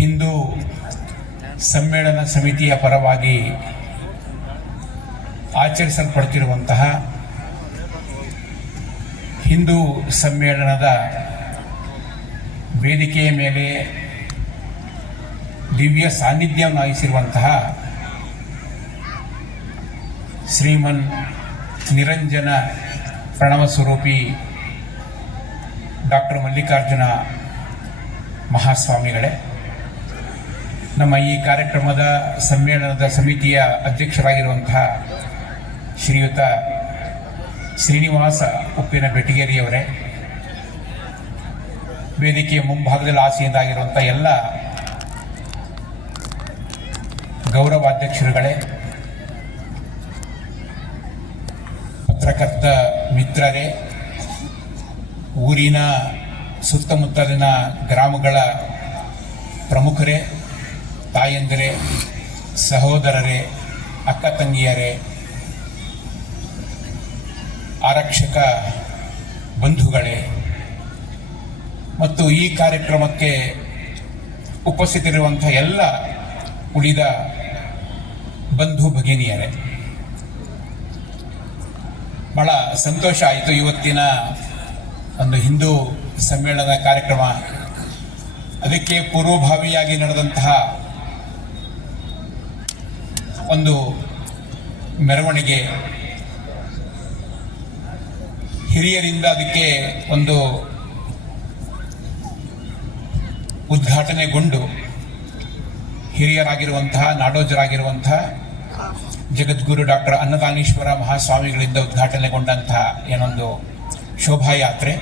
ಹಿಂದೂ ಸಮ್ಮೇಳನ ಸಮಿತಿಯ ಪರವಾಗಿ ಆಚರಿಸಲ್ಪಡುತ್ತಿರುವಂತಹ ಹಿಂದೂ ಸಮ್ಮೇಳನದ ವೇದಿಕೆಯ ಮೇಲೆ ದಿವ್ಯ ಸಾನ್ನಿಧ್ಯವನ್ನು ವಹಿಸಿರುವಂತಹ ಶ್ರೀಮನ್ ನಿರಂಜನ ಪ್ರಣವ ಸ್ವರೂಪಿ ಡಾಕ್ಟರ್ ಮಲ್ಲಿಕಾರ್ಜುನ ಮಹಾಸ್ವಾಮಿಗಳೇ, ನಮ್ಮ ಈ ಕಾರ್ಯಕ್ರಮದ ಸಮ್ಮೇಳನದ ಸಮಿತಿಯ ಅಧ್ಯಕ್ಷರಾಗಿರುವಂತಹ ಶ್ರೀಯುತ ಶ್ರೀನಿವಾಸ ಉಪ್ಪಿನ ಬೆಟಗೇರಿಯವರೇ, ವೇದಿಕೆಯ ಮುಂಭಾಗದಲ್ಲಿ ಆಸೀನರಾಗಿರುವಂಥ ಎಲ್ಲ ಗೌರವಾಧ್ಯಕ್ಷರುಗಳೇ, ಪತ್ರಕರ್ತ ಮಿತ್ರರೇ, ಊರಿನ ಸುತ್ತಮುತ್ತಲಿನ ಗ್ರಾಮಗಳ ಪ್ರಮುಖರೇ, ತಾಯಂದಿರೇ, ಸಹೋದರರೇ, ಅಕ್ಕ ತಂಗಿಯರೇ, ಆರಕ್ಷಕ ಬಂಧುಗಳೇ ಮತ್ತು ಈ ಕಾರ್ಯಕ್ರಮಕ್ಕೆ ಉಪಸ್ಥಿತರಿರುವಂಥ ಎಲ್ಲ ಉಳಿದ ಬಂಧು ಭಗಿನಿಯರೇ, ಬಹಳ ಸಂತೋಷ ಆಯಿತು. ಇವತ್ತಿನ ಒಂದು ಹಿಂದೂ ಸಮ್ಮೇಳನ ಕಾರ್ಯಕ್ರಮ, ಅದಕ್ಕೆ ಪೂರ್ವಭಾವಿಯಾಗಿ ನಡೆದಂತಹ ಒಂದು ಮೆರವಣಿಗೆ, ಹಿರಿಯರಿಂದ ಅದಕ್ಕೆ ಒಂದು ಉದ್ಘಾಟನೆಗೊಂಡು ಹಿರಿಯರಾಗಿರುವಂತಹ ನಾಡೋಜರಾಗಿರುವಂತಹ ಜಗದ್ಗುರು ಡಾಕ್ಟರ್ ಅನ್ನದಾನೀಶ್ವರ ಮಹಾಸ್ವಾಮಿಗಳಿಂದ ಉದ್ಘಾಟನೆಗೊಂಡಂತಹ ಏನೊಂದು ಶೋಭಾಯಾತ್ರೆ,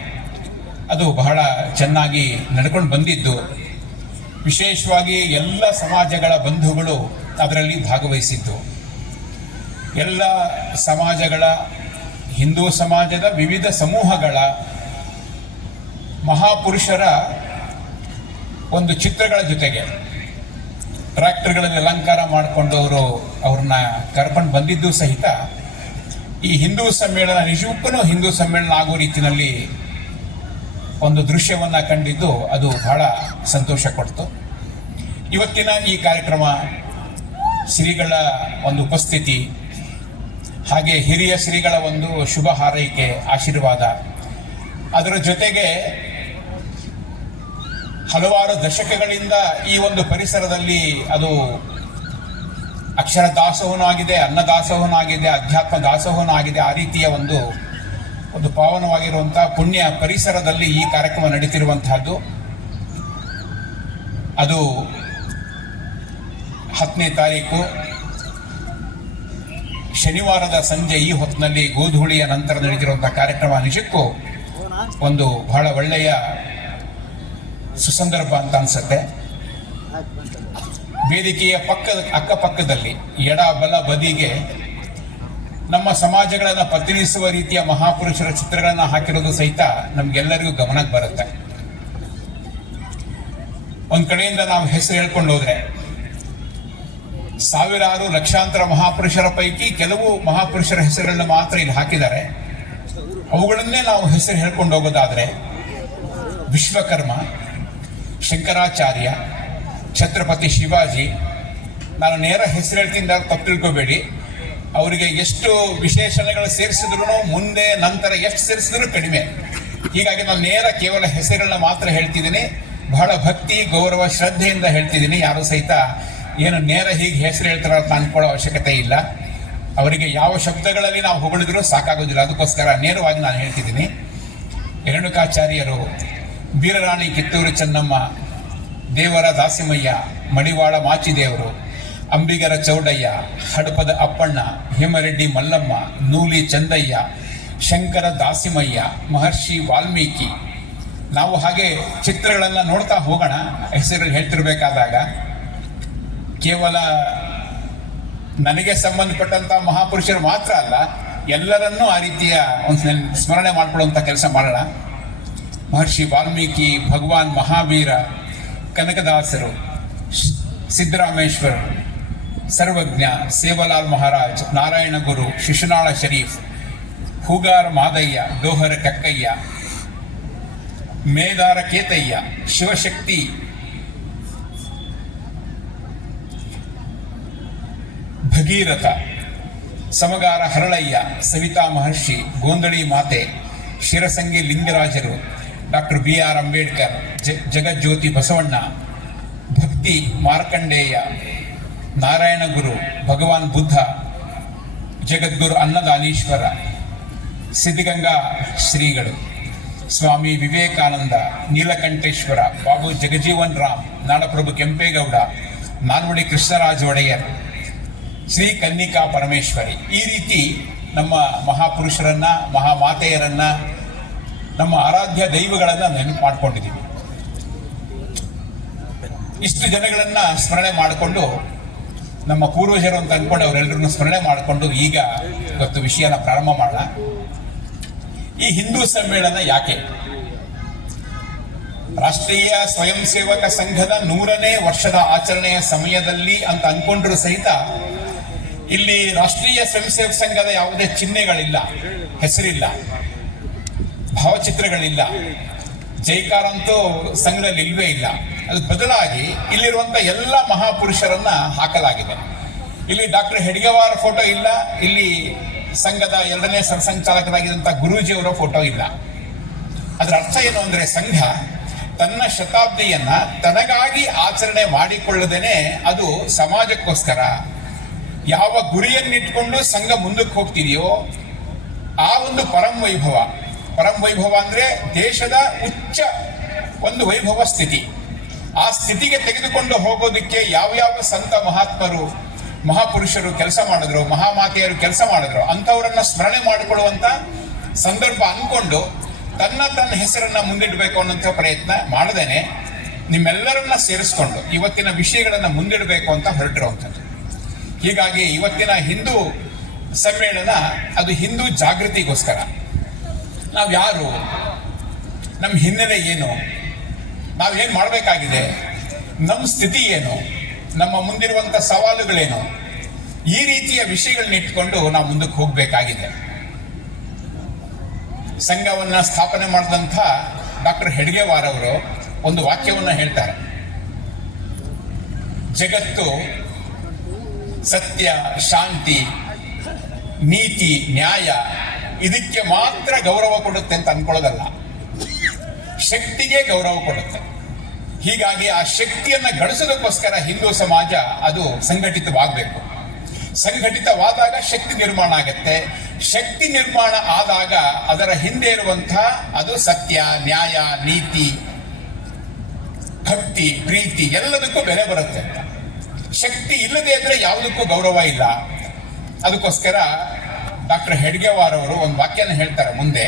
ಅದು ಬಹಳ ಚೆನ್ನಾಗಿ ನಡ್ಕೊಂಡು ಬಂದಿದ್ದು. ವಿಶೇಷವಾಗಿ ಎಲ್ಲ ಸಮಾಜಗಳ ಬಂಧುಗಳು ಅದರಲ್ಲಿ ಭಾಗವಹಿಸಿದ್ದು. ಎಲ್ಲ ಸಮಾಜಗಳ, ಹಿಂದೂ ಸಮಾಜದ ವಿವಿಧ ಸಮೂಹಗಳ ಮಹಾಪುರುಷರ ಒಂದು ಚಿತ್ರಗಳ ಜೊತೆಗೆ ಟ್ರ್ಯಾಕ್ಟರ್ಗಳಲ್ಲಿ ಅಲಂಕಾರ ಮಾಡಿಕೊಂಡು ಅವ್ರನ್ನ ಕರ್ಕೊಂಡು ಬಂದಿದ್ದು ಸಹಿತ ಈ ಹಿಂದೂ ಸಮ್ಮೇಳನ ನಿಜಕ್ಕೂ ಹಿಂದೂ ಸಮ್ಮೇಳನ ಆಗೋ ರೀತಿಯಲ್ಲಿ ಒಂದು ದೃಶ್ಯವನ್ನು ಕಂಡಿದ್ದು ಅದು ಬಹಳ ಸಂತೋಷ ಕೊಡ್ತು. ಇವತ್ತಿನ ಈ ಕಾರ್ಯಕ್ರಮ, ಶ್ರೀಗಳ ಒಂದು ಉಪಸ್ಥಿತಿ, ಹಾಗೆ ಹಿರಿಯ ಶ್ರೀಗಳ ಒಂದು ಶುಭ ಹಾರೈಕೆ, ಆಶೀರ್ವಾದ, ಅದರ ಜೊತೆಗೆ ಹಲವಾರು ದಶಕಗಳಿಂದ ಈ ಒಂದು ಪರಿಸರದಲ್ಲಿ ಅದು ಅಕ್ಷರ ದಾಸೋಹನೂ ಆಗಿದೆ, ಅನ್ನದಾಸೋಹನೂ ಆಗಿದೆ, ಅಧ್ಯಾತ್ಮ ದಾಸೋಹನೂ ಆಗಿದೆ. ಆ ರೀತಿಯ ಒಂದು ಪಾವನವಾಗಿರುವಂತಹ ಪುಣ್ಯ ಪರಿಸರದಲ್ಲಿ ಈ ಕಾರ್ಯಕ್ರಮ ನಡೀತಿರುವಂತಹದ್ದು. ಅದು 10ನೇ ತಾರೀಕು ಶನಿವಾರದ ಸಂಜೆ ಈ ಹೊತ್ತಿನಲ್ಲಿ ಗೋಧೂಳಿಯ ನಂತರ ನಡೆದಿರುವಂತಹ ಕಾರ್ಯಕ್ರಮ ನಿಜಕ್ಕೂ ಒಂದು ಬಹಳ ಒಳ್ಳೆಯ ಸುಸಂದರ್ಭ ಅಂತ ಅನ್ಸುತ್ತೆ. ವೇದಿಕೆಯ ಅಕ್ಕಪಕ್ಕದಲ್ಲಿ ಎಡ ಬಲ ಬದಿಗೆ ನಮ್ಮ ಸಮಾಜಗಳನ್ನು ಪ್ರತಿನಿಧಿಸುವ ರೀತಿಯ ಮಹಾಪುರುಷರ ಚಿತ್ರಗಳನ್ನು ಹಾಕಿರೋದು ಸಹಿತ ನಮ್ಗೆಲ್ಲರಿಗೂ ಗಮನಕ್ಕೆ ಬರುತ್ತೆ. ಒಂದ್ ಕಡೆಯಿಂದ ನಾವು ಹೆಸರು ಹೇಳ್ಕೊಂಡು ಹೋದ್ರೆ ಸಾವಿರಾರು ಲಕ್ಷಾಂತರ ಮಹಾಪುರುಷರ ಪೈಕಿ ಕೆಲವು ಮಹಾಪುರುಷರ ಹೆಸರುಗಳನ್ನ ಮಾತ್ರ ಇಲ್ಲಿ ಹಾಕಿದ್ದಾರೆ. ಅವುಗಳನ್ನೇ ನಾವು ಹೆಸರು ಹೇಳ್ಕೊಂಡು ಹೋಗೋದಾದ್ರೆ ವಿಶ್ವಕರ್ಮ, ಶಂಕರಾಚಾರ್ಯ, ಛತ್ರಪತಿ ಶಿವಾಜಿ, ನಾನು ನೇರ ಹೆಸರು ಹೇಳ್ತೀನಿ, ತಪ್ಪು ತಿಳ್ಕೋಬೇಡಿ. ಅವರಿಗೆ ಎಷ್ಟು ವಿಶೇಷಣಗಳು ಸೇರಿಸಿದ್ರು ಮುಂದೆ ನಂತರ ಎಷ್ಟು ಸೇರಿಸಿದ್ರು ಕಡಿಮೆ. ಹೀಗಾಗಿ ನಾನು ನೇರ ಕೇವಲ ಹೆಸರುಗಳನ್ನ ಮಾತ್ರ ಹೇಳ್ತಿದ್ದೀನಿ. ಬಹಳ ಭಕ್ತಿ, ಗೌರವ, ಶ್ರದ್ಧೆಯಿಂದ ಹೇಳ್ತಿದ್ದೀನಿ. ಯಾರು ಸಹಿತ ಏನು ನೇರ ಹೀಗೆ ಹೆಸರು ಹೇಳ್ತಾರ ಅಂತ ಅನ್ಕೊಳ್ಳೋ ಅವಶ್ಯಕತೆ ಇಲ್ಲ. ಅವರಿಗೆ ಯಾವ ಶಬ್ದಗಳಲ್ಲಿ ನಾವು ಹೊಗಳಿದ್ರು ಸಾಕಾಗೋದಿಲ್ಲ. ಅದಕ್ಕೋಸ್ಕರ ನೇರವಾಗಿ ನಾನು ಹೇಳ್ತಿದ್ದೀನಿ. ರೇಣುಕಾಚಾರ್ಯರು, ವೀರರಾಣಿ ಕಿತ್ತೂರು ಚೆನ್ನಮ್ಮ, ದೇವರ ದಾಸಿಮಯ್ಯ, ಮಡಿವಾಳ ಮಾಚಿದೇವರು, ಅಂಬಿಗರ ಚೌಡಯ್ಯ, ಹಡಪದ ಅಪ್ಪಣ್ಣ, ಹೇಮರೆಡ್ಡಿ ಮಲ್ಲಮ್ಮ, ನೂಲಿ ಚಂದಯ್ಯ, ಶಂಕರ ದಾಸಿಮಯ್ಯ, ಮಹರ್ಷಿ ವಾಲ್ಮೀಕಿ. ನಾವು ಹಾಗೆ ಚಿತ್ರಗಳನ್ನು ನೋಡ್ತಾ ಹೋಗೋಣ. ಹೆಸರು ಹೇಳ್ತಿರ್ಬೇಕಾದಾಗ ಕೇವಲ ನನಗೆ ಸಂಬಂಧಪಟ್ಟಂತ ಮಹಾಪುರುಷರು ಮಾತ್ರ ಅಲ್ಲ, ಎಲ್ಲರನ್ನೂ ಆ ರೀತಿಯ ಒಂದು ಸ್ಮರಣೆ ಮಾಡ್ಕೊಳ್ಳುವಂಥ ಕೆಲಸ ಮಾಡೋಣ. ಮಹರ್ಷಿ ವಾಲ್ಮೀಕಿ, ಭಗವಾನ್ ಮಹಾವೀರ, ಕನಕದಾಸರು, ಸಿದ್ದರಾಮೇಶ್ವರ, ಸರ್ವಜ್ಞ, ಸೇವಲಾಲ್ ಮಹಾರಾಜ್, ನಾರಾಯಣ ಗುರು, ಶಿಶುನಾಳ ಶರೀಫ್, ಹೂಗಾರ ಮಾದಯ್ಯ, ಡೋಹರ ಕಕ್ಕಯ್ಯ, ಮೇದಾರ ಕೇತಯ್ಯ, ಶಿವಶಕ್ತಿ ಭಗೀರಥ, ಸಮಗಾರ ಹರಳಯ್ಯ, ಸವಿತಾ ಮಹರ್ಷಿ, ಗೋಂದಳಿ ಮಾತೆ, ಶಿರಸಂಗಿ ಲಿಂಗರಾಜರು, ಡಾಕ್ಟರ್ BR ಅಂಬೇಡ್ಕರ್, ಜಗಜ್ಯೋತಿ ಬಸವಣ್ಣ, ಭಕ್ತಿ ಮಾರ್ಕಂಡೇಯ, ನಾರಾಯಣ ಗುರು, ಭಗವಾನ್ ಬುದ್ಧ, ಜಗದ್ಗುರು ಅನ್ನದಾನೀಶ್ವರ, ಸಿದ್ಧಗಂಗಾ ಶ್ರೀಗಳು, ಸ್ವಾಮಿ ವಿವೇಕಾನಂದ, ನೀಲಕಂಠೇಶ್ವರ, ಬಾಬು ಜಗಜೀವನ್ ರಾಮ್, ನಾಡಪ್ರಭು ಕೆಂಪೇಗೌಡ, ನಾಲ್ವಡಿ ಕೃಷ್ಣರಾಜ ಒಡೆಯರ್, ಶ್ರೀ ಕನ್ನಿಕಾ ಪರಮೇಶ್ವರಿ. ಈ ರೀತಿ ನಮ್ಮ ಮಹಾಪುರುಷರನ್ನ, ಮಹಾಮಾತೆಯರನ್ನ, ನಮ್ಮ ಆರಾಧ್ಯ ದೈವಗಳನ್ನ ನೆನಪು ಮಾಡ್ಕೊಂಡಿದ್ದೀವಿ. ಇಷ್ಟು ಜನಗಳನ್ನ ಸ್ಮರಣೆ ಮಾಡಿಕೊಂಡು, ನಮ್ಮ ಪೂರ್ವಜರು ಅಂತ ಅಂದ್ಕೊಂಡು ಅವರೆಲ್ಲರನ್ನು ಸ್ಮರಣೆ ಮಾಡಿಕೊಂಡು ಈಗ ಇವತ್ತು ವಿಷಯನ ಪ್ರಾರಂಭ ಮಾಡೋಣ. ಈ ಹಿಂದೂ ಸಮ್ಮೇಳನ ಯಾಕೆ? ರಾಷ್ಟ್ರೀಯ ಸ್ವಯಂ ಸೇವಕ ಸಂಘದ 100ನೇ ವರ್ಷದ ಆಚರಣೆಯ ಸಮಯದಲ್ಲಿ ಅಂತ ಅನ್ಕೊಂಡ್ರು ಸಹಿತ ಇಲ್ಲಿ ರಾಷ್ಟ್ರೀಯ ಸ್ವಯಂ ಸೇವಕ ಸಂಘದ ಯಾವುದೇ ಚಿಹ್ನೆಗಳಿಲ್ಲ, ಹೆಸರಿಲ್ಲ, ಭಾವಚಿತ್ರಗಳಿಲ್ಲ, ಜೈಕಾರ ಅಂತೂ ಸಂಘದಲ್ಲಿ ಇಲ್ವೇ ಇಲ್ಲ. ಅದು ಬದಲಾಗಿ ಇಲ್ಲಿರುವಂತ ಎಲ್ಲ ಮಹಾಪುರುಷರನ್ನ ಹಾಕಲಾಗಿದೆ. ಇಲ್ಲಿ ಡಾಕ್ಟರ್ ಹೆಡ್ಗೇವಾರ್ ಫೋಟೋ ಇಲ್ಲ, ಇಲ್ಲಿ ಸಂಘದ 2ನೇ ಸರ್ಸಂಘಚಾಲಕರಾಗಿದ್ದಂಥ ಗುರೂಜಿಯವರ ಫೋಟೋ ಇಲ್ಲ. ಅದರ ಅರ್ಥ ಏನು ಅಂದ್ರೆ, ಸಂಘ ತನ್ನ ಶತಾಬ್ದಿಯನ್ನ ತನಗಾಗಿ ಆಚರಣೆ ಮಾಡಿಕೊಳ್ಳದೇನೆ ಅದು ಸಮಾಜಕ್ಕೋಸ್ಕರ ಯಾವ ಗುರಿಯನ್ನಿಟ್ಕೊಂಡು ಸಂಘ ಮುಂದಕ್ಕೆ ಹೋಗ್ತಿದೆಯೋ ಆ ಒಂದು ಪರಂ ವೈಭವ ಅಂದ್ರೆ ದೇಶದ ಉಚ್ಚ ಒಂದು ವೈಭವ ಸ್ಥಿತಿ. ಆ ಸ್ಥಿತಿಗೆ ತೆಗೆದುಕೊಂಡು ಹೋಗೋದಕ್ಕೆ ಯಾವ್ಯಾವ ಸಂತ ಮಹಾತ್ಮರು, ಮಹಾಪುರುಷರು ಕೆಲಸ ಮಾಡಿದ್ರು, ಮಹಾಮಾತೆಯರು ಕೆಲಸ ಮಾಡಿದ್ರು, ಅಂಥವರನ್ನ ಸ್ಮರಣೆ ಮಾಡಿಕೊಳ್ಳುವಂತ ಸಂದರ್ಭ ಅನ್ಕೊಂಡು ತನ್ನ ಹೆಸರನ್ನ ಮುಂದಿಡಬೇಕು ಅನ್ನೋಂಥ ಪ್ರಯತ್ನ ಮಾಡದೇನೆ ನಿಮ್ಮೆಲ್ಲರನ್ನ ಸೇರಿಸ್ಕೊಂಡು ಇವತ್ತಿನ ವಿಷಯಗಳನ್ನ ಮುಂದಿಡಬೇಕು ಅಂತ ಹೊರಟಿರುವಂಥದ್ದು. ಹೀಗಾಗಿ ಇವತ್ತಿನ ಹಿಂದೂ ಸಮ್ಮೇಳನ ಅದು ಹಿಂದೂ ಜಾಗೃತಿಗೋಸ್ಕರ. ನಾವು ಯಾರು, ನಮ್ಮ ಹಿನ್ನೆಲೆ ಏನು, ನಾವೇನ್ ಮಾಡಬೇಕಾಗಿದೆ, ನಮ್ಮ ಸ್ಥಿತಿ ಏನು, ನಮ್ಮ ಮುಂದಿರುವಂತ ಸವಾಲುಗಳೇನು, ಈ ರೀತಿಯ ವಿಷಯಗಳನ್ನ ಇಟ್ಕೊಂಡು ನಾವು ಮುಂದಕ್ಕೆ ಹೋಗ್ಬೇಕಾಗಿದೆ. ಸಂಘವನ್ನ ಸ್ಥಾಪನೆ ಮಾಡಿದಂಥ ಡಾಕ್ಟರ್ ಹೆಡ್ಗೇವಾರ್ ಅವರು ಒಂದು ವಾಕ್ಯವನ್ನ ಹೇಳ್ತಾರೆ, ಜಗತ್ತು ಸತ್ಯ, ಶಾಂತಿ, ನೀತಿ, ನ್ಯಾಯ ಇದಕ್ಕೆ ಮಾತ್ರ ಗೌರವ ಕೊಡುತ್ತೆ ಅಂತ ಅನ್ಕೊಳ್ಳೋದಲ್ಲ, ಶಕ್ತಿಗೆ ಗೌರವ ಕೊಡುತ್ತೆ. ಹೀಗಾಗಿ ಆ ಶಕ್ತಿಯನ್ನ ಗಳಿಸೋದಕ್ಕೋಸ್ಕರ ಹಿಂದೂ ಸಮಾಜ ಅದು ಸಂಘಟಿತವಾಗಬೇಕು. ಸಂಘಟಿತವಾದಾಗ ಶಕ್ತಿ ನಿರ್ಮಾಣ ಆಗತ್ತೆ. ಶಕ್ತಿ ನಿರ್ಮಾಣ ಆದಾಗ ಅದರ ಹಿಂದೆ ಇರುವಂತಹ ಅದು ಸತ್ಯ, ನ್ಯಾಯ, ನೀತಿ, ಭಕ್ತಿ, ಪ್ರೀತಿ ಎಲ್ಲದಕ್ಕೂ ಬೆಲೆ ಬರುತ್ತೆ ಅಂತ. ಶಕ್ತಿ ಇಲ್ಲದೆ ಇದ್ರೆ ಯಾವುದಕ್ಕೂ ಗೌರವ ಇಲ್ಲ. ಅದಕ್ಕೋಸ್ಕರ ಡಾಕ್ಟರ್ ಹೆಡ್ಗೇವಾರ್ ಅವರು ಒಂದು ವಾಕ್ಯನ ಹೇಳ್ತಾರೆ ಮುಂದೆ,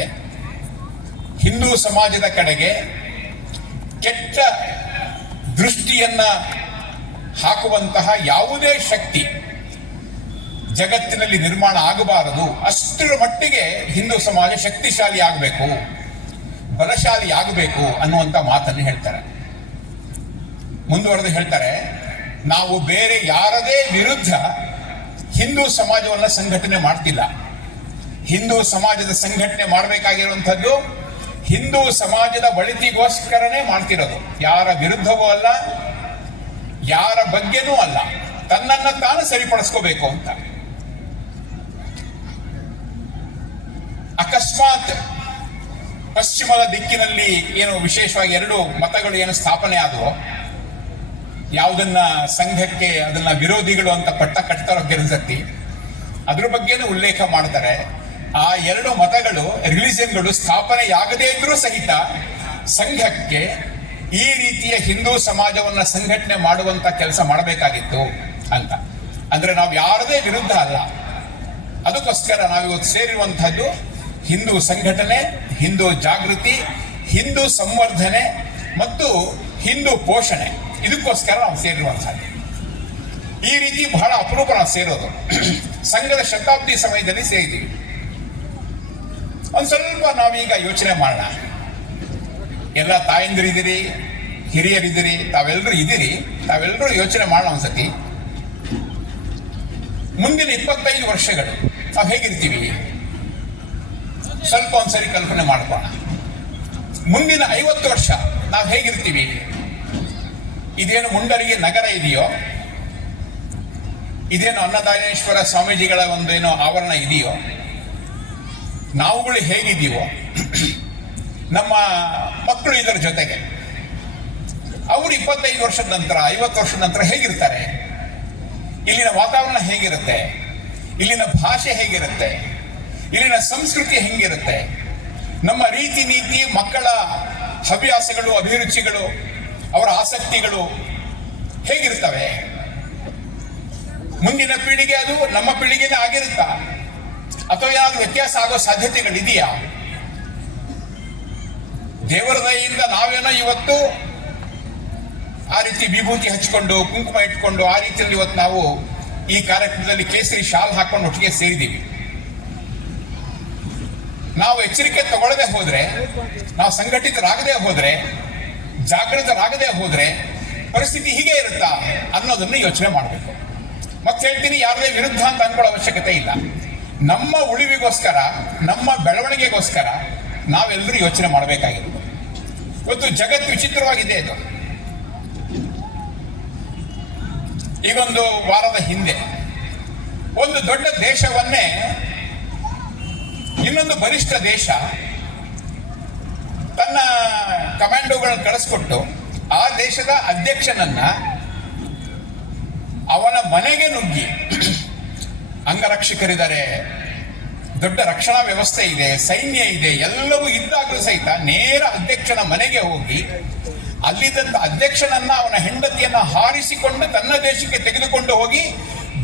ಹಿಂದೂ ಸಮಾಜದ ಕಡೆಗೆ ಕೆಟ್ಟ ದೃಷ್ಟಿಯನ್ನ ಹಾಕುವಂತಹ ಯಾವುದೇ ಶಕ್ತಿ ಜಗತ್ತಿನಲ್ಲಿ ನಿರ್ಮಾಣ ಆಗಬಾರದು. ಅಷ್ಟರ ಮಟ್ಟಿಗೆ ಹಿಂದೂ ಸಮಾಜ ಶಕ್ತಿಶಾಲಿ ಆಗಬೇಕು, ಬಲಶಾಲಿ ಆಗಬೇಕು ಅನ್ನುವಂತ ಮಾತನ್ನು ಹೇಳ್ತಾರೆ. ಮುಂದುವರೆದು ಹೇಳ್ತಾರೆ, ನಾವು ಬೇರೆ ಯಾರದೇ ವಿರುದ್ಧ ಹಿಂದೂ ಸಮಾಜವನ್ನ ಸಂಘಟನೆ ಮಾಡ್ತಿಲ್ಲ. ಹಿಂದೂ ಸಮಾಜದ ಸಂಘಟನೆ ಮಾಡಬೇಕಾಗಿರುವಂಥದ್ದು ಹಿಂದೂ ಸಮಾಜದ ಒಳಿತಿಗೋಸ್ಕರನೇ ಮಾಡ್ತಿರೋದು. ಯಾರ ವಿರುದ್ಧವೂ ಅಲ್ಲ, ಯಾರ ಬಗ್ಗೆನೂ ಅಲ್ಲ, ತನ್ನನ್ನ ತಾನು ಸರಿಪಡಿಸ್ಕೋಬೇಕು ಅಂತ. ಅಕಸ್ಮಾತ್ ಪಶ್ಚಿಮದ ದಿಕ್ಕಿನಲ್ಲಿ ಏನು ವಿಶೇಷವಾಗಿ 2 ಮತಗಳು ಏನು ಸ್ಥಾಪನೆ ಆದವು, ಯಾವುದನ್ನ ಸಂಘಕ್ಕೆ ಅದನ್ನ ವಿರೋಧಿಗಳು ಅಂತ ಪಟ್ಟ ಕಟ್ತಾರೋ ಕೆಲಸತ್ತಿ, ಅದ್ರ ಬಗ್ಗೆನೂ ಉಲ್ಲೇಖ ಮಾಡ್ತಾರೆ. ಆ 2 ಮತಗಳು, ರಿಲಿಜನ್ಗಳು ಸ್ಥಾಪನೆಯಾಗದೇ ಇದ್ರೂ ಸಹಿತ ಸಂಘಕ್ಕೆ ಈ ರೀತಿಯ ಹಿಂದೂ ಸಮಾಜವನ್ನ ಸಂಘಟನೆ ಮಾಡುವಂತ ಕೆಲಸ ಮಾಡಬೇಕಾಗಿತ್ತು ಅಂತ. ಅಂದ್ರೆ ನಾವು ಯಾರದೇ ವಿರುದ್ಧ ಅಲ್ಲ. ಅದಕ್ಕೋಸ್ಕರ ನಾವಿವತ್ತು ಸೇರಿರುವಂತಹದ್ದು ಹಿಂದೂ ಸಂಘಟನೆ, ಹಿಂದೂ ಜಾಗೃತಿ, ಹಿಂದೂ ಸಂವರ್ಧನೆ ಮತ್ತು ಹಿಂದೂ ಪೋಷಣೆ. ಇದಕ್ಕೋಸ್ಕರ ನಾವು ಸೇರಿರುವಂತಹದ್ದು. ಈ ರೀತಿ ಬಹಳ ಅಪರೂಪ ನಾವು ಸೇರೋದು. ಸಂಘದ ಶತಾಬ್ದಿ ಸಮಯದಲ್ಲಿ ಸೇರಿದ್ದೀವಿ. ಒಂದ್ ಸ್ವಲ್ಪ ನಾವೀಗ ಯೋಚನೆ ಮಾಡೋಣ. ಎಲ್ಲ ತಾಯಂದಿರಿದ್ದೀರಿ, ಹಿರಿಯರಿದ್ದೀರಿ, ತಾವೆಲ್ಲರೂ ಇದ್ದೀರಿ. ತಾವೆಲ್ಲರೂ ಯೋಚನೆ ಮಾಡೋಣ ಒಂದ್ಸತಿ. ಮುಂದಿನ 25 ವರ್ಷಗಳು ನಾವು ಹೇಗಿರ್ತೀವಿ ಸ್ವಲ್ಪ ಒಂದ್ಸರಿ ಕಲ್ಪನೆ ಮಾಡ್ಕೋಣ. ಮುಂದಿನ 50 ವರ್ಷ ನಾವು ಹೇಗಿರ್ತೀವಿ? ಇದೇನು ಮುಂಡರಿಗೆ ನಗರ ಇದೆಯೋ ಇದೇನು ಅನ್ನದಾನೇಶ್ವರ ಸ್ವಾಮೀಜಿಗಳ ಒಂದು ಏನೋ ಆವರಣ ಇದೆಯೋ, ನಾವುಗಳು ಹೇಗಿದ್ದೀವೋ ನಮ್ಮ ಮಕ್ಕಳು ಇದರ ಜೊತೆಗೆ ಅವರು 25 ವರ್ಷದ ನಂತರ 50 ವರ್ಷದ ನಂತರ ಹೇಗಿರ್ತಾರೆ, ಇಲ್ಲಿನ ವಾತಾವರಣ ಹೇಗಿರುತ್ತೆ, ಇಲ್ಲಿನ ಭಾಷೆ ಹೇಗಿರುತ್ತೆ, ಇಲ್ಲಿನ ಸಂಸ್ಕೃತಿ ಹೆಂಗಿರುತ್ತೆ, ನಮ್ಮ ರೀತಿ ನೀತಿ, ಮಕ್ಕಳ ಹವ್ಯಾಸಗಳು, ಅಭಿರುಚಿಗಳು, ಅವರ ಆಸಕ್ತಿಗಳು ಹೇಗಿರ್ತವೆ, ಮುಂದಿನ ಪೀಳಿಗೆ ಅದು ನಮ್ಮ ಪೀಳಿಗೆನೇ ಆಗಿರುತ್ತಾ ಅಥವಾ ಏನಾದ್ರೂ ವ್ಯತ್ಯಾಸ ಆಗೋ ಸಾಧ್ಯತೆಗಳಿದೆಯಾ? ದೇವರ ದಯೆಯಿಂದ ನಾವೇನೋ ಇವತ್ತು ಆ ರೀತಿ ವಿಭೂತಿ ಹಚ್ಕೊಂಡು ಕುಂಕುಮ ಇಟ್ಕೊಂಡು ಆ ರೀತಿಯಲ್ಲಿ ಇವತ್ತು ನಾವು ಈ ಕಾರ್ಯಕ್ರಮದಲ್ಲಿ ಕೇಸರಿ ಶಾಲ್ ಹಾಕೊಂಡು ಒಟ್ಟಿಗೆ ಸೇರಿದ್ದೀವಿ. ನಾವು ಎಚ್ಚರಿಕೆ ತಗೊಳ್ಳದೆ ಹೋದ್ರೆ, ನಾವು ಸಂಘಟಿತರಾಗದೆ ಹೋದ್ರೆ, ಜಾಗೃತರಾಗದೆ ಹೋದ್ರೆ ಪರಿಸ್ಥಿತಿ ಹೀಗೆ ಇರುತ್ತಾ ಅನ್ನೋದನ್ನು ಯೋಚನೆ ಮಾಡಬೇಕು. ಮತ್ತೆ ಹೇಳ್ತೀನಿ, ಯಾರದೇ ವಿರುದ್ಧ ಅಂತ ಅನ್ಕೊಳ್ಳೋ ಅವಶ್ಯಕತೆ ಇಲ್ಲ. ನಮ್ಮ ಉಳಿವಿಗೋಸ್ಕರ, ನಮ್ಮ ಬೆಳವಣಿಗೆಗೋಸ್ಕರ ನಾವೆಲ್ಲರೂ ಯೋಚನೆ ಮಾಡಬೇಕಾಗಿರೋದು. ಇವತ್ತು ಜಗತ್ತು ವಿಚಿತ್ರವಾಗಿದೆ. ಇದು ಈಗೊಂದು ವಾರದ ಹಿಂದೆ ಒಂದು ದೊಡ್ಡ ದೇಶವನ್ನೇ ಇನ್ನೊಂದು ಬಲಿಷ್ಠ ದೇಶ ತನ್ನ ಕಮಾಂಡೋಗಳನ್ನು ಕಳಿಸ್ಕೊಟ್ಟು ಆ ದೇಶದ ಅಧ್ಯಕ್ಷನನ್ನ ಅವನ ಮನೆಗೆ ನುಗ್ಗಿ, ಅಂಗರಕ್ಷಕರಿದ್ದಾರೆ, ದೊಡ್ಡ ರಕ್ಷಣಾ ವ್ಯವಸ್ಥೆ ಇದೆ, ಸೈನ್ಯ ಇದೆ, ಎಲ್ಲವೂ ಇದ್ದಾಗಲೂ ಸಹಿತ ನೇರ ಅಧ್ಯಕ್ಷನ ಮನೆಗೆ ಹೋಗಿ ಅಲ್ಲಿದ್ದಂತ ಅಧ್ಯಕ್ಷನನ್ನ, ಅವನ ಹೆಂಡತಿಯನ್ನ ಹಾರಿಸಿಕೊಂಡು ತನ್ನ ದೇಶಕ್ಕೆ ತೆಗೆದುಕೊಂಡು ಹೋಗಿ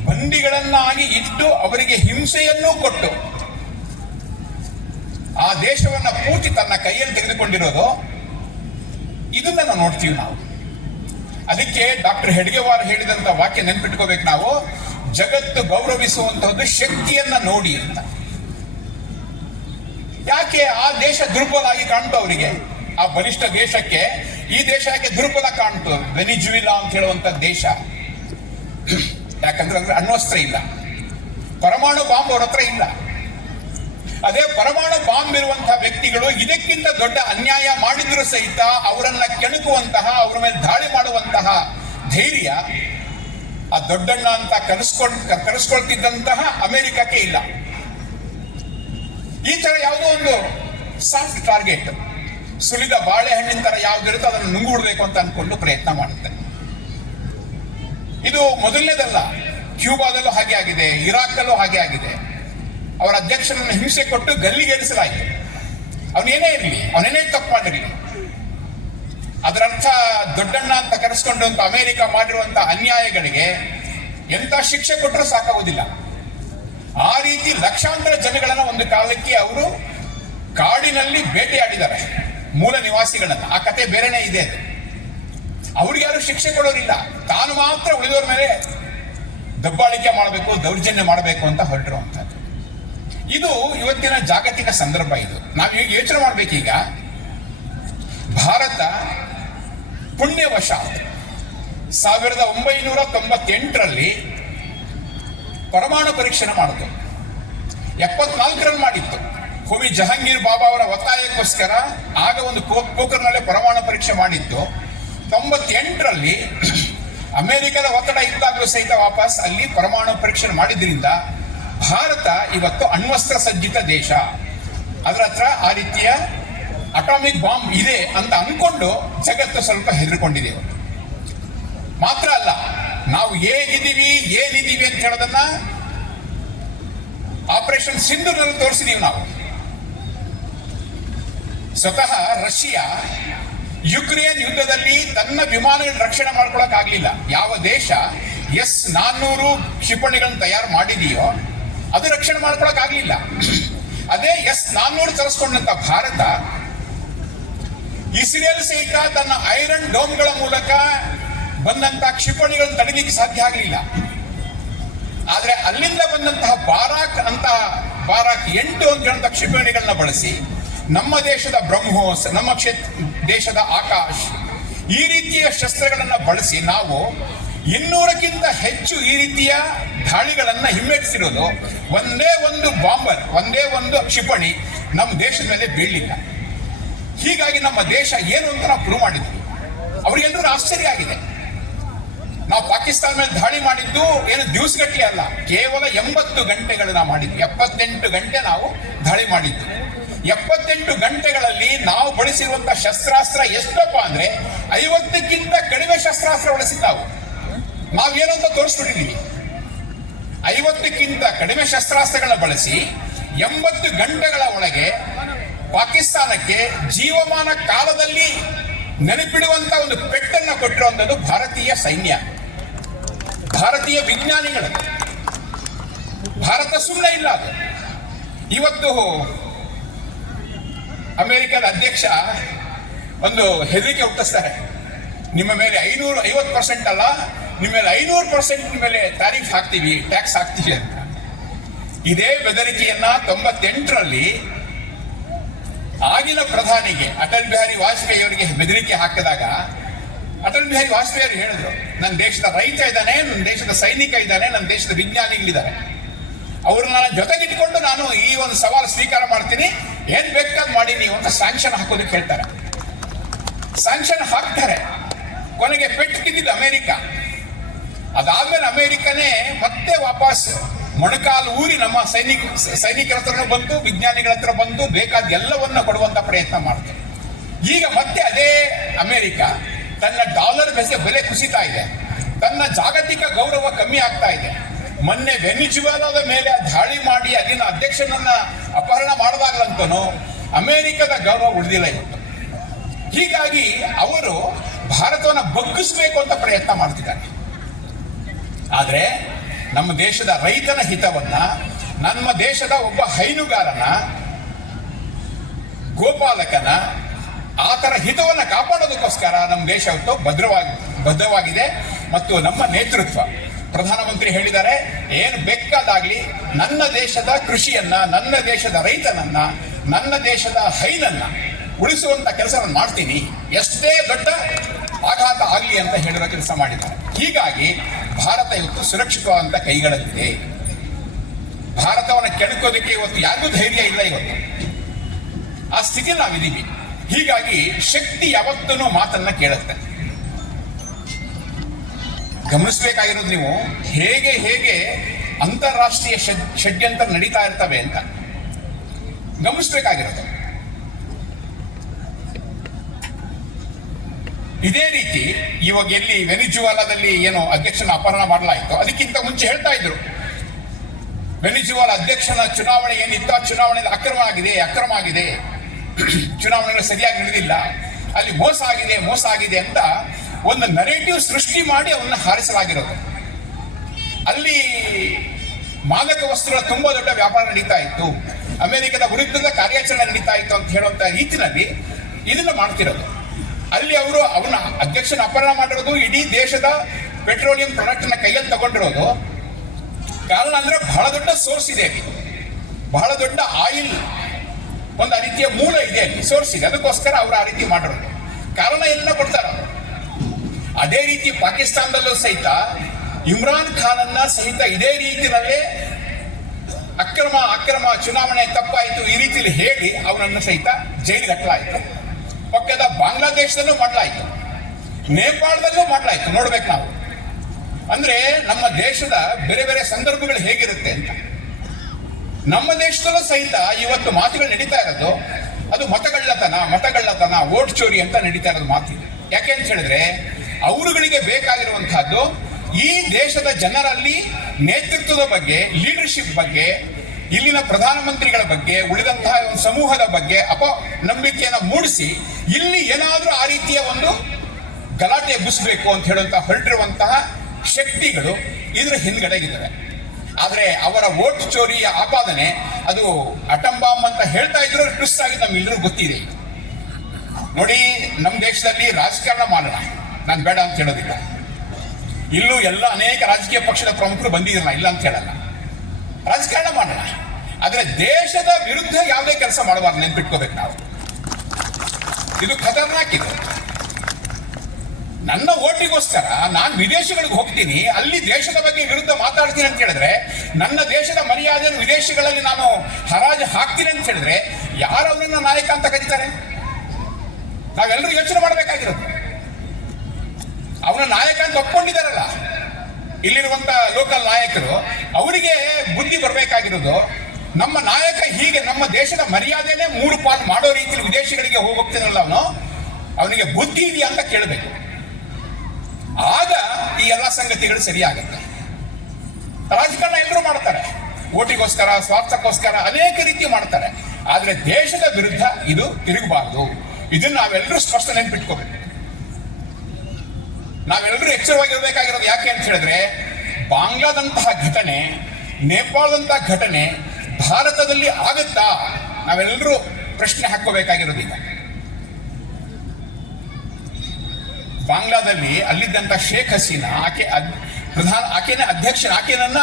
ಬಂದಿಗಳನ್ನಾಗಿ ಇಟ್ಟು ಅವರಿಗೆ ಹಿಂಸೆಯನ್ನೂ ಕೊಟ್ಟು ಆ ದೇಶವನ್ನ ಪೂರ್ತಿ ತನ್ನ ಕೈಯಲ್ಲಿ ತೆಗೆದುಕೊಂಡಿರೋದು ಇದನ್ನ ನಾವು ನೋಡ್ತೀವಿ. ನಾವು ಅದಕ್ಕೆ ಡಾಕ್ಟರ್ ಹೆಡ್ಗೆವಾರ್ ಹೇಳಿದಂತ ವಾಕ್ಯ ನೆನ್ಪಿಟ್ಕೋಬೇಕು ನಾವು, ಜಗತ್ತು ಗೌರವಿಸುವಂತಹದ್ದು ಶಕ್ತಿಯನ್ನ ನೋಡಿ ಅಂತ. ಯಾಕೆ ಆ ದೇಶ ದುರ್ಬಲ ಆಗಿ ಕಾಣ್ತು ಅವರಿಗೆ? ಆ ಬಲಿಷ್ಠ ದೇಶಕ್ಕೆ ಈ ದೇಶ ಯಾಕೆ ದುರ್ಬಲ ಕಾಣ್ತು? ವೆನಿಜುವಿಲಾ ಅಂತ ಹೇಳುವಂತ ದೇಶ, ಯಾಕಂದ್ರೆ ಅದ್ರ ಅಣ್ವಸ್ತ್ರ ಇಲ್ಲ, ಪರಮಾಣು ಬಾಂಬ್ ಅವ್ರ ಹತ್ರ ಇಲ್ಲ. ಅದೇ ಪರಮಾಣು ಬಾಂಬ್ ಇರುವಂತಹ ವ್ಯಕ್ತಿಗಳು ಇದಕ್ಕಿಂತ ದೊಡ್ಡ ಅನ್ಯಾಯ ಮಾಡಿದ್ರು ಸಹಿತ ಅವರನ್ನ ಕೆಣಕುವಂತಹ, ಅವರ ಮೇಲೆ ದಾಳಿ ಮಾಡುವಂತಹ ಧೈರ್ಯ ಆ ದೊಡ್ಡಣ್ಣ ಅಂತ ಕರೆಸ್ಕೊಳ್ತಿದ್ದಂತಹ ಅಮೆರಿಕಕ್ಕೆ ಇಲ್ಲ. ಈ ತರ ಯಾವುದೋ ಒಂದು ಸಾಫ್ಟ್ ಟಾರ್ಗೆಟ್, ಸುಲಿದ ಬಾಳೆಹಣ್ಣಿನ ತರ ಯಾವ್ದಿರುತ್ತೋ ಅದನ್ನು ನುಂಗುಬಿಡ್ಬೇಕು ಅಂತ ಅನ್ಕೊಂಡು ಪ್ರಯತ್ನ ಮಾಡುತ್ತೆ. ಇದು ಮೊದಲನೇದಲ್ಲ, ಕ್ಯೂಬಾದಲ್ಲೂ ಹಾಗೆ ಆಗಿದೆ, ಇರಾಕ್ ಅಲ್ಲೂ ಹಾಗೆ ಆಗಿದೆ. ಅವರ ಅಧ್ಯಕ್ಷರನ್ನು ಹಿಂಸೆ ಕೊಟ್ಟು ಗಲ್ಲಿಗೇರಿಸಲಾಯಿತು. ಅವನೇನೇ ಇರಲಿ, ಅವನೇನೇ ತಪ್ಪು ಮಾಡಿರಲಿ, ಅದರರ್ಥ ದೊಡ್ಡಣ್ಣ ಅಂತ ಕರೆಸ್ಕೊಂಡಂತ ಅಮೆರಿಕ ಮಾಡಿರುವಂತಹ ಅನ್ಯಾಯಗಳಿಗೆ ಎಂತ ಶಿಕ್ಷೆ ಕೊಟ್ಟರೂ ಸಾಕಾಗುವುದಿಲ್ಲ. ಆ ರೀತಿ ಲಕ್ಷಾಂತರ ಜನಗಳನ್ನ ಒಂದು ಕಾಲಕ್ಕೆ ಅವರು ಕಾಡಿನಲ್ಲಿ ಬೇಟೆಯಾಡಿದ್ದಾರೆ, ಮೂಲ ನಿವಾಸಿಗಳನ್ನ. ಆ ಕತೆ ಬೇರೆನೇ ಇದೆ. ಅವ್ರಿಗೆ ಯಾರು ಶಿಕ್ಷೆ ಕೊಡೋರಿಲ್ಲ, ತಾನು ಮಾತ್ರ ಉಳಿದವ್ರ ಮೇಲೆ ದಬ್ಬಾಳಿಕೆ ಮಾಡಬೇಕು, ದೌರ್ಜನ್ಯ ಮಾಡಬೇಕು ಅಂತ ಹೊರಟಿರುವಂತದ್ದು. ಇದು ಇವತ್ತಿನ ಜಾಗತಿಕ ಸಂದರ್ಭ. ಇದು ನಾವೀಗ ಯೋಚನೆ ಮಾಡ್ಬೇಕೀಗ. ಭಾರತ ಪುಣ್ಯವಶ 1998ರಲ್ಲಿ ಪರಮಾಣು ಪರೀಕ್ಷೆ ಮಾಡಿತು. 74ರಲ್ಲಿ ಮಾಡಿತ್ತು. ಹೋಮಿ ಜಹಾಂಗೀರ್ ಬಾಬಾ ಅವರ ಒತ್ತಾಯಕ್ಕೋಸ್ಕರ ಆಗ ಒಂದು ಪೋಖರ್ನಲ್ಲೇ ಪರಮಾಣು ಪರೀಕ್ಷೆ ಮಾಡಿತ್ತು. 98ರಲ್ಲಿ ಅಮೆರಿಕದ ಒತ್ತಡ ಇದ್ದಾಗಲೂ ಸಹಿತ ವಾಪಸ್ ಅಲ್ಲಿ ಪರಮಾಣು ಪರೀಕ್ಷೆ ಮಾಡಿದ್ರಿಂದ ಭಾರತ ಇವತ್ತು ಅಣ್ವಸ್ತ್ರ ಸಜ್ಜಿತ ದೇಶ. ಅದರ ಹತ್ರ ಆ ರೀತಿಯ ಅಟಾಮಿಕ್ ಬಾಂಬ್ ಇದೆ ಅಂತ ಅನ್ಕೊಂಡು ಜಗತ್ತು ಸ್ವಲ್ಪ ಹೆದರ್ಕೊಂಡಿದೆ. ಮಾತ್ರ ಅಲ್ಲ, ನಾವು ಹೇಗಿದ್ದೀವಿ ಏನಿದ್ದೀವಿ ಅಂತ ಹೇಳೋದನ್ನ ಆಪರೇಷನ್ ಸಿಂಧೂರ್ನಲ್ಲಿ ತೋರಿಸಿದೀವಿ ನಾವು. ಸ್ವತಃ ರಷ್ಯಾ ಯುಕ್ರೇನ್ ಯುದ್ಧದಲ್ಲಿ ತನ್ನ ವಿಮಾನಗಳ ರಕ್ಷಣೆ ಮಾಡ್ಕೊಳಕ್ ಆಗ್ಲಿಲ್ಲ. ಯಾವ ದೇಶ S-400 ಕ್ಷಿಪಣಿಗಳನ್ನು ತಯಾರು ಮಾಡಿದೆಯೋ ಅದು ರಕ್ಷಣೆ ಮಾಡ್ಕೊಳಕ್ ಆಗ್ಲಿಲ್ಲ. ಅದೇ S-400 ತರಿಸ್ಕೊಂಡಂತ ಭಾರತ ಇಸ್ರೇಲ್ ಸಹಿತ ತನ್ನ ಐರನ್ ಡೋಮ್ಗಳ ಮೂಲಕ ಬಂದಂತ ಕ್ಷಿಪಣಿಗಳನ್ನು ತಡೆಯಲಿಕ್ಕೆ ಸಾಧ್ಯ ಆಗಲಿಲ್ಲ. ಆದ್ರೆ ಅಲ್ಲಿಂದ ಬಂದಂತಹ ಬಾರಾಕ್ 8 ಅಂತ ಹೇಳುವಂತಹ ಕ್ಷಿಪಣಿಗಳನ್ನ ಬಳಸಿ ನಮ್ಮ ದೇಶದ ಬ್ರಹ್ಮೋಸ್, ನಮ್ಮ ದೇಶದ ಆಕಾಶ್, ಈ ರೀತಿಯ ಶಸ್ತ್ರಗಳನ್ನ ಬಳಸಿ ನಾವು 200ಕ್ಕಿಂತ ಹೆಚ್ಚು ಈ ರೀತಿಯ ದಾಳಿಗಳನ್ನ ಹಿಮ್ಮೆಟ್ಟಿಸಿರೋದು. ಒಂದೇ ಒಂದು ಬಾಂಬರ್, ಒಂದೇ ಒಂದು ಕ್ಷಿಪಣಿ ನಮ್ಮ ದೇಶದ ಮೇಲೆ ಬೀಳಲಿಲ್ಲ. ಹೀಗಾಗಿ ನಮ್ಮ ದೇಶ ಏನು ಅಂತ ನಾವು ಪ್ರೂವ್ ಮಾಡಿದ್ವಿ. ಅವರಿಗೆಲ್ಲರೂ ಆಶ್ಚರ್ಯ ಆಗಿದೆ. ನಾವು ಪಾಕಿಸ್ತಾನ ಮೇಲೆ ದಾಳಿ ಮಾಡಿದ್ದು ಏನು ದಿವಸಗಟ್ಟಲೆ ಅಲ್ಲ, ಕೇವಲ 80 ಗಂಟೆಗಳು ನಾವು ಮಾಡಿದ್ವಿ. 78 ಗಂಟೆ ನಾವು ದಾಳಿ ಮಾಡಿದ್ದು. 78 ಗಂಟೆಗಳಲ್ಲಿ ನಾವು ಬಳಸಿರುವಂತಹ ಶಸ್ತ್ರಾಸ್ತ್ರ ಎಷ್ಟಪ್ಪ ಅಂದ್ರೆ 50ಕ್ಕಿಂತ ಕಡಿಮೆ ಶಸ್ತ್ರಾಸ್ತ್ರ ಬಳಸಿದ್ದು ನಾವೇನಂತ ತೋರಿಸ್ಬಿಟ್ಟಿದ್ದೀವಿ. 50ಕ್ಕಿಂತ ಕಡಿಮೆ ಶಸ್ತ್ರಾಸ್ತ್ರಗಳನ್ನ ಬಳಸಿ 80 ಗಂಟೆಗಳ ಒಳಗೆ ಪಾಕಿಸ್ತಾನಕ್ಕೆ ಜೀವಮಾನ ಕಾಲದಲ್ಲಿ ನೆನಪಿಡುವಂತ ಒಂದು ಪೆಟ್ಟನ್ನು ಕೊಟ್ಟಿರುವಂಥದ್ದು ಭಾರತೀಯ ಸೈನ್ಯ, ಭಾರತೀಯ ವಿಜ್ಞಾನಿಗಳು. ಭಾರತ ಸುಮ್ಮನೆ ಇಲ್ಲ. ಅದು ಇವತ್ತು ಅಮೆರಿಕದ ಅಧ್ಯಕ್ಷ ಒಂದು ಹೆದರಿಕೆ ಹುಟ್ಟಿಸ್ತಾರೆ, ನಿಮ್ಮ ಮೇಲೆ 550% ಅಲ್ಲ, ನಿಮ್ಮ ಮೇಲೆ 500% ಮೇಲೆ ತಾರೀಫ್ ಹಾಕ್ತೀವಿ, ಟ್ಯಾಕ್ಸ್ ಹಾಕ್ತೀವಿ ಅಂತ. ಇದೇ ಬೆದರಿಕೆಯನ್ನ 98ರಲ್ಲಿ ಆಗಿನ ಪ್ರಧಾನಿಗೆ ಅಟಲ್ ಬಿಹಾರಿ ವಾಜಪೇಯಿ ಅವರಿಗೆ ಬೆದರಿಕೆ ಹಾಕಿದಾಗ ಅಟಲ್ ಬಿಹಾರಿ ವಾಜಪೇಯಿ ಅವರು ಹೇಳಿದ್ರು, ನನ್ನ ದೇಶದ ರೈತ ಇದ್ದಾನೆ, ನನ್ನ ದೇಶದ ಸೈನಿಕ ಇದ್ದಾನೆ, ನನ್ನ ದೇಶದ ವಿಜ್ಞಾನಿಗಳಿದ್ದಾರೆ, ಅವ್ರನ್ನ ನನ್ನ ಜೊತೆಗಿಟ್ಕೊಂಡು ನಾನು ಈ ಒಂದು ಸವಾಲು ಸ್ವೀಕಾರ ಮಾಡ್ತೀನಿ, ಏನ್ ಬೇಕಾದ್ ಮಾಡಿ ನೀವು ಅಂತ ಸ್ಯಾಂಕ್ಷನ್ ಹಾಕೋದಕ್ಕೆ ಹೇಳ್ತಾರೆ. ಸ್ಯಾಂಕ್ಷನ್ ಹಾಕ್ತಾರೆ. ಕೊನೆಗೆ ಪೆಟ್ಟು ತಿಂದಿದ್ದು ಅಮೆರಿಕ. ಅದಾದ್ಮೇಲೆ ಅಮೆರಿಕನೇ ಮತ್ತೆ ವಾಪಸ್ ಮೊಣಕಾಲು ಊರಿ ನಮ್ಮ ಸೈನಿಕರ ಹತ್ರ ಬಂತು, ವಿಜ್ಞಾನಿಗಳ ಹತ್ರ ಬಂದು ಬೇಕಾದ ಎಲ್ಲವನ್ನ ಕೊಡುವಂತ ಪ್ರಯತ್ನ ಮಾಡ್ತಾರೆ. ಈಗ ಮತ್ತೆ ಅದೇ ಅಮೆರಿಕ ತನ್ನ ಡಾಲರ್ ಬೆಲೆ ಕುಸಿತಾ ಇದೆ, ತನ್ನ ಜಾಗತಿಕ ಗೌರವ ಕಮ್ಮಿ ಆಗ್ತಾ ಇದೆ. ಮೊನ್ನೆ ವೆನಿಜುವೆಲಾದ ಮೇಲೆ ದಾಳಿ ಮಾಡಿ ಅಲ್ಲಿನ ಅಧ್ಯಕ್ಷನನ್ನ ಅಪಹರಣ ಮಾಡಿದಾಗಲಂತೂ ಅಮೆರಿಕದ ಗೌರವ ಉಳಿದಿಲ್ಲ ಇವತ್ತು. ಹೀಗಾಗಿ ಅವರು ಭಾರತವನ್ನು ಬಗ್ಗಿಸಬೇಕು ಅಂತ ಪ್ರಯತ್ನ ಮಾಡ್ತಿದ್ದಾರೆ. ಆದ್ರೆ ನಮ್ಮ ದೇಶದ ರೈತನ ಹಿತವನ್ನ, ನಮ್ಮ ದೇಶದ ಒಬ್ಬ ಹೈನುಗಾರನ, ಗೋಪಾಲಕನ, ಆತರ ಹಿತವನ್ನ ಕಾಪಾಡೋದಕ್ಕೋಸ್ಕರ ನಮ್ಮ ದೇಶ ಇವತ್ತು ಬದ್ಧವಾಗಿದೆ. ಮತ್ತು ನಮ್ಮ ನೇತೃತ್ವ, ಪ್ರಧಾನಮಂತ್ರಿ ಹೇಳಿದ್ದಾರೆ, ಏನು ಬೇಕಾದಾಗ್ಲಿ ನನ್ನ ದೇಶದ ಕೃಷಿಯನ್ನ, ನನ್ನ ದೇಶದ ರೈತನನ್ನ, ನನ್ನ ದೇಶದ ಹೈನನ್ನ ಉಳಿಸುವಂತ ಕೆಲಸ ಮಾಡ್ತೀನಿ, ಎಷ್ಟೇ ದೊಡ್ಡ ಆಘಾತ ಆಗಲಿ ಅಂತ ಹೇಳಿರೋ ಕೆಲಸ ಮಾಡಿದ್ದಾರೆ. ಹೀಗಾಗಿ ಭಾರತ ಇವತ್ತು ಸುರಕ್ಷಿತವಾದಂತ ಕೈಗಳಲ್ಲಿದೆ. ಭಾರತವನ್ನು ಕೆಣಕೋದಕ್ಕೆ ಇವತ್ತು ಯಾರಿಗೂ ಧೈರ್ಯ ಇಲ್ಲ. ಇವತ್ತು ಆ ಸ್ಥಿತಿ ನಾವಿದ್ದೀವಿ. ಹೀಗಾಗಿ ಶಕ್ತಿ ಯಾವತ್ತೂ ಮಾತನ್ನ ಕೇಳುತ್ತೆ. ಗಮನಿಸಬೇಕಾಗಿರೋದು ನೀವು ಹೇಗೆ ಹೇಗೆ ಅಂತಾರಾಷ್ಟ್ರೀಯ ಷಡ್ಯಂತ್ರ ನಡೀತಾ ಇರ್ತವೆ ಅಂತ ಗಮನಿಸಬೇಕಾಗಿರೋದು. ಇದೇ ರೀತಿ ಇವಾಗ ಎಲ್ಲಿ ವೆನಿಜುವಾಲಾದಲ್ಲಿ ಏನೋ ಅಧ್ಯಕ್ಷನ ಅಪಹರಣ ಮಾಡಲಾಯಿತು, ಅದಕ್ಕಿಂತ ಮುಂಚೆ ಹೇಳ್ತಾ ಇದ್ರು ವೆನಿಜುವಾಲಾ ಅಧ್ಯಕ್ಷನ ಚುನಾವಣೆ ಏನಿತ್ತು ಆ ಚುನಾವಣೆಯಲ್ಲಿ ಅಕ್ರಮ ಆಗಿದೆ, ಚುನಾವಣೆಗಳು ಸರಿಯಾಗಿ ನಡೆದಿಲ್ಲ, ಅಲ್ಲಿ ಮೋಸ ಆಗಿದೆ ಅಂತ ಒಂದು ನರೇಟಿವ್ ಸೃಷ್ಟಿ ಮಾಡಿ ಅವನ್ನ ಹಾರಿಸಲಾಗಿರೋದು. ಅಲ್ಲಿ ಮಾದಕ ವಸ್ತುಗಳ ತುಂಬಾ ದೊಡ್ಡ ವ್ಯಾಪಾರ ನಡೀತಾ ಇತ್ತು, ಅಮೆರಿಕದ ವಿರುದ್ಧದ ಕಾರ್ಯಾಚರಣೆ ನಡೀತಾ ಇತ್ತು ಅಂತ ಹೇಳುವಂತ ರೀತಿಯಲ್ಲಿ ಇದನ್ನ ಮಾಡ್ತಿರೋದು. ಅಲ್ಲಿ ಅವರು ಅವನ ಅಧ್ಯಕ್ಷನ ಅಪಹರಣ ಮಾಡಿರೋದು, ಇಡೀ ದೇಶದ ಪೆಟ್ರೋಲಿಯಂ ಪ್ರಾಡಕ್ಟ್ ನ ಕೈಯಲ್ಲಿ ತಗೊಂಡಿರೋದು. ಕಾರಣ ಅಂದ್ರೆ ಬಹಳ ದೊಡ್ಡ ಸೋರ್ಸ್ ಇದೆ, ಬಹಳ ದೊಡ್ಡ ಆಯಿಲ್ ಒಂದು ರೀತಿಯ ಮೂಲ ಇದೆ, ಅಲ್ಲಿ ಸೋರ್ಸ್ ಇದೆ, ಅದಕ್ಕೋಸ್ಕರ ಅವರು ಆ ರೀತಿ ಮಾಡಿರೋದು. ಕಾರಣ ಎಲ್ಲ ಕೊಡ್ತಾರ. ಅದೇ ರೀತಿ ಪಾಕಿಸ್ತಾನದಲ್ಲೂ ಸಹಿತ ಇಮ್ರಾನ್ ಖಾನ್ ಸಹಿತ ಇದೇ ರೀತಿಯಲ್ಲೇ ಅಕ್ರಮ ಚುನಾವಣೆ ತಪ್ಪಾಯಿತು ಈ ರೀತಿಯಲ್ಲಿ ಹೇಳಿ ಅವರನ್ನು ಸಹಿತ ಜೈಲಿಗೆ ಹಾಕಲಾಯಿತು. ಪಕ್ಕದ ಬಾಂಗ್ಲಾದೇಶದಲ್ಲೂ ಮಾಡಲಾಯಿತು, ನೇಪಾಳದಲ್ಲೂ ಮಾಡಲಾಯಿತು. ನೋಡ್ಬೇಕು ನಾವು. ಅಂದ್ರೆ ನಮ್ಮ ದೇಶದ ಬೇರೆ ಬೇರೆ ಸಂದರ್ಭಗಳು ಹೇಗಿರುತ್ತೆ ಅಂತ. ನಮ್ಮ ದೇಶದಲ್ಲೂ ಸಹಿತ ಇವತ್ತು ಮಾತುಗಳು ನಡೀತಾ ಇರೋದು ಅದು ಮತಗಳ್ಳತನ ವೋಟ್ ಚೋರಿ ಅಂತ ನಡೀತಾ ಇರೋದು ಮಾತಿದೆ. ಯಾಕೆ ಅಂತ ಹೇಳಿದ್ರೆ ಅವರುಗಳಿಗೆ ಬೇಕಾಗಿರುವಂತಹದ್ದು ಈ ದೇಶದ ಜನರಲ್ಲಿ ನೇತೃತ್ವದ ಬಗ್ಗೆ, ಲೀಡರ್ಶಿಪ್ ಬಗ್ಗೆ, ಇಲ್ಲಿನ ಪ್ರಧಾನಮಂತ್ರಿಗಳ ಬಗ್ಗೆ, ಉಳಿದಂತಹ ಒಂದು ಸಮೂಹದ ಬಗ್ಗೆ ಅಪನಂಬಿಕೆಯನ್ನು ಮೂಡಿಸಿ ಇಲ್ಲಿ ಏನಾದ್ರೂ ಆ ರೀತಿಯ ಒಂದು ಗಲಾಟೆ ಎಬ್ಬಿಸಬೇಕು ಅಂತ ಹೇಳುವಂತಹ ಹೊರಟಿರುವಂತಹ ಶಕ್ತಿಗಳು ಇದರ ಹಿಂದ್ಗಡೆಗಿದ್ದಾವೆ. ಆದ್ರೆ ಅವರ ವೋಟ್ ಚೋರಿಯ ಆಪಾದನೆ ಅದು ಅಟಮ್ ಬಾಂಬ್ ಅಂತ ಹೇಳ್ತಾ ಇದ್ರು, ಟ್ವಿಸ್ಟ್ ಆಗಿ ನಮ್ಗೆಲ್ಲರಿಗೂ ಗೊತ್ತಿದೆ. ನೋಡಿ, ನಮ್ಮ ದೇಶದಲ್ಲಿ ರಾಜಕಾರಣ ಮಾಡೋಣ, ನಾನು ಬೇಡ ಅಂತ ಹೇಳೋದಿಲ್ಲ. ಇಲ್ಲೂ ಎಲ್ಲ ಅನೇಕ ರಾಜಕೀಯ ಪಕ್ಷದ ಪ್ರಮುಖರು ಬಂದಿದ್ರಲ್ಲ, ಇಲ್ಲ ಅಂತ ಹೇಳಲ್ಲ. ರಾಜಕಾರಣ ಮಾಡೋಣ, ಆದ್ರೆ ದೇಶದ ವಿರುದ್ಧ ಯಾವುದೇ ಕೆಲಸ ಮಾಡಬಾರ್ದು, ನೆನ್ಪಿಟ್ಕೋಬೇಕು ನಾವು. ಇದು ಖತರ್ನಾಕ್ ಇದೆ. ನನ್ನ ಓಟಿಗೋಸ್ಕರ ನಾನು ವಿದೇಶಗಳಿಗೆ ಹೋಗ್ತೀನಿ, ಅಲ್ಲಿ ದೇಶದ ಬಗ್ಗೆ ವಿರುದ್ಧ ಮಾತಾಡ್ತೀನಿ ಅಂತ ಹೇಳಿದ್ರೆ, ನನ್ನ ದೇಶದ ಮರ್ಯಾದೆಯನ್ನು ವಿದೇಶಗಳಲ್ಲಿ ನಾನು ಹರಾಜು ಹಾಕ್ತೀನಿ ಅಂತ ಹೇಳಿದ್ರೆ ಯಾರು ಅವರನ್ನ ನಾಯಕ ಅಂತ ಕರೀತಾರೆ? ನಾವೆಲ್ಲರೂ ಯೋಚನೆ ಮಾಡಬೇಕಾಗಿರೋದು. ಅವನ ನಾಯಕ ಅಂತ ಒಪ್ಕೊಂಡಿದ್ದಾರಲ್ಲ ಇಲ್ಲಿರುವಂತ ಲೋಕಲ್ ನಾಯಕರು, ಅವರಿಗೆ ಬುದ್ಧಿ ಬರಬೇಕಾಗಿರೋದು, ನಮ್ಮ ನಾಯಕ ಹೀಗೆ ನಮ್ಮ ದೇಶದ ಮರ್ಯಾದೆನೇ 3 ಪಾಲು ಮಾಡೋ ರೀತಿಯಲ್ಲಿ ವಿದೇಶಗಳಿಗೆ ಹೋಗ್ತಿದ್ರಲ್ಲ ಅವನಿಗೆ ಬುದ್ಧಿ ಇದೆಯಾ ಅಂತ ಕೇಳಬೇಕು. ಆಗ ಈ ಎಲ್ಲ ಸಂಗತಿಗಳು ಸರಿಯಾಗುತ್ತೆ. ರಾಜಕಾರಣ ಎಲ್ಲರೂ ಮಾಡ್ತಾರೆ, ಓಟಿಗೋಸ್ಕರ, ಸ್ವಾರ್ಥಕ್ಕೋಸ್ಕರ ಅನೇಕ ರೀತಿ ಮಾಡ್ತಾರೆ. ಆದ್ರೆ ದೇಶದ ವಿರುದ್ಧ ಇದು ತಿರುಗಬಾರದು. ಇದನ್ನ ನಾವೆಲ್ಲರೂ ಸ್ಪಷ್ಟ ನೆನಪಿಟ್ಕೋಬೇಕು. ನಾವೆಲ್ಲರೂ ಎಚ್ಚರವಾಗಿರ್ಬೇಕಾಗಿರೋದು ಯಾಕೆ ಅಂತ ಹೇಳಿದ್ರೆ, ಬಾಂಗ್ಲಾದಂತಹ ಘಟನೆ, ನೇಪಾಳದಂತಹ ಘಟನೆ ಭಾರತದಲ್ಲಿ ಆಗುತ್ತಾ? ನಾವೆಲ್ಲರೂ ಪ್ರಶ್ನೆ ಹಾಕೋಬೇಕಾಗಿರೋದು. ಈಗ ಬಾಂಗ್ಲಾದಲ್ಲಿ ಅಲ್ಲಿದ್ದಂತ ಶೇಖ್ ಹಸೀನಾ, ಆಕೆನೇ ಅಧ್ಯಕ್ಷ, ಆಕೆನನ್ನ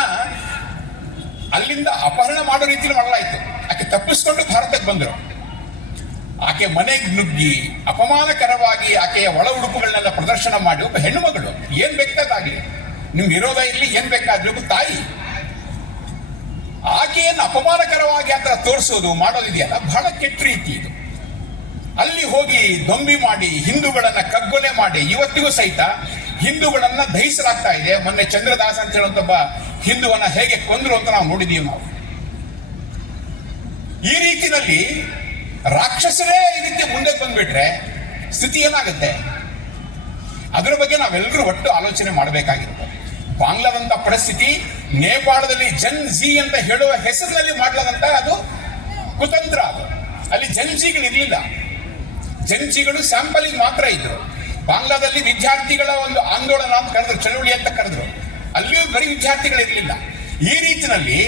ಅಲ್ಲಿಂದ ಅಪಹರಣ ಮಾಡೋ ರೀತಿಯಲ್ಲಿ ಮಾಡಲಾಯಿತು. ಆಕೆ ತಪ್ಪಿಸ್ಕೊಂಡು ಭಾರತಕ್ಕೆ ಬಂದರು. ಆಕೆ ಮನೆಗೆ ನುಗ್ಗಿ ಅಪಮಾನಕರವಾಗಿ ಆಕೆಯ ಒಳ ಉಡುಪುಗಳನ್ನೆಲ್ಲ ಪ್ರದರ್ಶನ ಮಾಡಿ, ಒಬ್ಬ ಹೆಣ್ಣು ಮಗಳು, ಏನ್ ಬೇಕಾದಾಗಲಿ, ನಿಮ್ ವಿರೋಧ ಇಲ್ಲಿ, ಏನ್ ಬೇಕಾದ್ರೂ ಒಬ್ಬ ತಾಯಿ ಆಕೆಯನ್ನು ಅಪಮಾನಕರವಾಗಿ ಅಂತ ತೋರಿಸೋದು ಮಾಡೋದಿದೆಯಲ್ಲ, ಬಹಳ ಕೆಟ್ಟ ರೀತಿ ಇದು. ಅಲ್ಲಿ ಹೋಗಿ ದೊಂಬಿ ಮಾಡಿ ಹಿಂದೂಗಳನ್ನ ಕಗ್ಗೊಲೆ ಮಾಡಿ, ಇವತ್ತಿಗೂ ಸಹಿತ ಹಿಂದೂಗಳನ್ನ ದಹಿಸಲಾಗ್ತಾ ಇದೆ. ಮೊನ್ನೆ ಚಂದ್ರದಾಸ್ ಅಂತ ಹೇಳುವಂತ ಒಬ್ಬ ಹಿಂದೂವನ್ನ ಹೇಗೆ ಕೊಂದ್ರು ಅಂತ ನಾವು ನೋಡಿದೀವಿ. ನಾವು ಈ ರೀತಿಯಲ್ಲಿ ರಾಕ್ಷಸರೇ ಈ ರೀತಿ ಮುಂದೆ ಬಂದ್ಬಿಟ್ರೆ ಸ್ಥಿತಿ ಏನಾಗುತ್ತೆ? ಅದರ ಬಗ್ಗೆ ನಾವೆಲ್ಲರೂ ಒಟ್ಟು ಆಲೋಚನೆ ಮಾಡಬೇಕಾಗಿರುತ್ತೆ. ಬಾಂಗ್ಲಾದಂತ ಪರಿಸ್ಥಿತಿ, ನೇಪಾಳದಲ್ಲಿ ಜನ್ ಜಿ ಅಂತ ಹೇಳುವ ಹೆಸರಿನಲ್ಲಿ ಮಾಡಲಾದಂತ ಅದು ಕುತಂತ್ರ. ಅದು ಅಲ್ಲಿ ಜನ್ಜಿಗಳು ಇರಲಿಲ್ಲ. ಜನ್ಜಿಗಳು ಸ್ಯಾಂಪಲಿಂಗ್ ಮಾತ್ರ ಇದ್ರು. ಬಾಂಗ್ಲಾದಲ್ಲಿ ವಿದ್ಯಾರ್ಥಿಗಳ ಒಂದು ಆಂದೋಲನ ಅಂತ ಕರೆದ್ರು, ಚಳವಳಿ ಅಂತ ಕರೆದ್ರು. ಅಲ್ಲಿಯೂ ಬರೀ ವಿದ್ಯಾರ್ಥಿಗಳು ಇರಲಿಲ್ಲ. ಈ ರೀತಿಯಲ್ಲಿ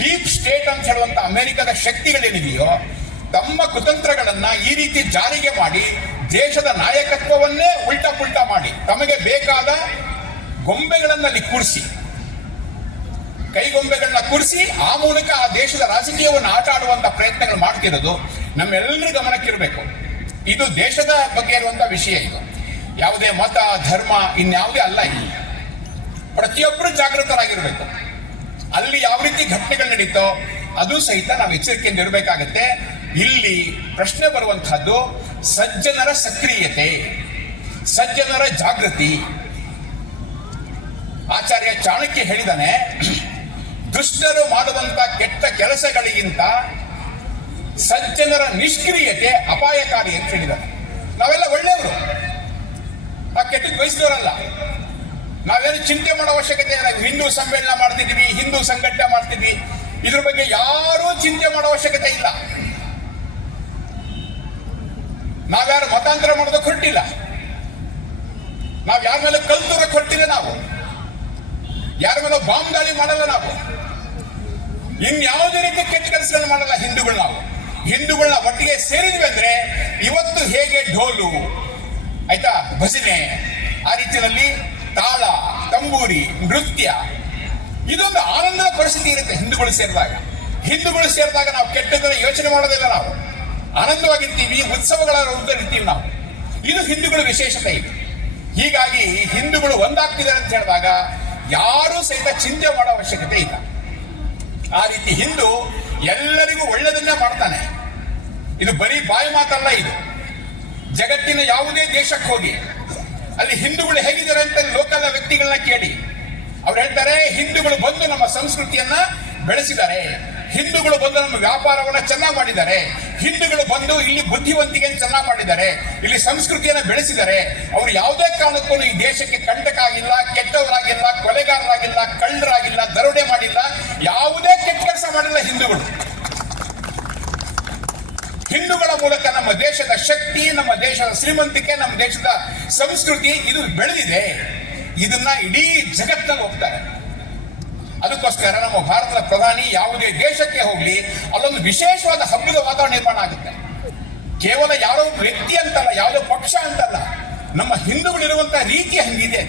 ಡೀಪ್ ಸ್ಟೇಟ್ ಅಂತ ಹೇಳುವಂತ ಅಮೆರಿಕದ ಶಕ್ತಿಗಳೇನಿದೆಯೋ ತಮ್ಮ ಕುತಂತ್ರಗಳನ್ನ ಈ ರೀತಿ ಜಾರಿಗೆ ಮಾಡಿ ದೇಶದ ನಾಯಕತ್ವವನ್ನೇ ಉಲ್ಟಾ ಪುಲ್ಟಾ ಮಾಡಿ ತಮಗೆ ಬೇಕಾದ ಗೊಂಬೆಗಳನ್ನಲ್ಲಿ ಕೂರಿಸಿ, ಕೈಗೊಂಬೆಗಳನ್ನ ಕೂರಿಸಿ ಆ ಮೂಲಕ ಆ ದೇಶದ ರಾಜಕೀಯವನ್ನು ಆಟ ಆಡುವಂತ ಪ್ರಯತ್ನಗಳು ಮಾಡ್ತಿರೋದು ನಮ್ಮೆಲ್ಲರ ಗಮನಕ್ಕಿರಬೇಕು. ಇದು ದೇಶದ ಬಗ್ಗೆ ಇರುವಂತಹ ವಿಷಯ. ಇದು ಯಾವುದೇ ಮತ, ಧರ್ಮ, ಇನ್ಯಾವುದೇ ಅಲ್ಲ. ಇಲ್ಲಿ ಪ್ರತಿಯೊಬ್ಬರು ಜಾಗೃತರಾಗಿರ್ಬೇಕು. ಅಲ್ಲಿ ಯಾವ ರೀತಿ ಘಟನೆಗಳು ನಡೀತೋ ಅದು ಸಹಿತ ನಾವು ಎಚ್ಚರಿಕೆಯಿಂದ ಇರಬೇಕಾಗತ್ತೆ. ಇಲ್ಲಿ ಪ್ರಶ್ನೆ ಬರುವಂತಹದ್ದು ಸಜ್ಜನರ ಸಕ್ರಿಯತೆ, ಸಜ್ಜನರ ಜಾಗೃತಿ. ಆಚಾರ್ಯ ಚಾಣಕ್ಯ ಹೇಳಿದಾನೆ, ದುಷ್ಟರು ಮಾಡುವಂತ ಕೆಟ್ಟ ಕೆಲಸಗಳಿಗಿಂತ ಸಜ್ಜನರ ನಿಷ್ಕ್ರಿಯತೆ ಅಪಾಯಕಾರಿ ಅಂತ ಹೇಳಿದಾನೆ. ನಾವೆಲ್ಲ ಒಳ್ಳೆಯವರು, ಆ ಕೆಟ್ಟದ್ದು ಬಯಸಿದವರಲ್ಲ. ನಾವೇನು ಚಿಂತೆ ಮಾಡೋ ಅವಶ್ಯಕತೆ ಇಲ್ಲ. ಹಿಂದೂ ಸಮ್ಮೇಳನ ಮಾಡ್ತಿದ್ವಿ, ಹಿಂದೂ ಸಂಘಟನೆ ಮಾಡ್ತಿದ್ವಿ, ಇದ್ರ ಬಗ್ಗೆ ಯಾರೂ ಚಿಂತೆ ಮಾಡೋ ಅವಶ್ಯಕತೆ ಇಲ್ಲ. ನಾವ್ಯಾರು ಮತಾಂತರ ಮಾಡೋದಕ್ಕೆ ಹೊರಟಿಲ್ಲ. ನಾವ್ ಯಾರ ಮೇಲೆ ಕಲ್ತೂರಕ್ಕೆ ಹೊರಟಿಲ್ಲ. ನಾವು ಯಾರ ಮೇಲೆ ಬಾಂಬ್ ದಾಳಿ ಮಾಡಲ್ಲ. ನಾವು ಇನ್ಯಾವುದೇ ರೀತಿ ಕೆಟ್ಟ ಕೆಲಸಗಳನ್ನ ಮಾಡಲ್ಲ. ನಾವು ಹಿಂದೂಗಳನ್ನ ಒಟ್ಟಿಗೆ ಸೇರಿದ್ವಿ ಅಂದ್ರೆ ಇವತ್ತು ಹೇಗೆ ಢೋಲು, ಆಯ್ತಾ, ಭಜನೆ, ಆ ರೀತಿಯಲ್ಲಿ ತಾಳ, ತಂಬೂರಿ, ನೃತ್ಯ, ಇದೊಂದು ಆನಂದದ ಪರಿಸ್ಥಿತಿ ಇರುತ್ತೆ ಹಿಂದೂಗಳು ಸೇರಿದಾಗ. ನಾವು ಕೆಟ್ಟದನ್ನ ಯೋಚನೆ ಮಾಡೋದಿಲ್ಲ. ನಾವು ಆನಂದವಾಗಿರ್ತೀವಿ, ಉತ್ಸವಗಳ ಇರ್ತೀವಿ ನಾವು. ಇದು ಹಿಂದೂಗಳ ವಿಶೇಷತೆ ಇದು. ಹೀಗಾಗಿ ಹಿಂದೂಗಳು ಒಂದಾಗ್ತಿದ್ದಾರೆ ಅಂತ ಹೇಳಿದಾಗ ಯಾರೂ ಸಹಿತ ಚಿಂತೆ ಮಾಡೋ ಅವಶ್ಯಕತೆ ಇಲ್ಲ. ಆ ರೀತಿ ಹಿಂದೂ ಎಲ್ಲರಿಗೂ ಒಳ್ಳೆಯದನ್ನೇ ಮಾಡ್ತಾನೆ. ಇದು ಬರೀ ಬಾಯಿ ಮಾತಲ್ಲ. ಇದು ಜಗತ್ತಿನ ಯಾವುದೇ ದೇಶಕ್ಕೆ ಹೋಗಿ ಅಲ್ಲಿ ಹಿಂದೂಗಳು ಹೇಗಿದ್ದಾರೆ ಅಂತ ಲೋಕಲ್ ವ್ಯಕ್ತಿಗಳನ್ನ ಕೇಳಿ, ಅವ್ರು ಹೇಳ್ತಾರೆ, ಹಿಂದೂಗಳು ಬಂದು ನಮ್ಮ ಸಂಸ್ಕೃತಿಯನ್ನ ಬೆಳೆಸಿದ್ದಾರೆ, ಹಿಂದೂಗಳು ಬಂದು ನಮ್ಮ ವ್ಯಾಪಾರವನ್ನ ಚೆನ್ನಾಗಿ ಮಾಡಿದ್ದಾರೆ, ಹಿಂದೂಗಳು ಬಂದು ಇಲ್ಲಿ ಬುದ್ಧಿವಂತಿಕೆಯನ್ನು ಚೆನ್ನಾಗಿ ಮಾಡಿದ್ದಾರೆ, ಇಲ್ಲಿ ಸಂಸ್ಕೃತಿಯನ್ನ ಬೆಳೆಸಿದ್ದಾರೆ. ಅವರು ಯಾವುದೇ ಕಾರಣಕ್ಕೂ ಈ ದೇಶಕ್ಕೆ ಕಂಟಕ ಆಗಿಲ್ಲ, ಕೆಟ್ಟವರಾಗಿಲ್ಲ, ಕೊಲೆಗಾರರಾಗಿಲ್ಲ, ಕಳ್ಳರಾಗಿಲ್ಲ, ದರೋಡೆ ಮಾಡಿಲ್ಲ, ಯಾವುದೇ ಕೆಟ್ಟ ಕೆಲಸ ಮಾಡಿಲ್ಲ ಹಿಂದೂಗಳು. ಹಿಂದೂಗಳ ಮೂಲಕ ನಮ್ಮ ದೇಶದ ಶಕ್ತಿ, ನಮ್ಮ ದೇಶದ ಶ್ರೀಮಂತಿಕೆ, ನಮ್ಮ ದೇಶದ ಸಂಸ್ಕೃತಿ ಇದು ಬೆಳೆದಿದೆ. ಇದನ್ನ ಇಡೀ ಜಗತ್ತಿನಲ್ಲಿ ಹೋಗ್ತಾರೆ. ಅದಕ್ಕೋಸ್ಕರ ನಮ್ಮ ಭಾರತದ ಪ್ರಧಾನಿ ಯಾವುದೇ ದೇಶಕ್ಕೆ ಹೋಗ್ಲಿ ಅಲ್ಲೊಂದು ವಿಶೇಷವಾದ ಹಬ್ಬದ ವಾತಾವರಣ ನಿರ್ಮಾಣ ಆಗುತ್ತೆ. ಕೇವಲ ಯಾರೋ ವ್ಯಕ್ತಿ ಅಂತಲ್ಲ, ಯಾವುದೋ ಪಕ್ಷ ಅಂತಲ್ಲ, ನಮ್ಮ ಹಿಂದೂಗಳಿರುವಂತಹ ರೀತಿ ಹಂಗಿದೆ.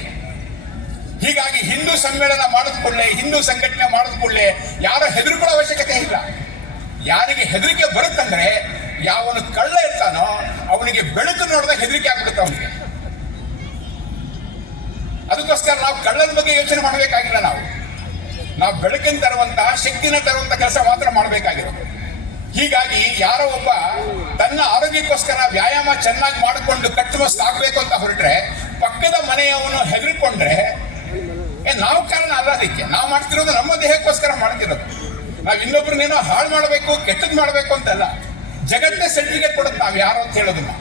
ಹೀಗಾಗಿ ಹಿಂದೂ ಸಮ್ಮೇಳನ ಮಾಡಿದ್ಕೊಳ್ಳೆ, ಹಿಂದೂ ಸಂಘಟನೆ ಮಾಡಿದ್ಕೊಳ್ಳೆ ಯಾರೋ ಹೆದರ್ಕೊಳ್ಳೋ ಅವಶ್ಯಕತೆ ಇಲ್ಲ. ಯಾರಿಗೆ ಹೆದರಿಕೆ ಬರುತ್ತಂದ್ರೆ ಯಾವನು ಕಳ್ಳ ಇರ್ತಾನೋ ಅವನಿಗೆ ಬೆಳಕು ನೋಡಿದಾಗ ಹೆದರಿಕೆ ಆಗ್ಬಿಡುತ್ತೆ ಅವನಿಗೆ. ಅದಕ್ಕೋಸ್ಕರ ನಾವು ಕಳ್ಳನ ಬಗ್ಗೆ ಯೋಚನೆ ಮಾಡಬೇಕಾಗಿಲ್ಲ. ನಾವು ಬೆಳಕಿನ ತರುವಂತಹ, ಶಕ್ತಿನ ತರುವಂತಹ ಕೆಲಸ ಮಾತ್ರ ಮಾಡಬೇಕಾಗಿರೋದು. ಹೀಗಾಗಿ ಯಾರೋ ಒಬ್ಬ ತನ್ನ ಆರೋಗ್ಯಕ್ಕೋಸ್ಕರ ವ್ಯಾಯಾಮ ಚೆನ್ನಾಗಿ ಮಾಡಿಕೊಂಡು ಕಟ್ಟುಮಸ್ತು ಆಗ್ಬೇಕು ಅಂತ ಹೊರಟ್ರೆ ಪಕ್ಕ ಪಕ್ಕದ ಮನೆಯವನು ಹೆದರಿಕೊಂಡ್ರೆ ನಾವು ಕಾರಣ ಅಲ್ಲ. ಅದಕ್ಕೆ ನಾವು ಮಾಡ್ತಿರೋದು ನಮ್ಮ ದೇಹಕ್ಕೋಸ್ಕರ ಮಾಡ್ತಿರೋದು. ನಾವು ಇನ್ನೊಬ್ರನ್ನೇನೋ ಹಾಳು ಮಾಡಬೇಕು, ಕೆಟ್ಟದ್ ಮಾಡಬೇಕು ಅಂತಲ್ಲ. ಜಗತ್ತೇ ಸರ್ಟಿಫಿಕೇಟ್ ಕೊಡುತ್ತೆ ನಾವು ಯಾರು ಅಂತ ಹೇಳೋದನ್ನ.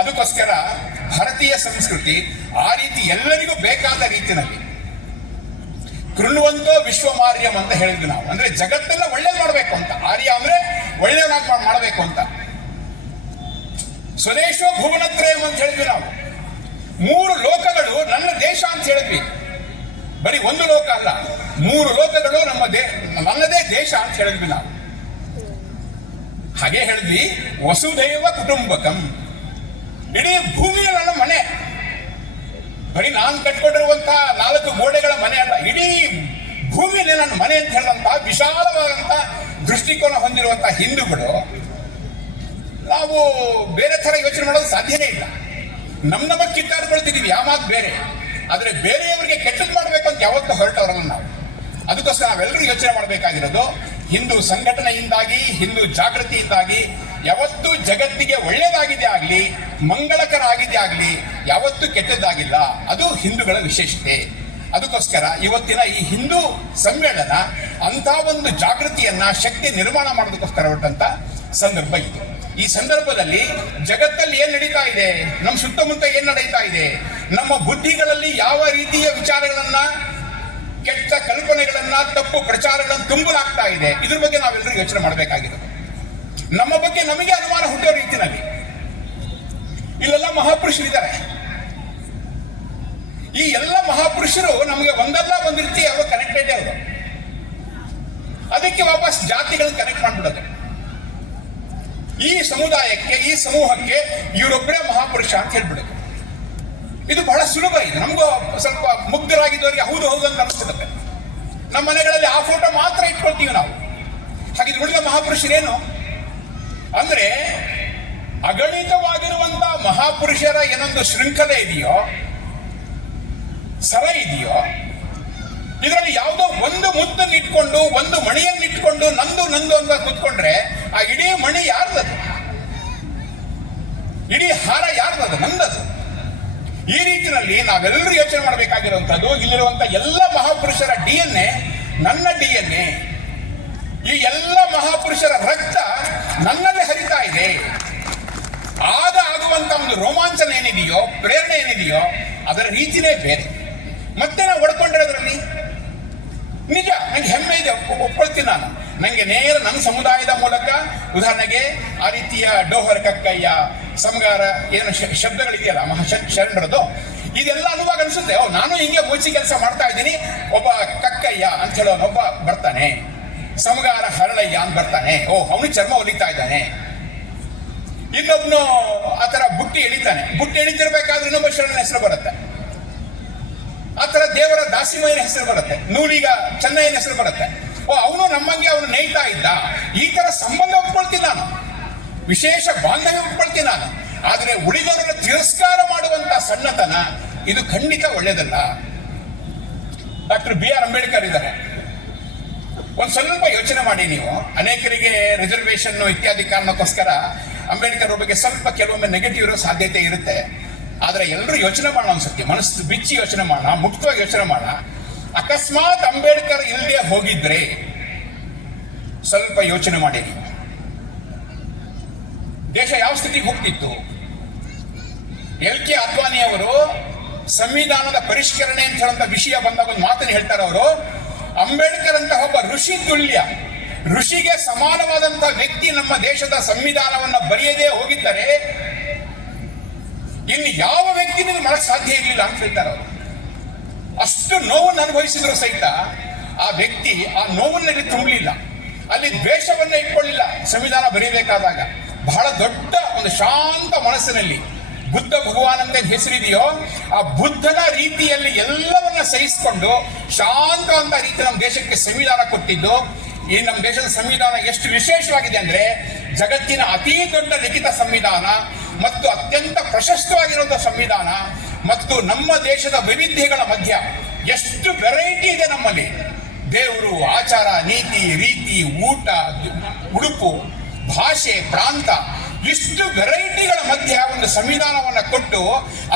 ಅದಕ್ಕೋಸ್ಕರ ಭಾರತೀಯ ಸಂಸ್ಕೃತಿ ಆ ರೀತಿ ಎಲ್ಲರಿಗೂ ಬೇಕಾದ ರೀತಿಯಲ್ಲಿ ಕೃಣ್ವಂತೋ ವಿಶ್ವಮಾರ್ಯಂ ಅಂತ ಹೇಳಿದ್ವಿ ನಾವು. ಅಂದ್ರೆ ಜಗತ್ತೆಲ್ಲ ಒಳ್ಳೇದು ಮಾಡಬೇಕು ಅಂತ. ಆರ್ಯ ಅಂದ್ರೆ ಒಳ್ಳೆಯವನಾಗಿ ಮಾಡಬೇಕು ಅಂತ. ಸ್ವದೇಶೋ ಭುವನತ್ರಯಂ ಅಂತ ಹೇಳಿದ್ವಿ ನಾವು. 3 ಲೋಕಗಳು ನನ್ನ ದೇಶ ಅಂತ ಹೇಳಿದ್ವಿ. ಬರೀ ಒಂದು ಲೋಕ ಅಲ್ಲ, 3 ಲೋಕಗಳು ನನ್ನದೇ ದೇಶ ಅಂತ ಹೇಳಿದ್ವಿ ನಾವು. ಹಾಗೆ ಹೇಳಿದ್ವಿ ವಸುಧೈವ ಕುಟುಂಬಕಂ. ಇಡೀ ಭೂಮಿಯ ನನ್ನ ಮನೆ. ಬರೀ ನಾನು ಕಟ್ಕೊಂಡಿರುವಂತಹ 4 ಗೋಡೆಗಳ ಮನೆ ಅಲ್ಲ, ಇಡೀ ಭೂಮಿಯಲ್ಲಿ ನನ್ನ ಮನೆ ಅಂತ ಹೇಳಿದಂತಹ ವಿಶಾಲವಾದಂತಹ ದೃಷ್ಟಿಕೋನ ಹೊಂದಿರುವಂತಹ ಹಿಂದೂಗಳು ನಾವು ಬೇರೆ ತರ ಯೋಚನೆ ಮಾಡೋದು ಸಾಧ್ಯನೇ ಇಲ್ಲ. ನಮ್ಮ ಕಿತ್ತಾಡ್ಕೊಳ್ತಿದೀವಿ, ಯಾವ ಮಾತು ಬೇರೆ. ಆದ್ರೆ ಬೇರೆಯವರಿಗೆ ಕೆಟ್ಟದ್ದು ಮಾಡಬೇಕು ಅಂತ ಯಾವತ್ತೂ ಹೊರಟವರಲ್ಲ ನಾವು. ಅದಕ್ಕೋಸ್ಕರ ನಾವೆಲ್ಲರೂ ಯೋಚನೆ ಮಾಡಬೇಕಾಗಿರೋದು ಹಿಂದೂ ಸಂಘಟನೆಯಿಂದಾಗಿ, ಹಿಂದೂ ಜಾಗೃತಿಯಿಂದಾಗಿ ಯಾವತ್ತೂ ಜಗತ್ತಿಗೆ ಒಳ್ಳೆಯದಾಗಿದೆ ಆಗಲಿ, ಮಂಗಳಕರ ಆಗಿದೆ ಆಗಲಿ, ಯಾವತ್ತೂ ಕೆಟ್ಟದ್ದಾಗಿಲ್ಲ. ಅದು ಹಿಂದೂಗಳ ವಿಶೇಷತೆ. ಅದಕ್ಕೋಸ್ಕರ ಇವತ್ತಿನ ಈ ಹಿಂದೂ ಸಮ್ಮೇಳನ ಅಂತ ಒಂದು ಜಾಗೃತಿಯನ್ನ, ಶಕ್ತಿ ನಿರ್ಮಾಣ ಮಾಡೋದಕ್ಕೋಸ್ಕರ ಹೊರಟಂತ ಸಂದರ್ಭ ಇದು. ಈ ಸಂದರ್ಭದಲ್ಲಿ ಜಗತ್ತಲ್ಲಿ ಏನ್ ನಡೀತಾ ಇದೆ, ನಮ್ಮ ಸುತ್ತಮುತ್ತ ಏನ್ ನಡೀತಾ ಇದೆ, ನಮ್ಮ ಬುದ್ಧಿಗಳಲ್ಲಿ ಯಾವ ರೀತಿಯ ವಿಚಾರಗಳನ್ನ, ಕೆಟ್ಟ ಕಲ್ಪನೆಗಳನ್ನ, ತಪ್ಪು ಪ್ರಚಾರಗಳನ್ನು ತುಂಬಲಾಗ್ತಾ ಇದೆ, ಇದ್ರ ಬಗ್ಗೆ ನಾವೆಲ್ಲರೂ ಯೋಚನೆ ಮಾಡಬೇಕಾಗಿರೋದು. ನಮ್ಮ ಬಗ್ಗೆ ನಮಗೆ ಅನುಮಾನ ಹುಟ್ಟೋ ರೀತಿಯಲ್ಲಿ ಇಲ್ಲೆಲ್ಲ ಮಹಾಪುರುಷರಿದ್ದಾರೆ. ಈ ಎಲ್ಲ ಮಹಾಪುರುಷರು ನಮಗೆ ಒಂದಲ್ಲ ಒಂದು ರೀತಿ ಅವರು ಕನೆಕ್ಟೆಡ್ ಅವರು. ಅದಕ್ಕೆ ವಾಪಸ್ ಜಾತಿಗಳನ್ನು ಕನೆಕ್ಟ್ ಮಾಡ್ಬಿಡೋದು. ಈ ಸಮುದಾಯಕ್ಕೆ, ಈ ಸಮೂಹಕ್ಕೆ ಇವರೊಬ್ಬರೇ ಮಹಾಪುರುಷ ಅಂತ ಹೇಳ್ಬಿಡೋದು. ಇದು ಬಹಳ ಸುಲಭ. ಇದು ನಮಗೂ ಸ್ವಲ್ಪ ಮುಗ್ಧರಾಗಿದ್ದವರಿಗೆ ಹೌದು ಹೌದು ಅಂತ ಅನಿಸ್ಬಿಡುತ್ತೆ. ನಮ್ಮ ಮನೆಗಳಲ್ಲಿ ಆ ಫೋಟೋ ಮಾತ್ರ ಇಟ್ಕೊಳ್ತೀವಿ ನಾವು. ಹಾಗಿದ್ರೆ ಉಳಿದ ಮಹಾಪುರುಷರೇನು ಅಂದ್ರೆ ಅಗಣಿತವಾಗಿರುವಂತಹ ಮಹಾಪುರುಷರ ಏನೊಂದು ಶೃಂಖಲೆ ಇದೆಯೋ, ಸರ ಇದೆಯೋ, ಇದರಲ್ಲಿ ಯಾವುದೋ ಒಂದು ಮುತ್ತನ್ನು ಇಟ್ಕೊಂಡು, ಒಂದು ಮಣಿಯನ್ನು ಇಟ್ಕೊಂಡು ನಂದು ನಂದು ಅಂತ ಕೂತ್ಕೊಂಡ್ರೆ ಆ ಇಡೀ ಮಣಿ ಯಾರ್ದದು? ಇಡೀ ಹಾರ ಯಾರ್ದದು? ನಂದದು. ಈ ರೀತಿಯಲ್ಲಿ ನಾವೆಲ್ಲರೂ ಯೋಚನೆ ಮಾಡಬೇಕಾಗಿರುವಂತದ್ದು, ಇಲ್ಲಿರುವಂತ ಎಲ್ಲ ಮಹಾಪುರುಷರ DNA ನನ್ನ DNA. ಈ ಎಲ್ಲ ಮಹಾಪುರುಷರ ರಕ್ತ ನನ್ನಲ್ಲಿ ಹರಿತಾ ಇದೆ. ಆಗ ಆಗುವಂತ ಒಂದು ರೋಮಾಂಚನ ಏನಿದೆಯೋ, ಪ್ರೇರಣೆ ಏನಿದೆಯೋ, ಅದರ ರೀತಿನೇ ಬೇರೆ. ಮತ್ತೆ ನಾವು ಒಡ್ಕೊಂಡಿರೋದ್ರಲ್ಲಿ ನಿಜ ನಂಗೆ ಹೆಮ್ಮೆ ಇದೆ, ಒಪ್ಕೊಳ್ತೀನಿ ನಾನು. ನಂಗೆ ನೇರ ನನ್ನ ಸಮುದಾಯದ ಮೂಲಕ, ಉದಾಹರಣೆಗೆ ಆ ರೀತಿಯ ಡೋಹರ್ ಕಕ್ಕಯ್ಯ, ಸಮಗಾರ ಏನು ಶಬ್ದಗಳಿದೆಯಲ್ಲ ಶರಣರದು, ಇದೆಲ್ಲ ಅನ್ನುವಾಗ ಅನ್ಸುತ್ತೆ, ನಾನು ಹಿಂಗೆ ಮೂಚಿ ಕೆಲಸ ಮಾಡ್ತಾ ಇದ್ದೀನಿ. ಒಬ್ಬ ಕಕ್ಕಯ್ಯ ಅಂತ ಹೇಳೋನೊಬ್ಬ ಬರ್ತಾನೆ, ಸಮಗಾರ ಹರಳಯ್ಯ ಅಂತ ಬರ್ತಾನೆ, ಅವನು ಚರ್ಮ ಹೊಲಿತಾ ಇದ್ದಾನೆ. ಇನ್ನೊಬ್ನು ಆತರ ಬುಟ್ಟಿ ಎಳಿತಾನೆ, ಬುಟ್ಟಿ ಎಳಿತಿರ್ಬೇಕಾದ್ರೆ ಇನ್ನೊಬ್ಬ ಶರಣನ ಹೆಸರು ಬರುತ್ತೆ. ಆತರ ದೇವರ ದಾಸಿಮಯ್ಯನ ಹೆಸರು ಬರುತ್ತೆ, ನೂಲಿಗ ಚೆನ್ನಯ್ಯನ ಹೆಸರು ಬರುತ್ತೆ. ಅವನು ನಮ್ಮಂಗೆ ಅವನು ನೇಯ್ತಾ ಇದ್ದ. ಈ ತರ ಸಂಬಂಧ ಒಪ್ಕೊಳ್ತೀನಿ ನಾನು, ವಿಶೇಷ ಬಾಂಧವ್ಯ ಒಪ್ಕೊಳ್ತೀನಿ ನಾನು. ಆದ್ರೆ ಉಳಿದವರನ್ನು ತಿರಸ್ಕಾರ ಮಾಡುವಂತ ಸಣ್ಣತನ ಇದು ಖಂಡಿತ ಒಳ್ಳೇದಲ್ಲ. ಡಾಕ್ಟರ್ BR ಅಂಬೇಡ್ಕರ್ ಇದ್ದಾರೆ. ಒಂದ್ ಸ್ವಲ್ಪ ಯೋಚನೆ ಮಾಡಿ ನೀವು. ಅನೇಕರಿಗೆ ರಿಸರ್ವೇಶನ್ ಇತ್ಯಾದಿ ಕಾರಣಕ್ಕೋಸ್ಕರ ಅಂಬೇಡ್ಕರ್ ಬಗ್ಗೆ ಸ್ವಲ್ಪ ಕೆಲವೊಮ್ಮೆ ನೆಗೆಟಿವ್ ಇರೋ ಸಾಧ್ಯತೆ ಇರುತ್ತೆ. ಆದ್ರೆ ಎಲ್ಲರೂ ಯೋಚನೆ ಮಾಡೋಣ, ಅನ್ಸುತ್ತೆ, ಮನಸ್ಸು ಬಿಚ್ಚಿ ಯೋಚನೆ ಮಾಡೋಣ, ಮುಕ್ತವಾಗಿ ಯೋಚನೆ ಮಾಡೋಣ. ಅಕಸ್ಮಾತ್ ಅಂಬೇಡ್ಕರ್ ಇಲ್ಲದೆ ಹೋಗಿದ್ರೆ ಸ್ವಲ್ಪ ಯೋಚನೆ ಮಾಡಿ, ದೇಶ ಯಾವ ಸ್ಥಿತಿಗೆ ಹೋಗ್ತಿತ್ತು? LK ಅದ್ವಾನಿ ಅವರು ಸಂವಿಧಾನದ ಪರಿಷ್ಕರಣೆ ಅಂತ ಹೇಳುವಂತ ವಿಷಯ ಬಂದಾಗ ಒಂದು ಮಾತನ್ನು ಹೇಳ್ತಾರೆ ಅವರು, ಅಂಬೇಡ್ಕರ್ ಅಂತ ಒಬ್ಬ ಋಷಿ ತುಲ್ಯ, ಋಷಿಗೆ ಸಮಾನವಾದಂತಹ ವ್ಯಕ್ತಿ ನಮ್ಮ ದೇಶದ ಸಂವಿಧಾನವನ್ನ ಬರೆಯದೇ ಹೋಗಿದ್ದರೆ ಇನ್ನು ಯಾವ ವ್ಯಕ್ತಿನೂ ಮಾಡಕ್ ಸಾಧ್ಯ ಇರಲಿಲ್ಲ ಅಂತ ಹೇಳ್ತಾರೆ ಅವರು. ಅಷ್ಟು ನೋವನ್ನು ಅನುಭವಿಸಿದ್ರು ಸಹಿತ ಆ ವ್ಯಕ್ತಿ ಆ ನೋವನ್ನಲ್ಲಿ ತುಂಬಲಿಲ್ಲ, ಅಲ್ಲಿ ದ್ವೇಷವನ್ನ ಇಟ್ಕೊಳ್ಳಿಲ್ಲ. ಸಂವಿಧಾನ ಬರೀಬೇಕಾದಾಗ ಬಹಳ ದೊಡ್ಡ ಒಂದು ಶಾಂತ ಮನಸ್ಸಿನಲ್ಲಿ ಬುದ್ಧ ಭಗವಾನ್ ಅಂತ ಹೆಸರಿದೆಯೋ ಆ ಬುದ್ಧನ ರೀತಿಯಲ್ಲಿ ಎಲ್ಲವನ್ನ ಸಹಿಸಿಕೊಂಡು ಶಾಂತವಂತ ರೀತಿ ನಮ್ಮ ದೇಶಕ್ಕೆ ಸಂವಿಧಾನ ಕೊಟ್ಟಿದ್ದು. ಈ ನಮ್ಮ ದೇಶದ ಸಂವಿಧಾನ ಎಷ್ಟು ವಿಶೇಷವಾಗಿದೆ ಅಂದ್ರೆ ಜಗತ್ತಿನ ಅತಿ ದೊಡ್ಡ ಲಿಖಿತ ಸಂವಿಧಾನ ಮತ್ತು ಅತ್ಯಂತ ಪ್ರಶಸ್ತವಾಗಿರುವಂತಹ ಸಂವಿಧಾನ. ಮತ್ತು ನಮ್ಮ ದೇಶದ ವೈವಿಧ್ಯಗಳ ಮಧ್ಯ ಎಷ್ಟು ವೆರೈಟಿ ಇದೆ ನಮ್ಮಲ್ಲಿ. ದೇವರು, ಆಚಾರ, ನೀತಿ, ರೀತಿ, ಊಟ, ಉಡುಪು, ಭಾಷೆ, ಪ್ರಾಂತ, ಇಷ್ಟು ವೆರೈಟಿಗಳ ಮಧ್ಯ ಒಂದು ಸಂವಿಧಾನವನ್ನ ಕೊಟ್ಟು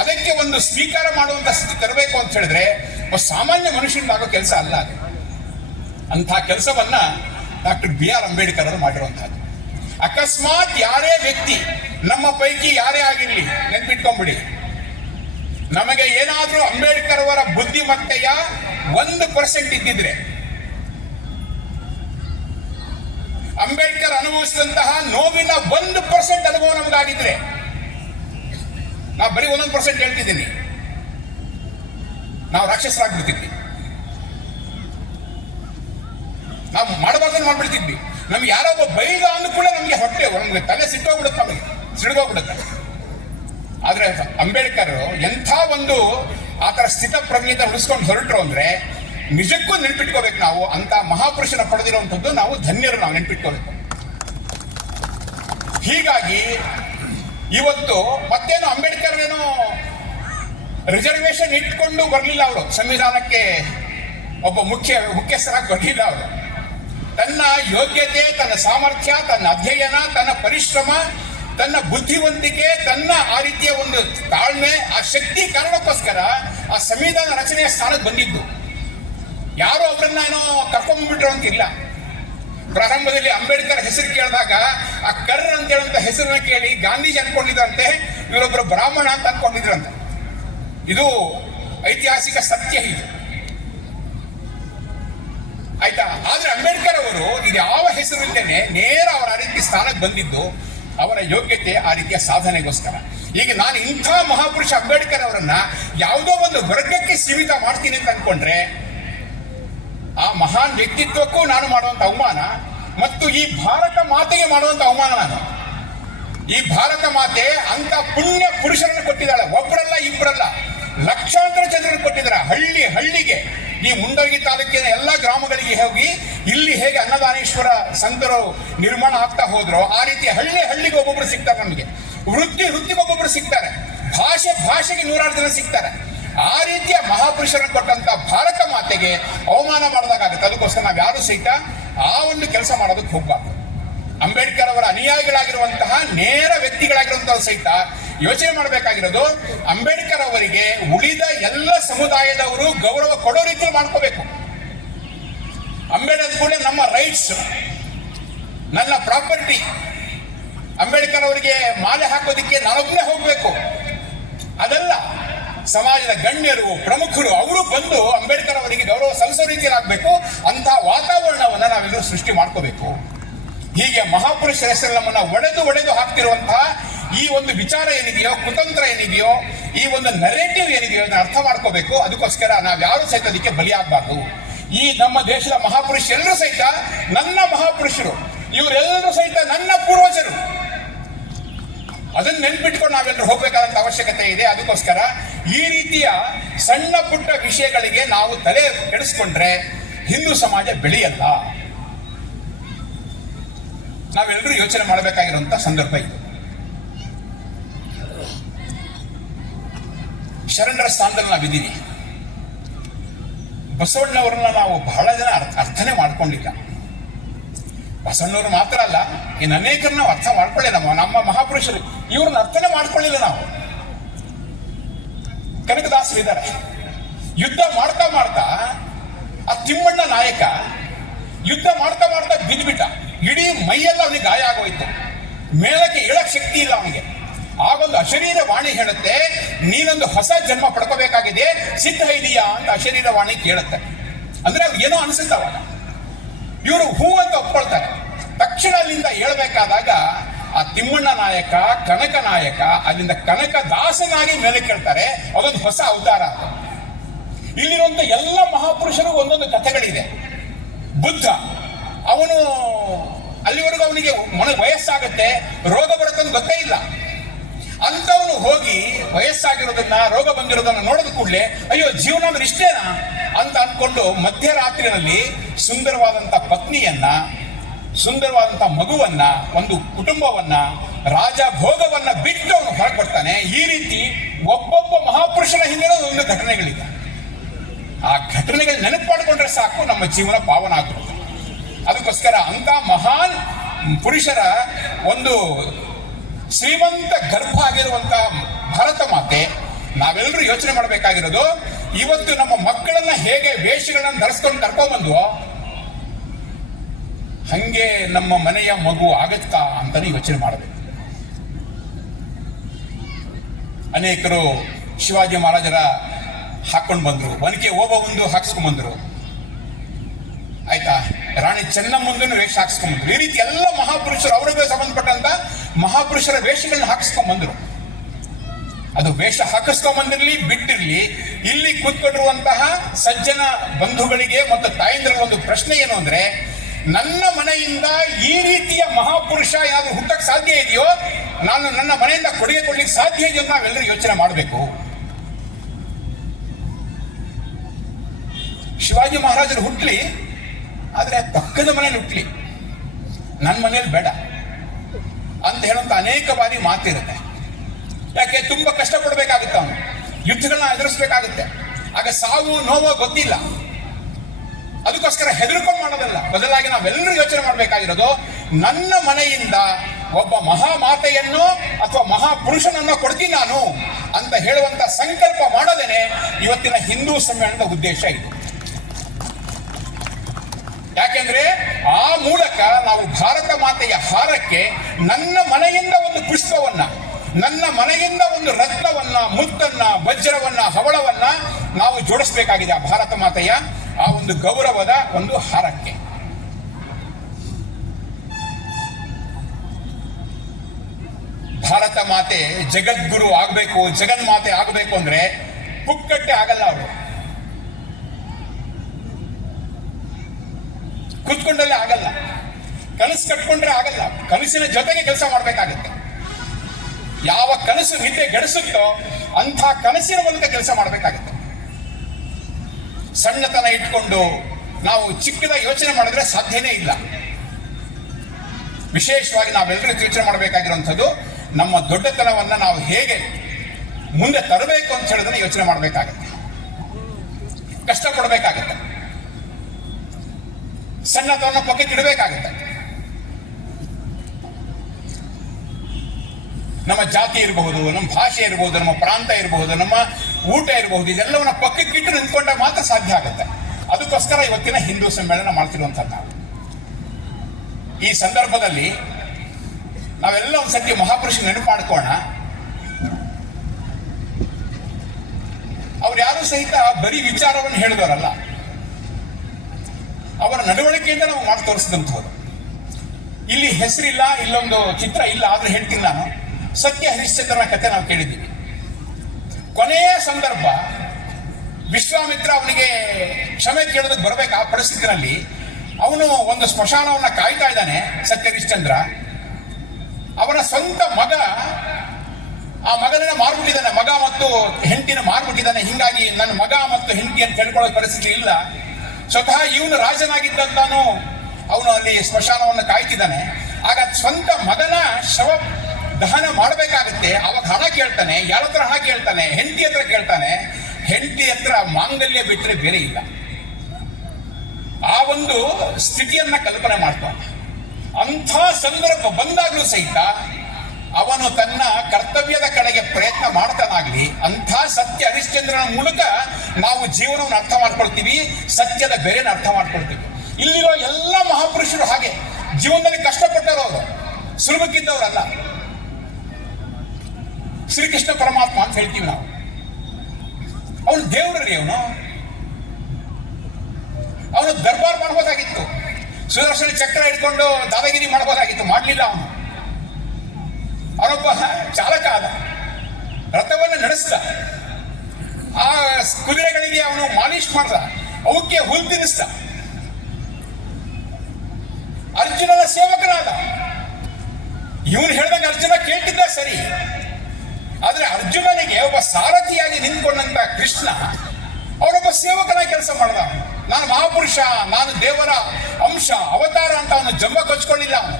ಅದಕ್ಕೆ ಒಂದು ಸ್ವೀಕಾರ ಮಾಡುವಂತ ಸ್ಥಿತಿ ತರಬೇಕು ಅಂತ ಹೇಳಿದ್ರೆ ಸಾಮಾನ್ಯ ಮನುಷ್ಯನಿಗಾಗೋ ಕೆಲಸ ಅಲ್ಲ ಅದು. ಅಂಥ ಕೆಲಸವನ್ನ ಡಾಕ್ಟರ್ BR ಅಂಬೇಡ್ಕರ್ ಅವರು ಮಾಡಿರುವಂತಹದ್ದು. ಅಕಸ್ಮಾತ್ ಯಾರೇ ವ್ಯಕ್ತಿ ನಮ್ಮ ಪೈಕಿ ಯಾರೇ ಆಗಿರ್ಲಿ, ನೆನ್ಪಿಟ್ಕೊಂಡ್ಬಿಡಿ, ನಮಗೆ ಏನಾದ್ರೂ ಅಂಬೇಡ್ಕರ್ ಅವರ ಬುದ್ಧಿಮತ್ತೆಯ 1% ಇದ್ದಿದ್ರೆ, ಅಂಬೇಡ್ಕರ್ ಅನುಭವಿಸಿದಂತಹ ನೋವಿನ 1% ಅನುಭವ ನಮಗಾಗಿದ್ರೆ, ನಾವು ಬರೀ 1% ಹೇಳ್ತಿದ್ದೀನಿ, ನಾವು ರಾಕ್ಷಸರಾಗ್ಬಿಡ್ತಿದ್ವಿ. ನಾವು ಮಾಡಬಾರ್ದನ್ನು ಮಾಡ್ಬಿಡ್ತಿದ್ವಿ. ನಮ್ಗೆ ಯಾರೋ ಒಬ್ಬ ಬೈದ ಅಂದ ಕೂಡ ನಮ್ಗೆ ಹೊಟ್ಟೆ ನಮ್ಗೆ ತಲೆ ಸಿಟ್ಟೋಗ್ಬಿಡುತ್ತೆ, ನಮಗೆ ಸಿಡ್ಗೋಗ್ಬಿಡುತ್ತೆ. ಆದ್ರೆ ಅಂಬೇಡ್ಕರ್ ಎಂಥ ಒಂದು ಆತರ ಸ್ಥಿತ ಪ್ರಜ್ಞತೆ ಉಳಿಸ್ಕೊಂಡು ಹೊರಟರು ಅಂದ್ರೆ ನಿಜಕ್ಕೂ ನೆನ್ಪಿಟ್ಕೋಬೇಕು. ನಾವು ಅಂತ ಮಹಾಪುರುಷನ ಪಡೆದಿರುವಂಥದ್ದು ನಾವು ಧನ್ಯರು, ನಾವು ನೆನ್ಪಿಟ್ಕೋಬೇಕು. ಹೀಗಾಗಿ ಇವತ್ತು ಮತ್ತೇನು ಅಂಬೇಡ್ಕರ್ ಏನೋ ರಿಸರ್ವೇಶನ್ ಇಟ್ಕೊಂಡು ಬರಲಿಲ್ಲ, ಅವರು ಸಂವಿಧಾನಕ್ಕೆ ಒಬ್ಬ ಮುಖ್ಯಸ್ಥರಾಗಿ ಬರಲಿಲ್ಲ. ಅವರು ತನ್ನ ಯೋಗ್ಯತೆ, ತನ್ನ ಸಾಮರ್ಥ್ಯ, ತನ್ನ ಅಧ್ಯಯನ, ತನ್ನ ಪರಿಶ್ರಮ, ತನ್ನ ಬುದ್ಧಿವಂತಿಕೆ, ತನ್ನ ಆ ರೀತಿಯ ಒಂದು ತಾಳ್ಮೆ, ಆ ಶಕ್ತಿ ಕಾರಣಕ್ಕೋಸ್ಕರ ಆ ಸಂವಿಧಾನ ರಚನೆಯ ಸ್ಥಾನಕ್ಕೆ ಬಂದಿದ್ದು. ಯಾರು ಅವರನ್ನ ಏನೋ ಕರ್ಕೊಂಡ್ಬಿಟ್ರು ಅಂತಿಲ್ಲ. ಪ್ರಾರಂಭದಲ್ಲಿ ಅಂಬೇಡ್ಕರ್ ಹೆಸರು ಕೇಳಿದಾಗ ಆ ಕರ್ ಅಂತ ಹೇಳುವಂತ ಹೆಸರನ್ನ ಕೇಳಿ ಗಾಂಧೀಜಿ ಅನ್ಕೊಂಡಿದ್ರಂತೆ ಇವರೊಬ್ಬರು ಬ್ರಾಹ್ಮಣ ಅಂತ ಅನ್ಕೊಂಡಿದ್ರಂತೆ. ಇದು ಐತಿಹಾಸಿಕ ಸತ್ಯ ಇದು, ಆಯ್ತಾ. ಆದ್ರೆ ಅಂಬೇಡ್ಕರ್ ಅವರು ಇದು ಯಾವ ಹೆಸರಿಲ್ಲದೇನೆ ನೇರ ಅವರ ಆ ರೀತಿ ಸ್ಥಾನಕ್ಕೆ ಬಂದಿದ್ದು ಅವರ ಯೋಗ್ಯತೆ, ಆ ರೀತಿಯ ಸಾಧನೆಗೋಸ್ಕರ. ಈಗ ನಾನು ಇಂಥ ಮಹಾಪುರುಷ ಅಂಬೇಡ್ಕರ್ ಅವರನ್ನ ಯಾವುದೋ ಒಂದು ವರ್ಗಕ್ಕೆ ಸೀಮಿತ ಮಾಡ್ತೀನಿ ಅಂತ ಅನ್ಕೊಂಡ್ರೆ ಆ ಮಹಾನ್ ವ್ಯಕ್ತಿತ್ವಕ್ಕೂ ನಾನು ಮಾಡುವಂತ ಅವಮಾನ, ಮತ್ತು ಈ ಭಾರತ ಮಾತೆಗೆ ಮಾಡುವಂತ ಅವಮಾನ. ನಾನು ಈ ಭಾರತ ಮಾತೆ ಅಂತ ಪುಣ್ಯ ಪುರುಷರನ್ನು ಕೊಟ್ಟಿದ್ದಾಳೆ, ಒಬ್ಬರಲ್ಲ ಇಬ್ಬರಲ್ಲ, ಲಕ್ಷಾಂತರ ಜನರನ್ನು ಕೊಟ್ಟಿದ್ದಾರೆ. ಹಳ್ಳಿಗೆ ಈ ಮುಂಡರಗಿ ತಾಲೂಕಿನ ಎಲ್ಲ ಗ್ರಾಮಗಳಿಗೆ ಹೋಗಿ ಇಲ್ಲಿ ಹೇಗೆ ಅನ್ನದಾನೇಶ್ವರ ಸಂತರು ನಿರ್ಮಾಣ ಆಗ್ತಾ ಹೋದ್ರೋ ಆ ರೀತಿ ಹಳ್ಳಿಗೆ ಒಬ್ಬೊಬ್ರು ಸಿಗ್ತಾರೆ. ನಮಗೆ ವೃತ್ತಿಗೆ ಒಬ್ಬೊಬ್ರು ಸಿಗ್ತಾರೆ, ಭಾಷೆಗೆ 106 ಜನ ಸಿಗ್ತಾರೆ. ಆ ರೀತಿಯ ಮಹಾಪುರುಷರನ್ನು ಕೊಟ್ಟಂತ ಭಾರತ ಮಾತೆಗೆ ಅವಮಾನ ಮಾಡಿದಾಗುತ್ತೆ. ಅದಕ್ಕೋಸ್ಕರ ನಾವು ಯಾರು ಸಹಿತ ಆ ಒಂದು ಕೆಲಸ ಮಾಡೋದಕ್ಕೆ ಹೋಗ್ಬಾರ್ದು. ಅಂಬೇಡ್ಕರ್ ಅವರ ಅನುಯಾಯಿಗಳಾಗಿರುವಂತಹ ನೇರ ವ್ಯಕ್ತಿಗಳಾಗಿರುವಂತಹ ಸಹಿತ ಯೋಚನೆ ಮಾಡಬೇಕಾಗಿರೋದು, ಅಂಬೇಡ್ಕರ್ ಅವರಿಗೆ ಉಳಿದ ಎಲ್ಲ ಸಮುದಾಯದವರು ಗೌರವ ಕೊಡೋ ರೀತಿಯಲ್ಲಿ ಮಾಡ್ಕೋಬೇಕು. ಅಂಬೇಡ್ಕರ್ ಕೂಡ ನಮ್ಮ ರೈಟ್ಸ್, ನನ್ನ ಪ್ರಾಪರ್ಟಿ. ಅಂಬೇಡ್ಕರ್ ಅವರಿಗೆ ಮಾಲೆ ಹಾಕೋದಿಕ್ಕೆ ನಾನೊಬ್ಬನೇ ಹೋಗ್ಬೇಕು ಅದಲ್ಲ. ಸಮಾಜದ ಗಣ್ಯರು, ಪ್ರಮುಖರು ಅವರು ಬಂದು ಅಂಬೇಡ್ಕರ್ ಅವರಿಗೆ ಗೌರವ ಸಲ್ಲಿಸೋ ರೀತಿಯಲ್ಲಿ ಆಗ್ಬೇಕು. ಅಂತಹ ವಾತಾವರಣವನ್ನು ನಾವೆಲ್ಲರೂ ಸೃಷ್ಟಿ ಮಾಡ್ಕೋಬೇಕು. ಹೀಗೆ ಮಹಾಪುರುಷರ ಹೆಸರು ನಮ್ಮನ್ನ ಒಡೆದು ಹಾಕ್ತಿರುವಂತಹ ಈ ಒಂದು ವಿಚಾರ ಏನಿದೆಯೋ, ಕುತಂತ್ರ ಏನಿದೆಯೋ, ಈ ಒಂದು ನರೇಟಿವ್ ಏನಿದೆಯೋ ಅದನ್ನ ಅರ್ಥ ಮಾಡ್ಕೋಬೇಕು. ಅದಕ್ಕೋಸ್ಕರ ನಾವ್ಯಾರು ಸಹಿತ ಅದಕ್ಕೆ ಬಲಿಯಾಗಬಾರ್ದು. ಈ ನಮ್ಮ ದೇಶದ ಮಹಾಪುರುಷರೆಲ್ಲರೂ ಸಹಿತ ನನ್ನ ಮಹಾಪುರುಷರು, ಇವರೆಲ್ಲರೂ ಸಹಿತ ನನ್ನ ಪೂರ್ವಜರು. ಅದನ್ನ ನೆನ್ಪಿಟ್ಕೊಂಡು ನಾವೆಲ್ಲರೂ ಹೋಗ್ಬೇಕಾದಂತ ಅವಶ್ಯಕತೆ ಇದೆ. ಅದಕ್ಕೋಸ್ಕರ ಈ ರೀತಿಯ ಸಣ್ಣ ಪುಟ್ಟ ವಿಷಯಗಳಿಗೆ ನಾವು ತಲೆ ಕೆಡಿಸ್ಕೊಂಡ್ರೆ ಹಿಂದೂ ಸಮಾಜ ಬೆಳೆಯಲ್ಲ. ನಾವೆಲ್ಲರೂ ಯೋಚನೆ ಮಾಡಬೇಕಾಗಿರುವಂತ ಸಂದರ್ಭ ಇದು. ಶರಣರ ಸ್ಥಾನದಲ್ಲಿ ನಾವಿದ್ದೀವಿ. ಬಸವಣ್ಣವರನ್ನ ನಾವು ಬಹಳ ಜನ ಅರ್ಥನೇ ಮಾಡ್ಕೊಂಡಿಲ್ಲ. ಬಸವಣ್ಣವರು ಮಾತ್ರ ಅಲ್ಲ, ಇನ್ನು ಅನೇಕರು ನಾವು ಅರ್ಥ ಮಾಡ್ಕೊಳ್ಳಿಲ್ಲ. ನಮ್ಮ ಮಹಾಪುರುಷರು ಇವ್ರನ್ನ ಅರ್ಥನೇ ಮಾಡ್ಕೊಳ್ಳಿಲ್ಲ ನಾವು. ಕನಕದಾಸರು ಇದ್ದಾರೆ. ಯುದ್ಧ ಮಾಡ್ತಾ ಆ ತಿಮ್ಮಣ್ಣ ನಾಯಕ ಯುದ್ಧ ಮಾಡ್ತಾ ಬಿದ್ದುಬಿಟ್ಟ. ಇಡೀ ಮೈಯೆಲ್ಲ ಅವನಿಗೆ ಗಾಯ ಆಗೋಯ್ತು. ಮೇಲಕ್ಕೆ ಏಳಕ್ ಶಕ್ತಿ ಇಲ್ಲ ಅವನಿಗೆ. ಆಗೊಂದು ಅಶರೀರ ವಾಣಿ ಹೇಳುತ್ತೆ, ನೀನೊಂದು ಹೊಸ ಜನ್ಮ ಪಡ್ಕೋಬೇಕಾಗಿದೆ, ಸಿದ್ಧ ಇದೆಯಾ ಅಂತ ಅಶರೀರ ವಾಣಿ ಕೇಳುತ್ತೆ. ಅಂದ್ರೆ ಅವ್ರು ಏನೋ ಅನಿಸುತ್ತೆ. ಅವಾಗ ಇವರು ಹೂ ಅಂತ ಒಪ್ಕೊಳ್ತಾರೆ. ತಕ್ಷಣ ಅಲ್ಲಿಂದ ಹೇಳ್ಬೇಕಾದಾಗ ಆ ತಿಮ್ಮಣ್ಣ ನಾಯಕ, ಕನಕ ನಾಯಕ ಅಲ್ಲಿಂದ ಕನಕ ದಾಸನಾಗಿ ಮೇಲೆ ಕೇಳ್ತಾರೆ. ಅದೊಂದು ಹೊಸ ಅವತಾರ. ಇಲ್ಲಿರುವಂತ ಎಲ್ಲ ಮಹಾಪುರುಷರು ಒಂದೊಂದು ಕಥೆಗಳಿದೆ. ಬುದ್ಧ ಅವನು ಅಲ್ಲಿವರೆಗೂ ಅವನಿಗೆ ವಯಸ್ಸಾಗುತ್ತೆ, ರೋಗ ಬರುತ್ತಂತ ಗೊತ್ತೇ ಇಲ್ಲ. ಅಂತವನು ಹೋಗಿ ವಯಸ್ಸಾಗಿರೋದನ್ನ, ರೋಗ ಬಂದಿರೋದನ್ನ ನೋಡಿದ ಕೂಡಲೇ ಅಯ್ಯೋ ಜೀವನ ಅಂದ್ರೆ ಇಷ್ಟೇನಾ ಅಂತ ಅನ್ಕೊಂಡು ಮಧ್ಯರಾತ್ರಿನಲ್ಲಿ ಸುಂದರವಾದಂತ ಪತ್ನಿಯನ್ನ, ಸುಂದರವಾದಂತ ಮಗುವನ್ನ, ಒಂದು ಕುಟುಂಬವನ್ನ, ರಾಜ ಭೋಗವನ್ನ ಬಿಟ್ಟು ಅವನು ಹೊರಗೆ ಬರ್ತಾನೆ. ಈ ರೀತಿ ಒಬ್ಬೊಬ್ಬ ಮಹಾಪುರುಷನ ಹಿಂದೆ ಒಂದು ಘಟನೆಗಳಿದೆ. ಆ ಘಟನೆಗಳು ನೆನಪು ಮಾಡಿಕೊಂಡ್ರೆ ಸಾಕು, ನಮ್ಮ ಜೀವನ ಪಾವನ ಆಗ್ಬಿಡುತ್ತೆ. ಅದಕ್ಕೋಸ್ಕರ ಅಂತ ಮಹಾನ್ ಪುರುಷರ ಒಂದು ಶ್ರೀಮಂತ ಗರ್ಭ ಆಗಿರುವಂತಹ ಭಾರತ ಮಾತೆ, ನಾವೆಲ್ಲರೂ ಯೋಚನೆ ಮಾಡಬೇಕಾಗಿರೋದು, ಇವತ್ತು ನಮ್ಮ ಮಕ್ಕಳನ್ನ ಹೇಗೆ ವೇಷಗಳನ್ನ ಧರಿಸ್ಕೊಂಡು ಕರ್ಕೊಂಡ್ಬಂದ್ವೋ ಹಂಗೆ ನಮ್ಮ ಮನೆಯ ಮಗು ಆಗತ್ತಾ ಅಂತಾನೆ ಯೋಚನೆ ಮಾಡಬೇಕು. ಅನೇಕರು ಶಿವಾಜಿ ಮಹಾರಾಜರ ಹಾಕೊಂಡು ಬಂದ್ರು, ಒನಕೆ ಓಬವ್ವಂದು ಹಾಕ್ಸ್ಕೊಂಡ್ ಬಂದ್ರು, ಆಯ್ತಾ, ರಾಣಿ ಚೆನ್ನಮ್ಮಂದನ್ನು ವೇಷ ಹಾಕ್ಸ್ಕೊಂಡ್ ಬಂದ್ರು. ಈ ರೀತಿ ಎಲ್ಲ ಮಹಾಪುರುಷರು ಅವರಿಗೆ ಸಂಬಂಧಪಟ್ಟಂತ ಮಹಾಪುರುಷರ ವೇಷಗಳನ್ನ ಹಾಕಿಸ್ಕೊಂಡ್ ಬಂದ್ರು. ಅದು ವೇಷ ಹಾಕಿಸ್ಕೊಂಡ್ ಬಂದಿರ್ಲಿ ಬಿಟ್ಟಿರ್ಲಿ, ಇಲ್ಲಿ ಕೂತ್ಕೊಂಡಿರುವಂತಹ ಸಜ್ಜನ ಬಂಧುಗಳಿಗೆ ಮತ್ತು ತಾಯಂದಿರ ಒಂದು ಪ್ರಶ್ನೆ ಏನು ಅಂದ್ರೆ, ನನ್ನ ಮನೆಯಿಂದ ಈ ರೀತಿಯ ಮಹಾಪುರುಷ ಯಾರು ಹುಟ್ಟಕ್ಕೆ ಸಾಧ್ಯ ಇದೆಯೋ, ನಾನು ನನ್ನ ಮನೆಯಿಂದ ಕೊಡುಗೆ ಕೊಡ್ಲಿಕ್ಕೆ ಸಾಧ್ಯ ಇದೆಯೋ ನಾವೆಲ್ಲರೂ ಯೋಚನೆ ಮಾಡಬೇಕು. ಶಿವಾಜಿ ಮಹಾರಾಜರು ಹುಟ್ಲಿ, ಆದ್ರೆ ಪಕ್ಕದ ಮನೇಲಿ ಹುಟ್ಲಿ, ನನ್ನ ಮನೇಲಿ ಬೇಡ ಅಂತ ಹೇಳುವಂತ ಅನೇಕ ಬಾರಿ ಮಾತಿರುತ್ತೆ. ಯಾಕೆ? ತುಂಬಾ ಕಷ್ಟಪಡಬೇಕಾಗುತ್ತೆ, ಅವನು ಯುದ್ಧಗಳನ್ನ ಎದುರಿಸಬೇಕಾಗುತ್ತೆ. ಆಗ ಸಾವು ನೋವೋ ಗೊತ್ತಿಲ್ಲ, ಅದಕ್ಕೋಸ್ಕರ ಹೆದರ್ಕೊಂಡು ಮಾಡೋದಲ್ಲ. ಬದಲಾಗಿ ನಾವೆಲ್ಲರೂ ಯೋಚನೆ ಮಾಡಬೇಕಾಗಿರೋದು, ನನ್ನ ಮನೆಯಿಂದ ಒಬ್ಬ ಮಹಾಮಾತೆಯನ್ನು ಅಥವಾ ಮಹಾಪುರುಷನನ್ನು ಕೊಡ್ತೀನಿ ನಾನು ಅಂತ ಹೇಳುವಂತ ಸಂಕಲ್ಪ ಮಾಡೋದೇನೆ ಇವತ್ತಿನ ಹಿಂದೂ ಸಮ್ಮೇಳನದ ಉದ್ದೇಶ ಇದು. ಯಾಕೆಂದ್ರೆ ಆ ಮೂಲಕ ನಾವು ಭಾರತ ಮಾತೆಯ ಹಾರಕ್ಕೆ ನನ್ನ ಮನೆಯಿಂದ ಒಂದು ಪುಷ್ಪವನ್ನ, ನನ್ನ ಮನೆಯಿಂದ ಒಂದು ರತ್ನವನ್ನ, ಮುತ್ತನ್ನ, ವಜ್ರವನ್ನ, ಹವಳವನ್ನ ನಾವು ಜೋಡಿಸಬೇಕಾಗಿದೆ ಆ ಭಾರತ ಮಾತೆಯ ಆ ಒಂದು ಗೌರವದ ಒಂದು ಹಾರಕ್ಕೆ. ಭಾರತ ಮಾತೆ ಜಗದ್ಗುರು ಆಗಬೇಕು, ಜಗನ್ಮಾತೆ ಆಗಬೇಕು ಅಂದ್ರೆ ಪುಕ್ಕಟ್ಟೆ ಆಗಲ್ಲ. ಅವರು ಕೂತ್ಕೊಂಡಲ್ಲೇ ಆಗಲ್ಲ, ಕನಸು ಕಟ್ಕೊಂಡ್ರೆ ಆಗಲ್ಲ, ಕನಸಿನ ಜೊತೆಗೆ ಕೆಲಸ ಮಾಡಬೇಕಾಗುತ್ತೆ. ಯಾವ ಕನಸು ನಿದ್ದೆ ಗೆಡಿಸುತ್ತೋ ಅಂಥ ಕನಸಿನ ಮೂಲಕ ಕೆಲಸ ಮಾಡಬೇಕಾಗುತ್ತೆ. ಸಣ್ಣತನ ಇಟ್ಕೊಂಡು ನಾವು ಚಿಕ್ಕದಾಗಿ ಯೋಚನೆ ಮಾಡಿದ್ರೆ ಸಾಧ್ಯನೇ ಇಲ್ಲ. ವಿಶೇಷವಾಗಿ ನಾವೆಲ್ಲರೂ ಯೋಚನೆ ಮಾಡಬೇಕಾಗಿರುವಂಥದ್ದು, ನಮ್ಮ ದೊಡ್ಡತನವನ್ನ ನಾವು ಹೇಗೆ ಮುಂದೆ ತರಬೇಕು ಅಂತ ಹೇಳಿದ್ರೆ ಯೋಚನೆ ಮಾಡಬೇಕಾಗತ್ತೆ, ಕಷ್ಟಪಡಬೇಕಾಗತ್ತೆ, ಸಣ್ಣತನ ಪಕ್ಕಕ್ಕೆ ಇಡಬೇಕಾಗತ್ತೆ. ನಮ್ಮ ಜಾತಿ ಇರಬಹುದು, ನಮ್ಮ ಭಾಷೆ ಇರಬಹುದು, ನಮ್ಮ ಪ್ರಾಂತ ಇರಬಹುದು, ನಮ್ಮ ಊಟ ಇರಬಹುದು, ಇದೆಲ್ಲವನ್ನ ಪಕ್ಕಕ್ಕಿಟ್ಟು ನಿಂತ್ಕೊಂಡಾಗ ಮಾತ್ರ ಸಾಧ್ಯ ಆಗುತ್ತೆ. ಅದಕ್ಕೋಸ್ಕರ ಇವತ್ತಿನ ಹಿಂದೂ ಸಮ್ಮೇಳನ ಮಾಡ್ತಿರುವಂಥದ್ದು ನಾವು. ಈ ಸಂದರ್ಭದಲ್ಲಿ ನಾವೆಲ್ಲ ಒಂದ್ಸತಿ ಮಹಾಪುರುಷ ನೆನಪು ಮಾಡ್ಕೋಣ. ಅವ್ರು ಯಾರು ಸಹಿತ ಬರೀ ವಿಚಾರವನ್ನು ಹೇಳಿದವರಲ್ಲ, ಅವರ ನಡವಳಿಕೆಯಿಂದ ನಾವು ಮಾಡಿ ತೋರಿಸಿದಂಥವ್ರು. ಇಲ್ಲಿ ಹೆಸರಿಲ್ಲ, ಇಲ್ಲೊಂದು ಚಿತ್ರ ಇಲ್ಲ, ಆದ್ರೆ ಹೇಳ್ತೀನಿ ನಾನು, ಸತ್ಯ ಹರಿಶ್ಚಂದ್ರನ ಕಥೆ ನಾವು ಕೇಳಿದ್ದೀವಿ. ಕೊನೆಯ ಸಂದರ್ಭ ವಿಶ್ವಾಮಿತ್ರ ಅವನಿಗೆ ಕ್ಷಮೆ ಕೇಳೋದಕ್ಕೆ ಬರಬೇಕು. ಆ ಪರಿಸ್ಥಿತಿನಲ್ಲಿ ಅವನು ಒಂದು ಸ್ಮಶಾನವನ್ನ ಕಾಯ್ತಾ ಇದ್ದಾನೆ. ಸತ್ಯ ಹರಿಶ್ಚಂದ್ರ ಅವನ ಸ್ವಂತ ಮಗ, ಆ ಮಗನನ್ನ ಮಾರ್ಬಿಟ್ಟಿದ್ದಾನೆ, ಮಗ ಮತ್ತು ಹೆಂಡತಿನ ಮಾರ್ಬಿಟ್ಟಿದ್ದಾನೆ. ಹಿಂಗಾಗಿ ನನ್ನ ಮಗ ಮತ್ತು ಹೆಂಡತಿ ಅಂತ ಹೇಳ್ಕೊಳ್ಳೋ ಪರಿಸ್ಥಿತಿ ಇಲ್ಲ. ಸ್ವತಃ ಇವನು ರಾಜನಾಗಿದ್ದಂತಾನು ಅವನು ಅಲ್ಲಿ ಸ್ಮಶಾನವನ್ನು ಕಾಯ್ತಿದ್ದಾನೆ. ಆಗ ಸ್ವಂತ ಮಗನ ಶವ ದಹನ ಮಾಡಬೇಕಾಗುತ್ತೆ. ಅವಾಗ ಹಣ ಕೇಳ್ತಾನೆ. ಯಾರ ಹತ್ರ ಹಣ ಕೇಳ್ತಾನೆ? ಹೆಂಡತಿ ಹತ್ರ ಕೇಳ್ತಾನೆ. ಹೆಂಡತಿ ಹತ್ರ ಮಾಂಗಲ್ಯ ಬಿಟ್ಟರೆ ಬೇರೆ ಇಲ್ಲ. ಆ ಒಂದು ಸ್ಥಿತಿಯನ್ನ ಕಲ್ಪನೆ ಮಾಡ್ತಾನೆ. ಅಂಥ ಸಂದರ್ಭ ಬಂದಾಗಲೂ ಸಹಿತ ಅವನು ತನ್ನ ಕರ್ತವ್ಯದ ಕಡೆಗೆ ಪ್ರಯತ್ನ ಮಾಡ್ತಾನಾಗ್ಲಿ. ಅಂಥ ಸತ್ಯ ಹರಿಶ್ಚಂದ್ರನ ಮೂಲಕ ನಾವು ಜೀವನವನ್ನು ಅರ್ಥ ಮಾಡ್ಕೊಳ್ತೀವಿ, ಸತ್ಯದ ಬೆಲೆನ ಅರ್ಥ ಮಾಡ್ಕೊಳ್ತೀವಿ. ಇಲ್ಲಿರೋ ಎಲ್ಲ ಮಹಾಪುರುಷರು ಹಾಗೆ ಜೀವನದಲ್ಲಿ ಕಷ್ಟಪಟ್ಟವರು, ಸುಲಭಕ್ಕಿದ್ದವರಲ್ಲ. ಶ್ರೀಕೃಷ್ಣ ಪರಮಾತ್ಮ ಅಂತ ಹೇಳ್ತೀವಿ ನಾವು. ಅವನು ದೇವರಲ್ಲಿ, ಅವನು ದರ್ಬಾರ್ ಮಾಡ್ಬೋದಾಗಿತ್ತು, ಸುದರ್ಶನ ಚಕ್ರ ಹಿಡ್ಕೊಂಡು ದಾದಾಗಿರಿ ಮಾಡ್ಬೋದಾಗಿತ್ತು, ಮಾಡಲಿಲ್ಲ. ಅವನೊಬ್ಬ ಚಾಲಕ ಆದ, ರಥವನ್ನು ನಡೆಸಿದ, ಆ ಕುದುರೆಗಳಿಗೆ ಅವನು ಮಾಲಿಶ್ ಮಾಡ್ದ, ಅವಕ್ಕೆ ಹುಲ್ ತಿನ್ನಿಸ್ದ. ಅರ್ಜುನನ ಸೇವಕನಾದ. ಇವನು ಹೇಳಿದಾಗ ಅರ್ಜುನ ಕೇಳ್ತಿದ್ದ ಸರಿ, ಆದ್ರೆ ಅರ್ಜುನನಿಗೆ ಒಬ್ಬ ಸಾರಥಿಯಾಗಿ ನಿಂತ್ಕೊಂಡಂತ ಕೃಷ್ಣ ಅವನೊಬ್ಬ ಸೇವಕನಾಗಿ ಕೆಲಸ ಮಾಡ್ದ. ನಾನು ಮಹಾಪುರುಷ, ನಾನು ದೇವರ ಅಂಶ, ಅವತಾರ ಅಂತ ಅವನು ಜಂಬ ಕೊಚ್ಕೊಳ್ಳಿಲ್ಲ ಅವನು.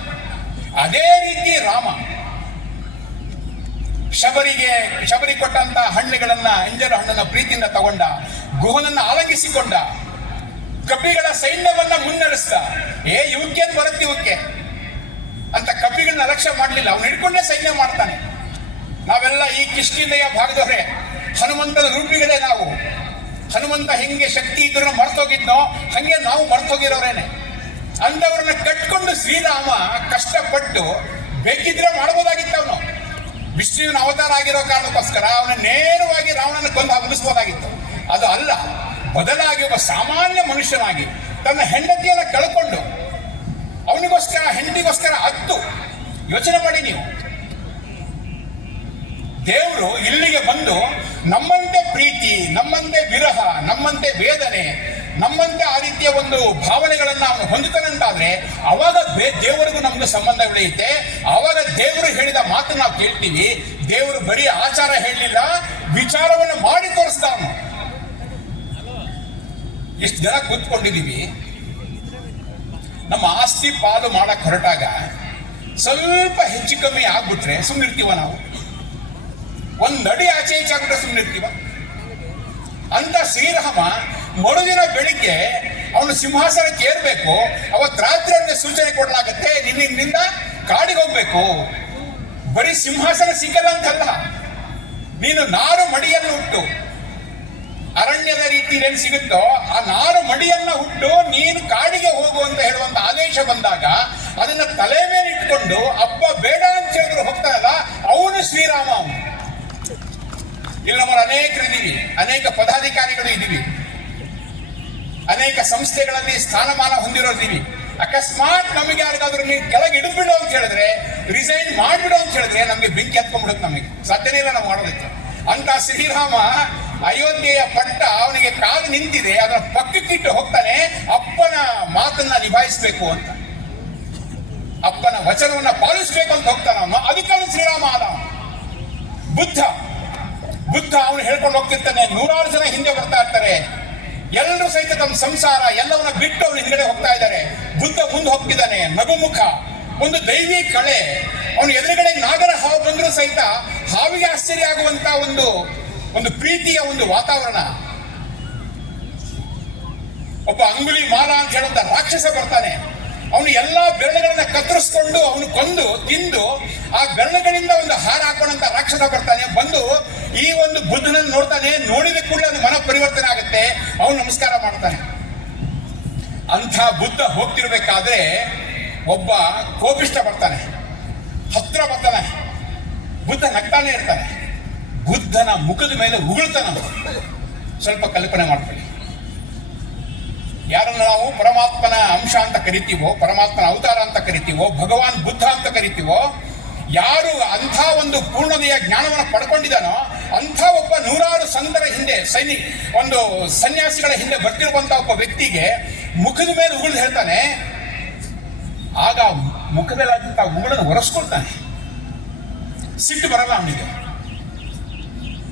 ಅದೇ ರೀತಿ ರಾಮ ಶಬರಿ ಕೊಟ್ಟಂತ ಹಣ್ಣುಗಳನ್ನ, ಎಂಜಲು ಹಣ್ಣನ್ನ ಪ್ರೀತಿಯಿಂದ ತಗೊಂಡ, ಗುಹನನ್ನ ಆಲಗಿಸಿಕೊಂಡ, ಕಪಿಗಳ ಸೈನ್ಯವನ್ನ ಮುನ್ನಡೆಸ್ದ. ಇವಕ್ಕೆ ಬರುತ್ತೆ ಇವಕ್ಕೆ ಅಂತ ಕಪಿಗಳನ್ನ ಅಲಕ್ಷ್ಯ ಮಾಡಲಿಲ್ಲ. ಅವನು ಹಿಡ್ಕೊಂಡೇ ಸೈನ್ಯ ಮಾಡ್ತಾನೆ. ನಾವೆಲ್ಲ ಈ ಕಿಷ್ಕಿಂದೆಯ ಭಾಗದವರೇ, ಹನುಮಂತನ ರೂಪಿಗಳೇ ನಾವು. ಹನುಮಂತ ಹೆಂಗೆ ಶಕ್ತಿ ಇದ್ರೂ ಮರ್ತೋಗಿದ್ನೋ ಹಂಗೆ ನಾವು ಮರ್ತೋಗಿರೋರೇನೆ. ಅಂತವ್ರನ್ನ ಕಟ್ಕೊಂಡು ಶ್ರೀರಾಮ ಕಷ್ಟಪಟ್ಟು ಬೇಕಿದ್ರೆ ಮಾಡಬಹುದಾಗಿತ್ತು. ಅವನು ವಿಷ್ಣುವಿನ ಅವತಾರ ಆಗಿರೋ ಕಾರಣಕ್ಕೋಸ್ಕರ ಅವನ ನೇರವಾಗಿ ರಾವಣನ ಕೊಂದು ಮುಗಿಸ್ಬೋದಾಗಿತ್ತು. ಅದು ಅಲ್ಲ, ಬದಲಾಗಿ ಒಬ್ಬ ಸಾಮಾನ್ಯ ಮನುಷ್ಯನಾಗಿ ತನ್ನ ಹೆಂಡತಿಯನ್ನು ಕಳ್ಕೊಂಡು ಅವನಿಗೋಸ್ಕರ ಹೆಂಡತಿಗೋಸ್ಕರ ಹತ್ತು ಯೋಚನೆ ಮಾಡಿ ನೀವು. ದೇವರು ಇಲ್ಲಿಗೆ ಬಂದು ನಮ್ಮಂತೆ ಪ್ರೀತಿ, ನಮ್ಮಂತೆ ವಿರಹ, ನಮ್ಮಂತೆ ವೇದನೆ, ನಮ್ಮಂತೆ ಆ ರೀತಿಯ ಒಂದು ಭಾವನೆಗಳನ್ನ ಅವನು ಹೊಂದುತ್ತಾನೆ ಅಂತಾದ್ರೆ ಅವಾಗ ದೇವರಿಗೂ ನಮ್ಗೆ ಸಂಬಂಧ ಬೆಳೆಯುತ್ತೆ. ಅವಾಗ ದೇವರು ಹೇಳಿದ ಮಾತನ್ನು ನಾವು ಕೇಳ್ತೀವಿ. ದೇವರು ಬರೀ ಆಚಾರ ಹೇಳಲಿಲ್ಲ, ವಿಚಾರವನ್ನು ಮಾಡಿ ತೋರಿಸ್ದ ಅವನು. ಎಷ್ಟು ಜನ ಕೂತ್ಕೊಂಡಿದೀವಿ, ನಮ್ಮ ಆಸ್ತಿ ಪಾಲು ಮಾಡಕ್ ಹೊರಟಾಗ ಸ್ವಲ್ಪ ಹೆಚ್ಚು ಕಮ್ಮಿ ಆಗ್ಬಿಟ್ರೆ ಸುಮ್ಮನಿರ್ತೀವ ನಾವು? ಒಂದಡಿ ಆಚೆ ಈಚೆ ಆಗ್ಬಿಟ್ರೆ ಸುಮ್ಮನಿರ್ತೀವ? ಅಂತ ಶ್ರೀರಾಮ ಮರುದಿನ ಬೆಳಿಗ್ಗೆ ಅವನು ಸಿಂಹಾಸನಕ್ಕೆ ಏರ್ಬೇಕು. ಅವತ್ತು ರಾತ್ರಿ ಅಂತ ಸೂಚನೆ ಕೊಡಲಾಗತ್ತೆ, ನಿನ್ನಿಂದ ಕಾಡಿಗೆ ಹೋಗ್ಬೇಕು. ಬರೀ ಸಿಂಹಾಸನ ಸಿಗಲ್ಲ ಅಂತಲ್ಲ, ನೀನು ನಾರು ಮಡಿಯನ್ನು ಹುಟ್ಟು, ಅರಣ್ಯದ ರೀತಿ ಏನ್ ಸಿಗುತ್ತೋ ಆ ನಾರು ಮಡಿಯನ್ನ ಹುಟ್ಟು ನೀನು ಕಾಡಿಗೆ ಹೋಗು ಅಂತ ಹೇಳುವಂತ ಆದೇಶ ಬಂದಾಗ ಅದನ್ನ ತಲೆ ಮೇಲೆ ಇಟ್ಕೊಂಡು ಅಪ್ಪ ಬೇಡ ಅಂತ ಹೇಳಿದ್ರು ಹೋಗ್ತಾನಲ್ಲ, ಅವನು ಶ್ರೀರಾಮ. ಅವನು ಇಲ್ಲಿ ನಮ್ಮಲ್ಲಿ ಅನೇಕರಿದ್ದೀವಿ, ಅನೇಕ ಪದಾಧಿಕಾರಿಗಳು ಇದ್ದೀವಿ, ಅನೇಕ ಸಂಸ್ಥೆಗಳಲ್ಲಿ ಸ್ಥಾನಮಾನ ಹೊಂದಿರೋದಿವಿ. ಅಕಸ್ಮಾತ್ ನಮಗೆ ಯಾರಿಗಾದ್ರೂ ನೀವು ಕೆಳಗೆ ಇಡಬಿಡು ಅಂತ ಹೇಳಿದ್ರೆ, ರಿಸೈನ್ ಮಾಡಿಬಿಡು ಅಂತ ಹೇಳಿದ್ರೆ ನಮಗೆ ಬೆಂಕಿ ಹತ್ಕೊಂಡ್ಬಿಡುತ್ತೆ. ನಮಗೆ ಸಾಧ್ಯನೇ ಇಲ್ಲ ನಾವು ಮಾಡೋದಕ್ಕೆ. ಅಂತ ಶ್ರೀರಾಮ ಅಯೋಧ್ಯೆಯ ಪಟ್ಟ ಅವನಿಗೆ ಕಾಲು ನಿಂತಿದೆ, ಅದರ ಪಕ್ಕಕ್ಕಿಟ್ಟು ಹೋಗ್ತಾನೆ. ಅಪ್ಪನ ಮಾತನ್ನ ನಿಭಾಯಿಸಬೇಕು ಅಂತ, ಅಪ್ಪನ ವಚನವನ್ನ ಪಾಲಿಸಬೇಕು ಅಂತ ಹೋಗ್ತಾನ ಅವನು. ಅದಕ್ಕಾಗಿ ಶ್ರೀರಾಮ ಆದ. ಬುದ್ಧ ಅವನು ಹೇಳ್ಕೊಂಡು ಹೋಗ್ತಿರ್ತಾನೆ. 100 ಜನ ಹಿಂದೆ ಬರ್ತಾ ಇರ್ತಾರೆ, ಎಲ್ಲರೂ ಸಹಿತ ತಮ್ಮ ಸಂಸಾರ ಎಲ್ಲವನ್ನ ಬಿಟ್ಟು ಅವನು ಹಿಂದ್ಗಡೆ ಹೋಗ್ತಾ ಇದ್ದಾರೆ. ಬುದ್ಧ ಮುಂದೆ ಹೋಗ್ತಿದ್ದಾನೆ, ನಗುಮುಖ, ಒಂದು ದೈವಿ ಕಳೆ. ಅವನು ಎದುರುಗಡೆ ನಾಗರ ಹಾವು ಬಂದರೂ ಸಹಿತ ಹಾವಿಗೆ ಆಶ್ಚರ್ಯ ಆಗುವಂತ ಒಂದು ಪ್ರೀತಿಯ ಒಂದು ವಾತಾವರಣ. ಒಬ್ಬ ಅಂಗುಲಿ ಮಾಲ ಅಂತ ಹೇಳುವಂತ ರಾಕ್ಷಸ ಬರ್ತಾನೆ. ಅವನು ಎಲ್ಲಾ ಬೆರಳುಗಳನ್ನ ಕತ್ತರಿಸ್ಕೊಂಡು ಅವನು ಕೊಂದು ತಿಂದು ಆ ಬೆರಳುಗಳಿಂದ ಒಂದು ಹಾರ ಹಾಕೊಂಡಂತ ರಾಕ್ಷಸ ಬರ್ತಾನೆ. ಬಂದು ಈ ಒಂದು ಬುದ್ಧನನ್ನು ನೋಡ್ತಾನೆ. ನೋಡಿದ ಕೂಡಲೇ ಅದು ಮನ ಪರಿವರ್ತನೆ ಆಗುತ್ತೆ. ಅವನು ನಮಸ್ಕಾರ ಮಾಡ್ತಾನೆ. ಅಂಥ ಬುದ್ಧ ಹೋಗ್ತಿರ್ಬೇಕಾದ್ರೆ ಒಬ್ಬ ಕೋಪಿಷ್ಟ ಬರ್ತಾನೆ, ಹತ್ರ ಬರ್ತಾನೆ. ಬುದ್ಧ ನಗ್ತಾನೆ ಇರ್ತಾನೆ. ಬುದ್ಧನ ಮುಖದ ಮೇಲೆ ಉಗುಳ್ತಾನ. ಸ್ವಲ್ಪ ಕಲ್ಪನೆ ಮಾಡ್ಕೊಳ್ಳಿ. ಯಾರನ್ನ ನಾವು ಪರಮಾತ್ಮನ ಅಂಶ ಅಂತ ಕರಿತೀವೋ, ಪರಮಾತ್ಮನ ಅವತಾರ ಅಂತ ಕರಿತೀವೋ, ಭಗವಾನ್ ಬುದ್ಧ ಅಂತ ಕರಿತೀವೋ, ಯಾರು ಅಂಥ ಒಂದು ಪೂರ್ಣತೆಯ ಜ್ಞಾನವನ್ನು ಪಡ್ಕೊಂಡಿದ್ದಾನೋ ಅಂಥ ಒಬ್ಬ 100 ಸಂತರ ಹಿಂದೆ ಒಂದು ಸನ್ಯಾಸಿಗಳ ಹಿಂದೆ ಬರ್ತಿರುವಂತ ಒಬ್ಬ ವ್ಯಕ್ತಿಗೆ ಮುಖದ ಮೇಲೆ ಉಗುಳು ಹೇಳ್ತಾನೆ. ಆಗ ಮುಖದಲ್ಲಾದಂತ ಉಗುಳನ್ನು ಒರೆಸ್ಕೊಳ್ತಾನೆ. ಸಿಟ್ಟು ಬರಲ್ಲ ಅವನಿಗೆ.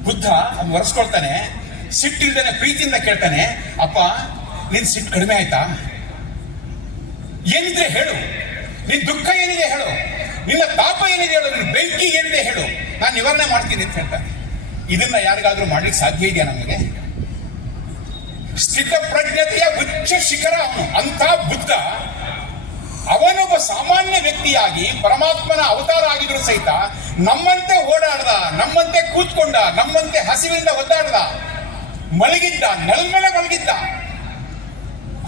ಬುದ್ಧ ಅವ್ನು ಒರೆಸ್ಕೊಳ್ತಾನೆ. ಸಿಟ್ಟಿಲ್ದೇನೆ ಪ್ರೀತಿಯಿಂದ ಕೇಳ್ತಾನೆ, ಅಪ್ಪ ನಿನ್ ಸಿಟ್ಟು ಕಡಿಮೆ ಆಯ್ತಾ? ಏನಿದ್ರೆ ಹೇಳು, ನಿನ್ ದುಃಖ ಏನಿದೆ ಹೇಳು, ನಿನ್ನ ತಾಪ ಏನಿದೆ ಹೇಳು, ನಿನ್ನ ಬೆಂಕಿ ಏನಿದೆ ಹೇಳು, ನಾನು ನಿವಾರಣೆ ಮಾಡ್ತೀನಿ ಅಂತ ಹೇಳ್ತಾನೆ. ಇದನ್ನ ಯಾರಿಗಾದ್ರೂ ಮಾಡ್ಲಿಕ್ಕೆ ಸಾಧ್ಯ ಇದೆಯಾ ನಮಗೆ? ಸ್ಥಿತ ಪ್ರಜ್ಞತೆಯ ಉಚ್ಚ ಶಿಖರ ಅವನು. ಅಂತ ಬುದ್ಧ ಅವನೊಬ್ಬ ಸಾಮಾನ್ಯ ವ್ಯಕ್ತಿಯಾಗಿ ಪರಮಾತ್ಮನ ಅವತಾರ ಆಗಿದ್ರು ಸಹಿತ ನಮ್ಮಂತೆ ಓಡಾಡ್ದ, ನಮ್ಮಂತೆ ಕೂತ್ಕೊಂಡ, ನಮ್ಮಂತೆ ಹಸಿವಿನಿಂದ ಒದ್ದಾಡ್ದ, ಮಲಗಿದ್ದ, ನೆಲದ ಮಲಗಿದ್ದ,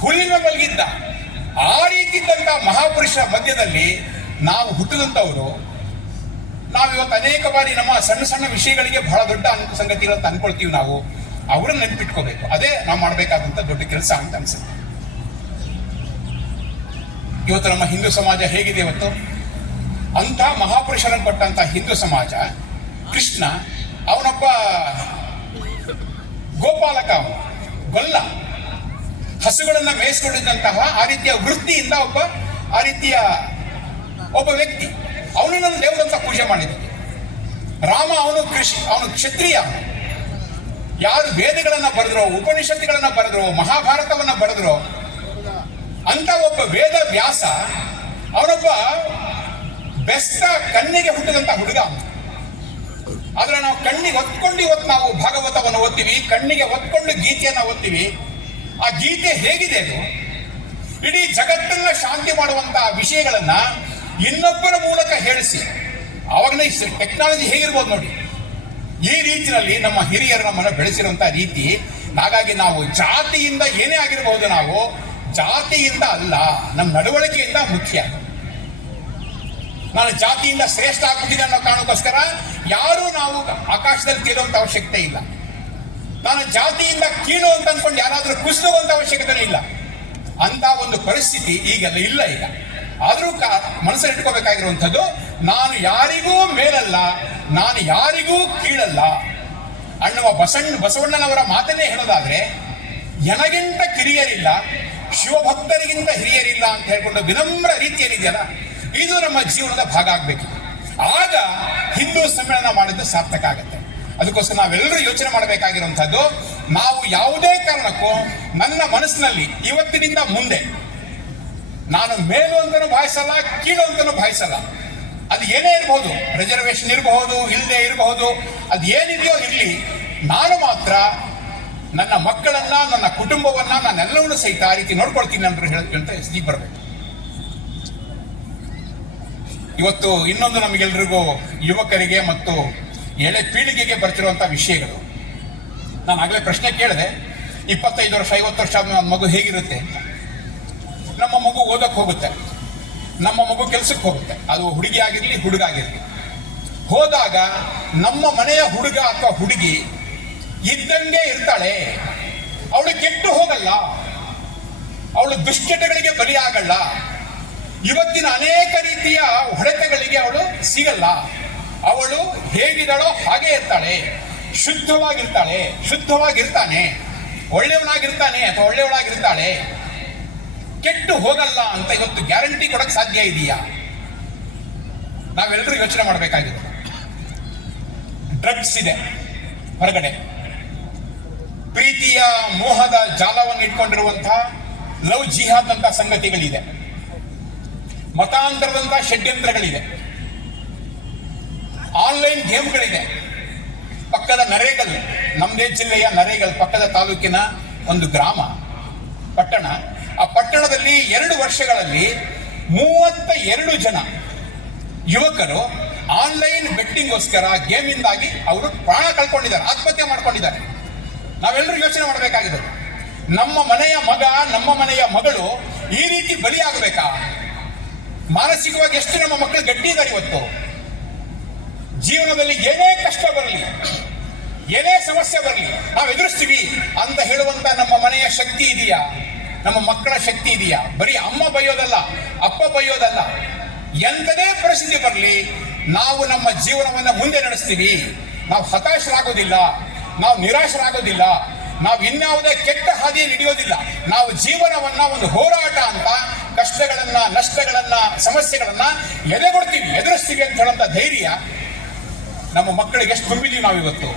ಹುಲ್ಲಿನ ಮಲಗಿದ್ದ. ಆ ರೀತಿ ಇದ್ದಂತ ಮಹಾಪುರುಷ ಮಧ್ಯದಲ್ಲಿ ನಾವು ಹುಟ್ಟಿದಂಥವರು. ನಾವಿವತ್ತು ಅನೇಕ ಬಾರಿ ನಮ್ಮ ಸಣ್ಣ ಸಣ್ಣ ವಿಷಯಗಳಿಗೆ ಬಹಳ ದೊಡ್ಡ ಸಂಗತಿಗಳಂತ ಅನ್ಕೊಳ್ತೀವಿ. ನಾವು ಅವರನ್ನ ನೆನ್ಪಿಟ್ಕೋಬೇಕು. ಅದೇ ನಾವು ಮಾಡಬೇಕಾದಂತ ದೊಡ್ಡ ಕೆಲಸ ಅಂತ ಅನ್ಸುತ್ತೆ. ಇವತ್ತು ನಮ್ಮ ಹಿಂದೂ ಸಮಾಜ ಹೇಗಿದೆ ಇವತ್ತು? ಅಂತ ಮಹಾಪುರುಷರನ್ನು ಕೊಟ್ಟಂತ ಹಿಂದೂ ಸಮಾಜ, ಕೃಷ್ಣ ಅವನೊಬ್ಬ ಗೋಪಾಲಕ, ಅವನು ಗೊಲ್ಲ, ಹಸುಗಳನ್ನ ಮೇಯಿಸ್ಕೊಂಡಿದ್ದಂತಹ ಆ ರೀತಿಯ ವೃತ್ತಿಯಿಂದ ಒಬ್ಬ ವ್ಯಕ್ತಿ. ಅವನನ್ನು ದೇವರಂತ ಪೂಜೆ ಮಾಡಿದ್ದೆ. ರಾಮ ಅವನು ಕ್ಷತ್ರಿಯ. ಯಾರು ವೇದಗಳನ್ನ ಬರೆದ್ರೋ, ಉಪನಿಷತ್ತುಗಳನ್ನ ಬರೆದ್ರೋ, ಮಹಾಭಾರತವನ್ನ ಬರೆದ್ರೋ ಅಂತ ಒಬ್ಬ ವೇದ ವ್ಯಾಸ ಅವನೊಬ್ಬ ಬೆಸ್ತ ಕಣ್ಣಿಗೆ ಹುಟ್ಟಿದಂತ ಹುಡುಗ. ಆದ್ರೆ ನಾವು ಕಣ್ಣಿಗೆ ಹೊತ್ಕೊಂಡು ಇವತ್ತು ನಾವು ಭಾಗವತವನ್ನು ಓದ್ತೀವಿ, ಕಣ್ಣಿಗೆ ಹೊತ್ಕೊಂಡು ಗೀತೆಯನ್ನ ಓದ್ತೀವಿ. ಆ ಗೀತೆ ಹೇಗಿದೆ? ಅದು ಇಡೀ ಜಗತ್ತನ್ನ ಶಾಂತಿ ಮಾಡುವಂತಹ ವಿಷಯಗಳನ್ನ ಇನ್ನೊಬ್ಬರ ಮೂಲಕ ಹೇಳಿಸಿ. ಅವಾಗಲೇ ಟೆಕ್ನಾಲಜಿ ಹೇಗಿರ್ಬೋದು ನೋಡಿ. ಈ ರೀತಿಯಲ್ಲಿ ನಮ್ಮ ಹಿರಿಯರು ನಮ್ಮನ್ನು ಬೆಳೆಸಿರುವಂತಹ ರೀತಿ. ಹಾಗಾಗಿ ನಾವು ಜಾತಿಯಿಂದ ಏನೇ ಆಗಿರಬಹುದು, ನಾವು ಜಾತಿಯಿಂದ ಅಲ್ಲ, ನಮ್ಮ ನಡವಳಿಕೆಯಿಂದ ಮುಖ್ಯ. ನಾನು ಜಾತಿಯಿಂದ ಶ್ರೇಷ್ಠ ಆಗ್ಬಿಟ್ಟಿದೆ ಅನ್ನೋ ಕಾರಣಕ್ಕೋಸ್ಕರ ಯಾರು ನಾವು ಆಕಾಶದಲ್ಲಿ ತೇಲುವಂತ ಅವಶ್ಯಕತೆ ಇಲ್ಲ. ನಾನು ಜಾತಿಯಿಂದ ಕೀಳು ಅಂತ ಅನ್ಕೊಂಡು ಯಾರಾದ್ರೂ ಕುಸಿದುವಂತ ಅವಶ್ಯಕತೆ ಇಲ್ಲ. ಅಂತ ಒಂದು ಪರಿಸ್ಥಿತಿ ಈಗೆಲ್ಲ ಇಲ್ಲ. ಈಗ ಆದ್ರೂ ಮನಸ್ಸಲ್ಲಿ ಇಟ್ಕೋಬೇಕಾಗಿರುವಂಥದ್ದು, ನಾನು ಯಾರಿಗೂ ಮೇಲಲ್ಲ, ನಾನು ಯಾರಿಗೂ ಕೀಳಲ್ಲ ಅನ್ನುವ ಬಸವಣ್ಣನವರ ಮಾತನ್ನೇ ಹೇಳೋದಾದ್ರೆ, ಎನಗಿಂತ ಕಿರಿಯರಿಲ್ಲ, ಶಿವಭಕ್ತರಿಗಿಂತ ಹಿರಿಯರಿಲ್ಲ ಅಂತ ಹೇಳ್ಕೊಂಡು ವಿನಮ್ರ ರೀತಿಯಲ್ಲಿದೆಯಲ್ಲ, ಇದು ನಮ್ಮ ಜೀವನದ ಭಾಗ ಆಗ್ಬೇಕು. ಆಗ ಹಿಂದೂ ಸಮ್ಮೇಳನ ಮಾಡಿದ್ದು ಸಾರ್ಥಕ ಆಗುತ್ತೆ. ಅದಕ್ಕೋಸ್ಕರ ನಾವೆಲ್ಲರೂ ಯೋಚನೆ ಮಾಡಬೇಕಾಗಿರುವಂತಹದ್ದು, ನಾವು ಯಾವುದೇ ಕಾರಣಕ್ಕೂ ನನ್ನ ಮನಸ್ಸಿನಲ್ಲಿ ಇವತ್ತಿನಿಂದ ಮುಂದೆ ನಾನು ಮೇಲು ಅಂತನೂ ಭಾವಿಸಲ್ಲ, ಕೀಳು ಅಂತನೂ ಭಾವಿಸಲ್ಲ. ಅದು ಏನೇ ಇರಬಹುದು, ರಿಸರ್ವೇಶನ್ ಇರಬಹುದು, ಇಲ್ಲದೆ ಇರಬಹುದು, ಅದು ಏನಿದೆಯೋ ಇರಲಿ, ನಾನು ಮಾತ್ರ ನನ್ನ ಮಕ್ಕಳನ್ನ, ನನ್ನ ಕುಟುಂಬವನ್ನ, ನಾನೆಲ್ಲವನ್ನೂ ಸಹಿತ ಆ ರೀತಿ ನೋಡ್ಕೊಳ್ತೀನಿ ಅಂತ ಹೇಳ್ತಾ ಸ್ಥಿತಿಗೆ ಬರಬೇಕು. ಇವತ್ತು ಇನ್ನೊಂದು ನಮಗೆಲ್ರಿಗೂ ಯುವಕರಿಗೆ ಮತ್ತು ಎಳೆ ಪೀಳಿಗೆಗೆ ಬರ್ತಿರುವಂತಹ ವಿಷಯಗಳು. ನಾನು ಆಗಲೇ ಪ್ರಶ್ನೆ ಕೇಳಿದೆ, 25 ವರ್ಷ 50 ವರ್ಷ ಆದ್ಮೇಲೆ ನಮ್ಮ ಮಗು ಹೇಗಿರುತ್ತೆ ಅಂತ. ನಮ್ಮ ಮಗು ಓದಕ್ಕೆ ಹೋಗುತ್ತೆ, ನಮ್ಮ ಮಗು ಕೆಲಸಕ್ಕೆ ಹೋಗುತ್ತೆ, ಅದು ಹುಡುಗಿ ಆಗಿರ್ಲಿ ಹುಡುಗ ಆಗಿರ್ಲಿ. ಹೋದಾಗ ನಮ್ಮ ಮನೆಯ ಹುಡುಗ ಅಥವಾ ಹುಡುಗಿ ಇದ್ದಂಗೆ ಇರ್ತಾಳೆ. ಅವಳು ಕೆಟ್ಟು ಹೋಗಲ್ಲ, ಅವಳು ದುಶ್ಚಟಗಳಿಗೆ ಬಲಿಯಾಗಲ್ಲ, ಇವತ್ತಿನ ಅನೇಕ ರೀತಿಯ ಹೊಡೆತಗಳಿಗೆ ಅವಳು ಸಿಗಲ್ಲ. ಅವಳು ಹೇಗಿದ್ದಾಳೋ ಹಾಗೆ ಇರ್ತಾಳೆ, ಶುದ್ಧವಾಗಿರ್ತಾಳೆ, ಶುದ್ಧವಾಗಿರ್ತಾನೆ, ಒಳ್ಳೆಯವನಾಗಿರ್ತಾನೆ ಅಥವಾ ಒಳ್ಳೆಯವಳಾಗಿರ್ತಾಳೆ, ಕೆಟ್ಟು ಹೋಗಲ್ಲ ಅಂತ ಇವತ್ತು ಗ್ಯಾರಂಟಿ ಕೊಡಕ್ ಸಾಧ್ಯ ಇದೆಯಾ? ನಾವೆಲ್ಲರೂ ಯೋಚನೆ ಮಾಡಬೇಕಾಗಿದೆ. ಡ್ರಗ್ಸ್ ಇದೆ ಹೊರಗಡೆ, ಪ್ರೀತಿಯ ಮೋಹದ ಜಾಲವನ್ನು ಇಟ್ಕೊಂಡಿರುವಂತಹ ಲವ್ ಜಿಹಾದ್ ಅಂತ ಸಂಗತಿಗಳಿದೆ, ಮತಾಂತರದಂತಹ ಷಡ್ಯಂತ್ರಗಳಿದೆ, ಆನ್ಲೈನ್ ಗೇಮ್ಗಳಿದೆ. ಪಕ್ಕದ ನರೇಗಲ್, ನಮ್ಮದೇ ಜಿಲ್ಲೆಯ ನರೇಗಲ್ ಪಕ್ಕದ ತಾಲೂಕಿನ ಒಂದು ಗ್ರಾಮ, ಪಟ್ಟಣ. ಆ ಪಟ್ಟಣದಲ್ಲಿ 2 ವರ್ಷಗಳಲ್ಲಿ 32 ಜನ ಯುವಕರು ಆನ್ಲೈನ್ ಬೆಟ್ಟಿಂಗೋಸ್ಕರ ಗೇಮಿಂದಾಗಿ ಅವರು ಪ್ರಾಣ ಕಳ್ಕೊಂಡಿದ್ದಾರೆ, ಆತ್ಮಹತ್ಯೆ ಮಾಡ್ಕೊಂಡಿದ್ದಾರೆ. ನಾವೆಲ್ಲರೂ ಯೋಚನೆ ಮಾಡಬೇಕಾಗಿದೆ, ನಮ್ಮ ಮನೆಯ ಮಗ, ನಮ್ಮ ಮನೆಯ ಮಗಳು ಈ ರೀತಿ ಬಲಿಯಾಗಬೇಕಾ? ಮಾನಸಿಕವಾಗಿ ಎಷ್ಟು ನಮ್ಮ ಮಕ್ಕಳು ಗಟ್ಟಿ ಇದ್ದಾರೆ ಇವತ್ತು. ಜೀವನದಲ್ಲಿ ಏನೇ ಕಷ್ಟ ಬರಲಿ, ಏನೇ ಸಮಸ್ಯೆ ಬರಲಿ, ನಾವು ಎದುರಿಸ್ತೀವಿ ಅಂತ ಹೇಳುವಂತ ನಮ್ಮ ಮನೆಯ ಶಕ್ತಿ ಇದೆಯಾ? ನಮ್ಮ ಮಕ್ಕಳ ಶಕ್ತಿ ಇದೆಯಾ? ಬರೀ ಅಮ್ಮ ಬೈಯೋದಲ್ಲ, ಅಪ್ಪ ಬೈಯೋದಲ್ಲ, ಎಂಥದೇ ಪರಿಸ್ಥಿತಿ ಬರಲಿ ನಾವು ನಮ್ಮ ಜೀವನವನ್ನು ಮುಂದೆ ನಡೆಸ್ತೀವಿ. ನಾವು ಹತಾಶರಾಗೋದಿಲ್ಲ, ನಾವು ನಿರಾಶರಾಗೋದಿಲ್ಲ, ನಾವು ಇನ್ಯಾವುದೇ ಕೆಟ್ಟ ಹಾದಿಯಲ್ಲಿ ಹಿಡಿಯೋದಿಲ್ಲ. ನಾವು ಜೀವನವನ್ನ ಒಂದು ಹೋರಾಟ ಅಂತ ಕಷ್ಟಗಳನ್ನ, ನಷ್ಟಗಳನ್ನ, ಸಮಸ್ಯೆಗಳನ್ನ ಎದೆಗೊಡ್ತೀವಿ, ಎದುರಿಸ್ತೀವಿ ಅಂತ ಹೇಳುವಂತ ಧೈರ್ಯ ನಮ್ಮ ಮಕ್ಕಳಿಗೆ ಎಷ್ಟು ತುಂಬಿದೀವಿ ನಾವಿವತ್ತು.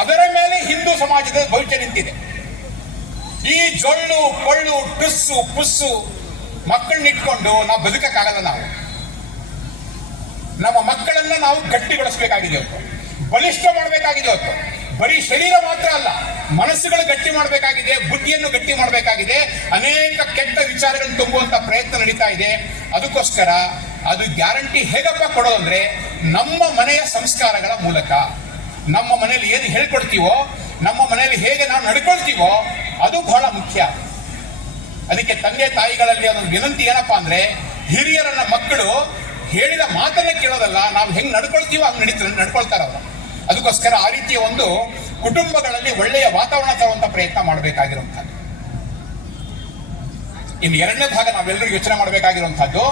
ಅದರ ಮೇಲೆ ಹಿಂದೂ ಸಮಾಜದ ಭವಿಷ್ಯ ನಿಂತಿದೆ. ಈ ಜೊಳ್ಳು ಪೊಳ್ಳು ಟುಸ್ಸು ಪುಸ್ಸು ಮಕ್ಕಳನ್ನ ಇಟ್ಕೊಂಡು ನಾವು ಬದುಕಕ್ಕಾಗಲ್ಲ. ನಾವು ನಮ್ಮ ಮಕ್ಕಳನ್ನ ನಾವು ಗಟ್ಟಿಗೊಳಿಸಬೇಕಾಗಿದೆ ಇವತ್ತು, ಬಲಿಷ್ಠ ಮಾಡಬೇಕಾಗಿದೆ ಇವತ್ತು. ಬರೀ ಶರೀರ ಮಾತ್ರ ಅಲ್ಲ, ಮನಸ್ಸುಗಳು ಗಟ್ಟಿ ಮಾಡಬೇಕಾಗಿದೆ, ಬುದ್ಧಿಯನ್ನು ಗಟ್ಟಿ ಮಾಡಬೇಕಾಗಿದೆ. ಅನೇಕ ಕೆಟ್ಟ ವಿಚಾರಗಳನ್ನು ತುಂಬುವಂತ ಪ್ರಯತ್ನ ನಡೀತಾ ಇದೆ. ಅದಕ್ಕೋಸ್ಕರ ಅದು ಗ್ಯಾರಂಟಿ ಹೇಗಪ್ಪ ಕೊಡೋದಂದ್ರೆ, ನಮ್ಮ ಮನೆಯ ಸಂಸ್ಕಾರಗಳ ಮೂಲಕ, ನಮ್ಮ ಮನೆಯಲ್ಲಿ ಏನು ಹೇಳ್ಕೊಡ್ತೀವೋ, ನಮ್ಮ ಮನೆಯಲ್ಲಿ ಹೇಗೆ ನಾವು ನಡ್ಕೊಳ್ತೀವೋ ಅದು ಬಹಳ ಮುಖ್ಯ. ಅದಕ್ಕೆ ತಂದೆ ತಾಯಿಗಳಲ್ಲಿ ಅದೊಂದು ವಿನಂತಿ ಏನಪ್ಪಾ ಅಂದ್ರೆ, ಹಿರಿಯರನ್ನ ಮಕ್ಕಳು ಹೇಳಿದ ಮಾತನ್ನ ಕೇಳೋದಲ್ಲ, ನಾವು ಹೆಂಗ್ ನಡ್ಕೊಳ್ತೀವೋ ಹಂಗೆ ನಡ್ಕೊಳ್ತಾರ ಅವರು. ಅದಕ್ಕೋಸ್ಕರ ಆ ರೀತಿಯ ಒಂದು ಕುಟುಂಬಗಳಲ್ಲಿ ಒಳ್ಳೆಯ ವಾತಾವರಣ ತರುವಂತ ಪ್ರಯತ್ನ ಮಾಡಬೇಕಾಗಿರುವಂತಹದ್ದು. ಇನ್ನು 2ನೇ ಭಾಗ ನಾವೆಲ್ಲರೂ ಯೋಚನೆ ಮಾಡಬೇಕಾಗಿರುವಂತಹದ್ದು,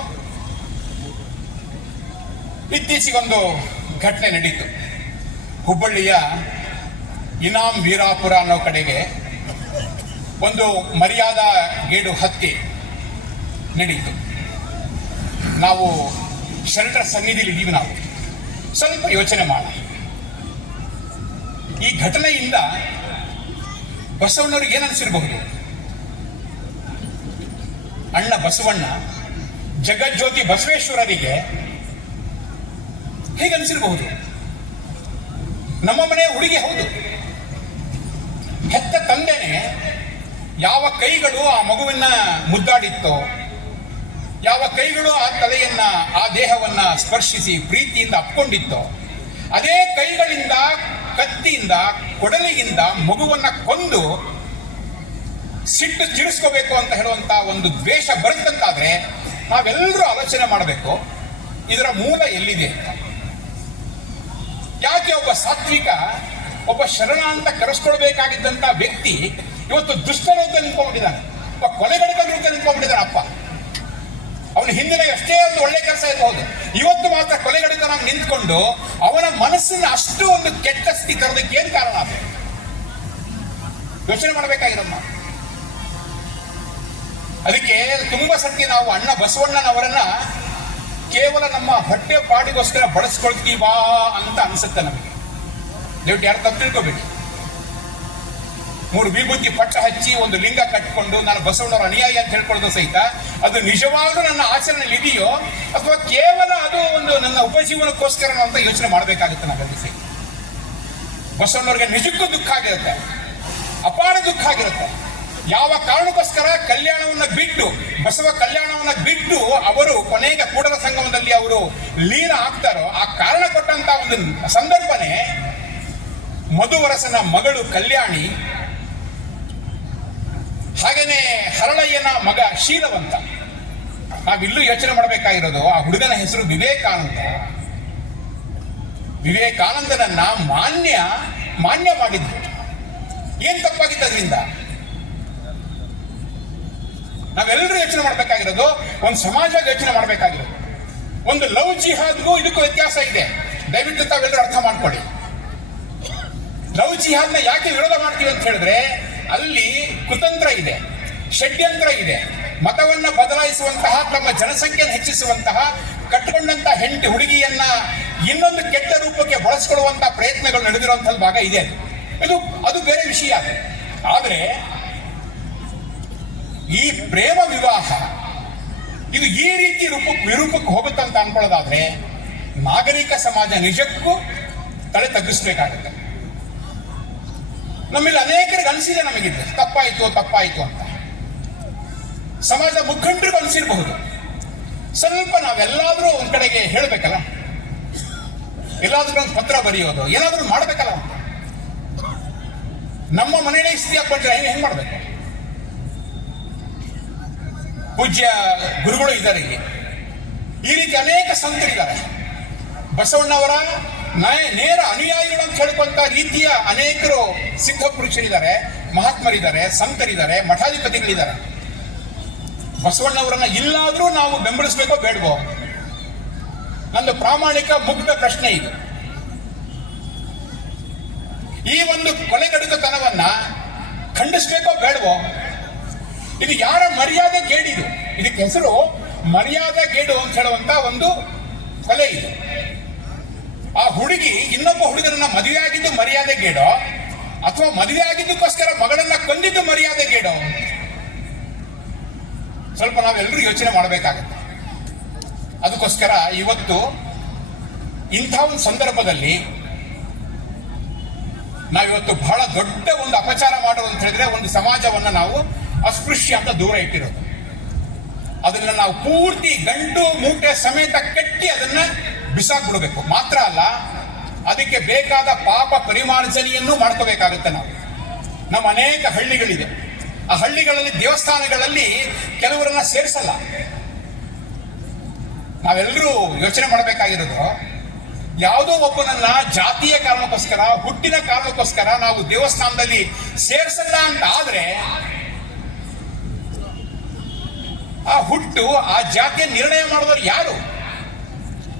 ಇತ್ತೀಚೆಗೊಂದು ಘಟನೆ ನಡೀತು. ಹುಬ್ಬಳ್ಳಿಯ ಇನಾಮ್ ವೀರಾಪುರ ಅನ್ನೋ ಕಡೆಗೆ ಒಂದು ಮರ್ಯಾದಾ ಗೇಡು ಹತ್ಯೆ ನಡೀತು. ನಾವು ಶೆಲ್ಟರ್ ಸನ್ನಿಧಿಲಿ ಇದೀವಿ. ನಾವು ಸ್ವಲ್ಪ ಯೋಚನೆ ಮಾಡೋಣ. ಈ ಘಟನೆಯಿಂದ ಬಸವಣ್ಣವ್ರಿಗೆ ಏನನ್ಸಿರಬಹುದು? ಅಣ್ಣ ಬಸವಣ್ಣ, ಜಗಜ್ಯೋತಿ ಬಸವೇಶ್ವರರಿಗೆ ಹೇಗನ್ಸಿರಬಹುದು? ನಮ್ಮ ಮನೆಯ ಹುಡುಗಿ ಹೌದು, ಹೆತ್ತ ತಂದೆನೆ ಯಾವ ಕೈಗಳು ಆ ಮಗುವನ್ನ ಮುದ್ದಾಡಿತ್ತೋ, ಯಾವ ಕೈಗಳು ಆ ತಲೆಯನ್ನ, ಆ ದೇಹವನ್ನ ಸ್ಪರ್ಶಿಸಿ ಪ್ರೀತಿಯಿಂದ ಅಪ್ಕೊಂಡಿತ್ತೋ ಅದೇ ಕೈಗಳಿಂದ, ಕತ್ತಿಯಿಂದ, ಕೊಡಲಿಯಿಂದ ಮಗುವನ್ನ ಕೊಂದು ಸಿಟ್ಟು ತೀರಿಸ್ಕೋಬೇಕು ಅಂತ ಹೇಳುವಂತ ಒಂದು ದ್ವೇಷ ಬರುತ್ತಂತಾದ್ರೆ ನಾವೆಲ್ಲರೂ ಆಲೋಚನೆ ಮಾಡಬೇಕು, ಇದರ ಮೂಲ ಎಲ್ಲಿದೆ? ಯಾಕೆ ಒಬ್ಬ ಸಾತ್ವಿಕ, ಒಬ್ಬ ಶರಣ ಅಂತ ಕರೆಸ್ಕೊಳ್ಬೇಕಾಗಿದ್ದಂತ ವ್ಯಕ್ತಿ ಇವತ್ತು ದುಷ್ಟನ ಅಂತ ನಿಂತ್ಕೊಂಡ್ಬಿಟ್ಟಿದ್ದಾನೆ, ಒಬ್ಬ ಕೊಲೆಗಡಕನ ಅಂತ ನಿಂತ್ಕೊಂಡ್ಬಿಟ್ಟಿದ್ದಾನೆ. ಅಪ್ಪ ಅವನ ಹಿಂದಿನ ಎಷ್ಟೇ ಒಂದು ಒಳ್ಳೆ ಕೆಲಸ ಇರಬಹುದು, ಇವತ್ತು ಮಾತ್ರ ಕೊಲೆಗಡಕನಾಗಿ ನಿಂತ್ಕೊಂಡು ಅವನ ಮನಸ್ಸನ್ನ ಅಷ್ಟು ಒಂದು ಕೆಟ್ಟ ಸ್ಥಿತಿ ತರೋದಕ್ಕೆ ಏನ್ ಕಾರಣ? ಅದು ಯೋಚನೆ ಮಾಡಬೇಕಾಗಿರಮ್ಮ. ಅದಕ್ಕೆ ತುಂಬಾ ಸರ್ತಿ ನಾವು ಅಣ್ಣ ಬಸವಣ್ಣನವರನ್ನ ಕೇವಲ ನಮ್ಮ ಹೊಟ್ಟೆ ಪಾಡಿಗೋಸ್ಕರ ಬಳಸ್ಕೊಳ್ತೀವಾ ಅಂತ ಅನ್ಸುತ್ತೆ ನಮಗೆ. ದಯವಿಟ್ಟು ಯಾರು ತಪ್ಪು ತಿಳ್ಕೋಬೇಡಿ. 3 ವಿಭೂತಿ ಪಟ್ಟ ಹಚ್ಚಿ ಒಂದು ಲಿಂಗ ಕಟ್ಟಿಕೊಂಡು ನಾನು ಬಸವಣ್ಣವರ ಅನುಯಾಯಿ ಅಂತ ಹೇಳ್ಕೊಳ್ಳೋದು ಸಹಿತ ಅದು ನಿಜವಾಗ್ಲೂ ನನ್ನ ಆಚರಣೆಯಲ್ಲಿ ಇದೆಯೋ ಅಥವಾ ಕೇವಲ ಅದು ಒಂದು ನನ್ನ ಉಪಜೀವನಕ್ಕೋಸ್ಕರ ಅಂತ ಯೋಚನೆ ಮಾಡಬೇಕಾಗುತ್ತೆ ನಾವೆಲ್ಲ ಸಹಿತ. ಬಸವಣ್ಣವ್ರಿಗೆ ನಿಜಕ್ಕೂ ದುಃಖ ಆಗಿರುತ್ತೆ, ಅಪಾರ ದುಃಖ ಆಗಿರುತ್ತೆ. ಯಾವ ಕಾರಣಕ್ಕೋಸ್ಕರ ಕಲ್ಯಾಣವನ್ನ ಬಿಟ್ಟು, ಬಸವ ಕಲ್ಯಾಣವನ್ನ ಬಿಟ್ಟು ಅವರು ಕೊನೆಗೆ ಕೂಡಲ ಸಂಗಮದಲ್ಲಿ ಅವರು ಲೀನ ಆಗ್ತಾರೋ ಆ ಕಾರಣ ಕೊಟ್ಟಂತ ಒಂದು ಸಂದರ್ಭನೇ ಮಧುವರಸನ ಮಗಳು ಕಲ್ಯಾಣಿ, ಹಾಗೇನೆ ಹರಳಯ್ಯನ ಮಗ ಶೀಲವಂತ. ನಾವಿಲ್ಲೂ ಯೋಚನೆ ಮಾಡಬೇಕಾಗಿರೋದು ಆ ಹುಡುಗನ ಹೆಸರು ವಿವೇಕಾನಂದ. ವಿವೇಕಾನಂದನನ್ನ ಮಾನ್ಯ ಮಾಡಿದ್ರು. ಏನ್ ತಪ್ಪಾಗಿತ್ತು ಅದರಿಂದ? ನಾವೆಲ್ಲರೂ ಯೋಚನೆ ಮಾಡಬೇಕಾಗಿರೋದು, ಒಂದು ಸಮಾಜ ಯೋಚನೆ ಮಾಡಬೇಕಾಗಿರೋದು. ಒಂದು ಲವ್ ಜಿಹಾದ್ಗೂ ಇದಕ್ಕೂ ವ್ಯತ್ಯಾಸ ಇದೆ, ದಯವಿಟ್ಟು ತಾವೆಲ್ಲರೂ ಅರ್ಥ ಮಾಡ್ಕೊಳ್ಳಿ. ಲವ್ ಜಿಹಾದ್ನ ಯಾಕೆ ವಿರೋಧ ಮಾಡ್ತೀವಿ ಅಂತ ಹೇಳಿದ್ರೆ ಅಲ್ಲಿ ಕುತಂತ್ರ ಇದೆ, ಷಡ್ಯಂತ್ರ ಇದೆ. ಮತವನ್ನ ಬದಲಾಯಿಸುವಂತಹ, ತಮ್ಮ ಜನಸಂಖ್ಯೆಯನ್ನು ಹೆಚ್ಚಿಸುವಂತಹ, ಕಟ್ಟಿಕೊಂಡಂತಹ ಹುಡುಗಿಯನ್ನ ಇನ್ನೊಂದು ಕೆಟ್ಟ ರೂಪಕ್ಕೆ ಬಳಸ್ಕೊಳ್ಳುವಂತಹ ಪ್ರಯತ್ನಗಳು ನಡೆದಿರುವಂತಹ ಭಾಗ ಇದೆ. ಅದು ಬೇರೆ ವಿಷಯ. ಆದ್ರೆ ಈ ಪ್ರೇಮ ವಿವಾಹ ಇದು ಈ ರೀತಿ ವಿರೂಪಕ್ಕೆ ಹೋಗುತ್ತಂತ ಅನ್ಕೊಳ್ಳೋದಾದ್ರೆ ನಾಗರಿಕ ಸಮಾಜ ನಿಜಕ್ಕೂ ತಲೆ ತಗ್ಗಿಸ್ಬೇಕಾಗುತ್ತೆ. ನಮ್ಮಲ್ಲಿ ಅನೇಕರಿಗೆ ಅನಿಸಿದೆ, ನಮಗಿದೆ ತಪ್ಪಾಯಿತು ಅಂತ. ಸಮಾಜದ ಮುಖಂಡರಿಗೂ ಅನಿಸಿರಬಹುದು. ಸ್ವಲ್ಪ ನಾವೆಲ್ಲಾದ್ರೂ ಒಂದ್ ಕಡೆಗೆ ಹೇಳ್ಬೇಕಲ್ಲ, ಎಲ್ಲಾದ್ರೂ ಒಂದು ಪತ್ರ ಬರೆಯೋದು, ಏನಾದ್ರೂ ಮಾಡ್ಬೇಕಲ್ಲ. ನಮ್ಮ ಮನೆಯಲ್ಲೇ ಸ್ಥಿತಿ ಹಾಕೊಂಡ್ರೆ ಹೆಂಗ್ ಮಾಡ್ಬೇಕು? ಪೂಜ್ಯ ಗುರುಗಳು ಇದ್ದಾರೆ ಇಲ್ಲಿ, ಈ ರೀತಿ ಅನೇಕ ಸಂತರಿದ್ದಾರೆ. ಬಸವಣ್ಣವರ ನೇರ ಅನುಯಾಯಿಗಳು ಅಂತ ಹೇಳ್ಕೊಂತ ರೀತಿಯ ಅನೇಕರು ಸಿದ್ಧ ಪುರುಷರಿದ್ದಾರೆ, ಮಹಾತ್ಮರಿದ್ದಾರೆ, ಸಂತರಿದ್ದಾರೆ, ಮಠಾಧಿಪತಿಗಳಿದ್ದಾರೆ. ಬಸವಣ್ಣವರನ್ನ ಇಲ್ಲಾದ್ರೂ ನಾವು ಬೆಂಬಲಿಸಬೇಕೋ ಬೇಡವೋ? ನಂದು ಪ್ರಾಮಾಣಿಕ ಮುಗ್ಧ ಪ್ರಶ್ನೆ ಇದು. ಈ ಒಂದು ಕೊಲೆಗಡುಕತನವನ್ನ ಖಂಡಿಸ್ಬೇಕೋ ಬೇಡವೋ? ಇದು ಯಾರ ಮರ್ಯಾದೆ ಗೇಡಿದು? ಇದಕ್ಕೆ ಹೆಸರು ಮರ್ಯಾದೆ ಗೇಡು ಅಂತ ಹೇಳುವಂತ ಒಂದು ಕೊಲೆ ಇದು. ಆ ಹುಡುಗಿ ಇನ್ನೊಬ್ಬ ಹುಡುಗನನ್ನ ಮದುವೆ ಆಗಿದ್ದು ಮರ್ಯಾದೆ ಗೇಡೋ ಅಥವಾ ಮದುವೆ ಆಗಿದ್ದಕ್ಕೋಸ್ಕರ ಮಗಳನ್ನ ಕೊಂದಿದ್ದು ಮರ್ಯಾದೆ ಗೇಡೋ? ಸ್ವಲ್ಪ ನಾವೆಲ್ಲರೂ ಯೋಚನೆ ಮಾಡಬೇಕಾಗತ್ತೆ. ಅದಕ್ಕೋಸ್ಕರ ಇವತ್ತು ಇಂಥ ಒಂದು ಸಂದರ್ಭದಲ್ಲಿ ನಾವಿವತ್ತು ಬಹಳ ದೊಡ್ಡ ಒಂದು ಅಪಚಾರ ಮಾಡೋದು ಅಂತ ಹೇಳಿದ್ರೆ ಒಂದು ಸಮಾಜವನ್ನ ನಾವು ಅಸ್ಪೃಶ್ಯ ಅಂತ ದೂರ ಇಟ್ಟಿರೋದು. ಅದನ್ನ ನಾವು ಪೂರ್ತಿ ಗಂಟು ಮೂಟೆ ಸಮೇತ ಕಟ್ಟಿ ಅದನ್ನ ಬಿಸಾಕ್ಬಿಡ್ಬೇಕು. ಮಾತ್ರ ಅಲ್ಲ, ಅದಕ್ಕೆ ಬೇಕಾದ ಪಾಪ ಪರಿಮಾರ್ಜನೆಯನ್ನು ಮಾಡ್ಕೋಬೇಕಾಗುತ್ತೆ. ನಮ್ಮ ಅನೇಕ ಹಳ್ಳಿಗಳಿದೆ, ಆ ಹಳ್ಳಿಗಳಲ್ಲಿ ದೇವಸ್ಥಾನಗಳಲ್ಲಿ ಕೆಲವರನ್ನ ಸೇರಿಸಲ್ಲ. ನಾವೆಲ್ಲರೂ ಯೋಚನೆ ಮಾಡಬೇಕಾಗಿರೋದು, ಯಾವುದೋ ಒಬ್ಬನನ್ನ ಜಾತಿಯ ಕಾರಣಕ್ಕೋಸ್ಕರ, ಹುಟ್ಟಿನ ಕಾರಣಕ್ಕೋಸ್ಕರ ನಾವು ದೇವಸ್ಥಾನದಲ್ಲಿ ಸೇರಿಸಲ್ಲ ಅಂತ ಆದ್ರೆ ಆ ಹುಟ್ಟು, ಆ ಜಾತಿಯ ನಿರ್ಣಯ ಮಾಡೋದು ಯಾರು?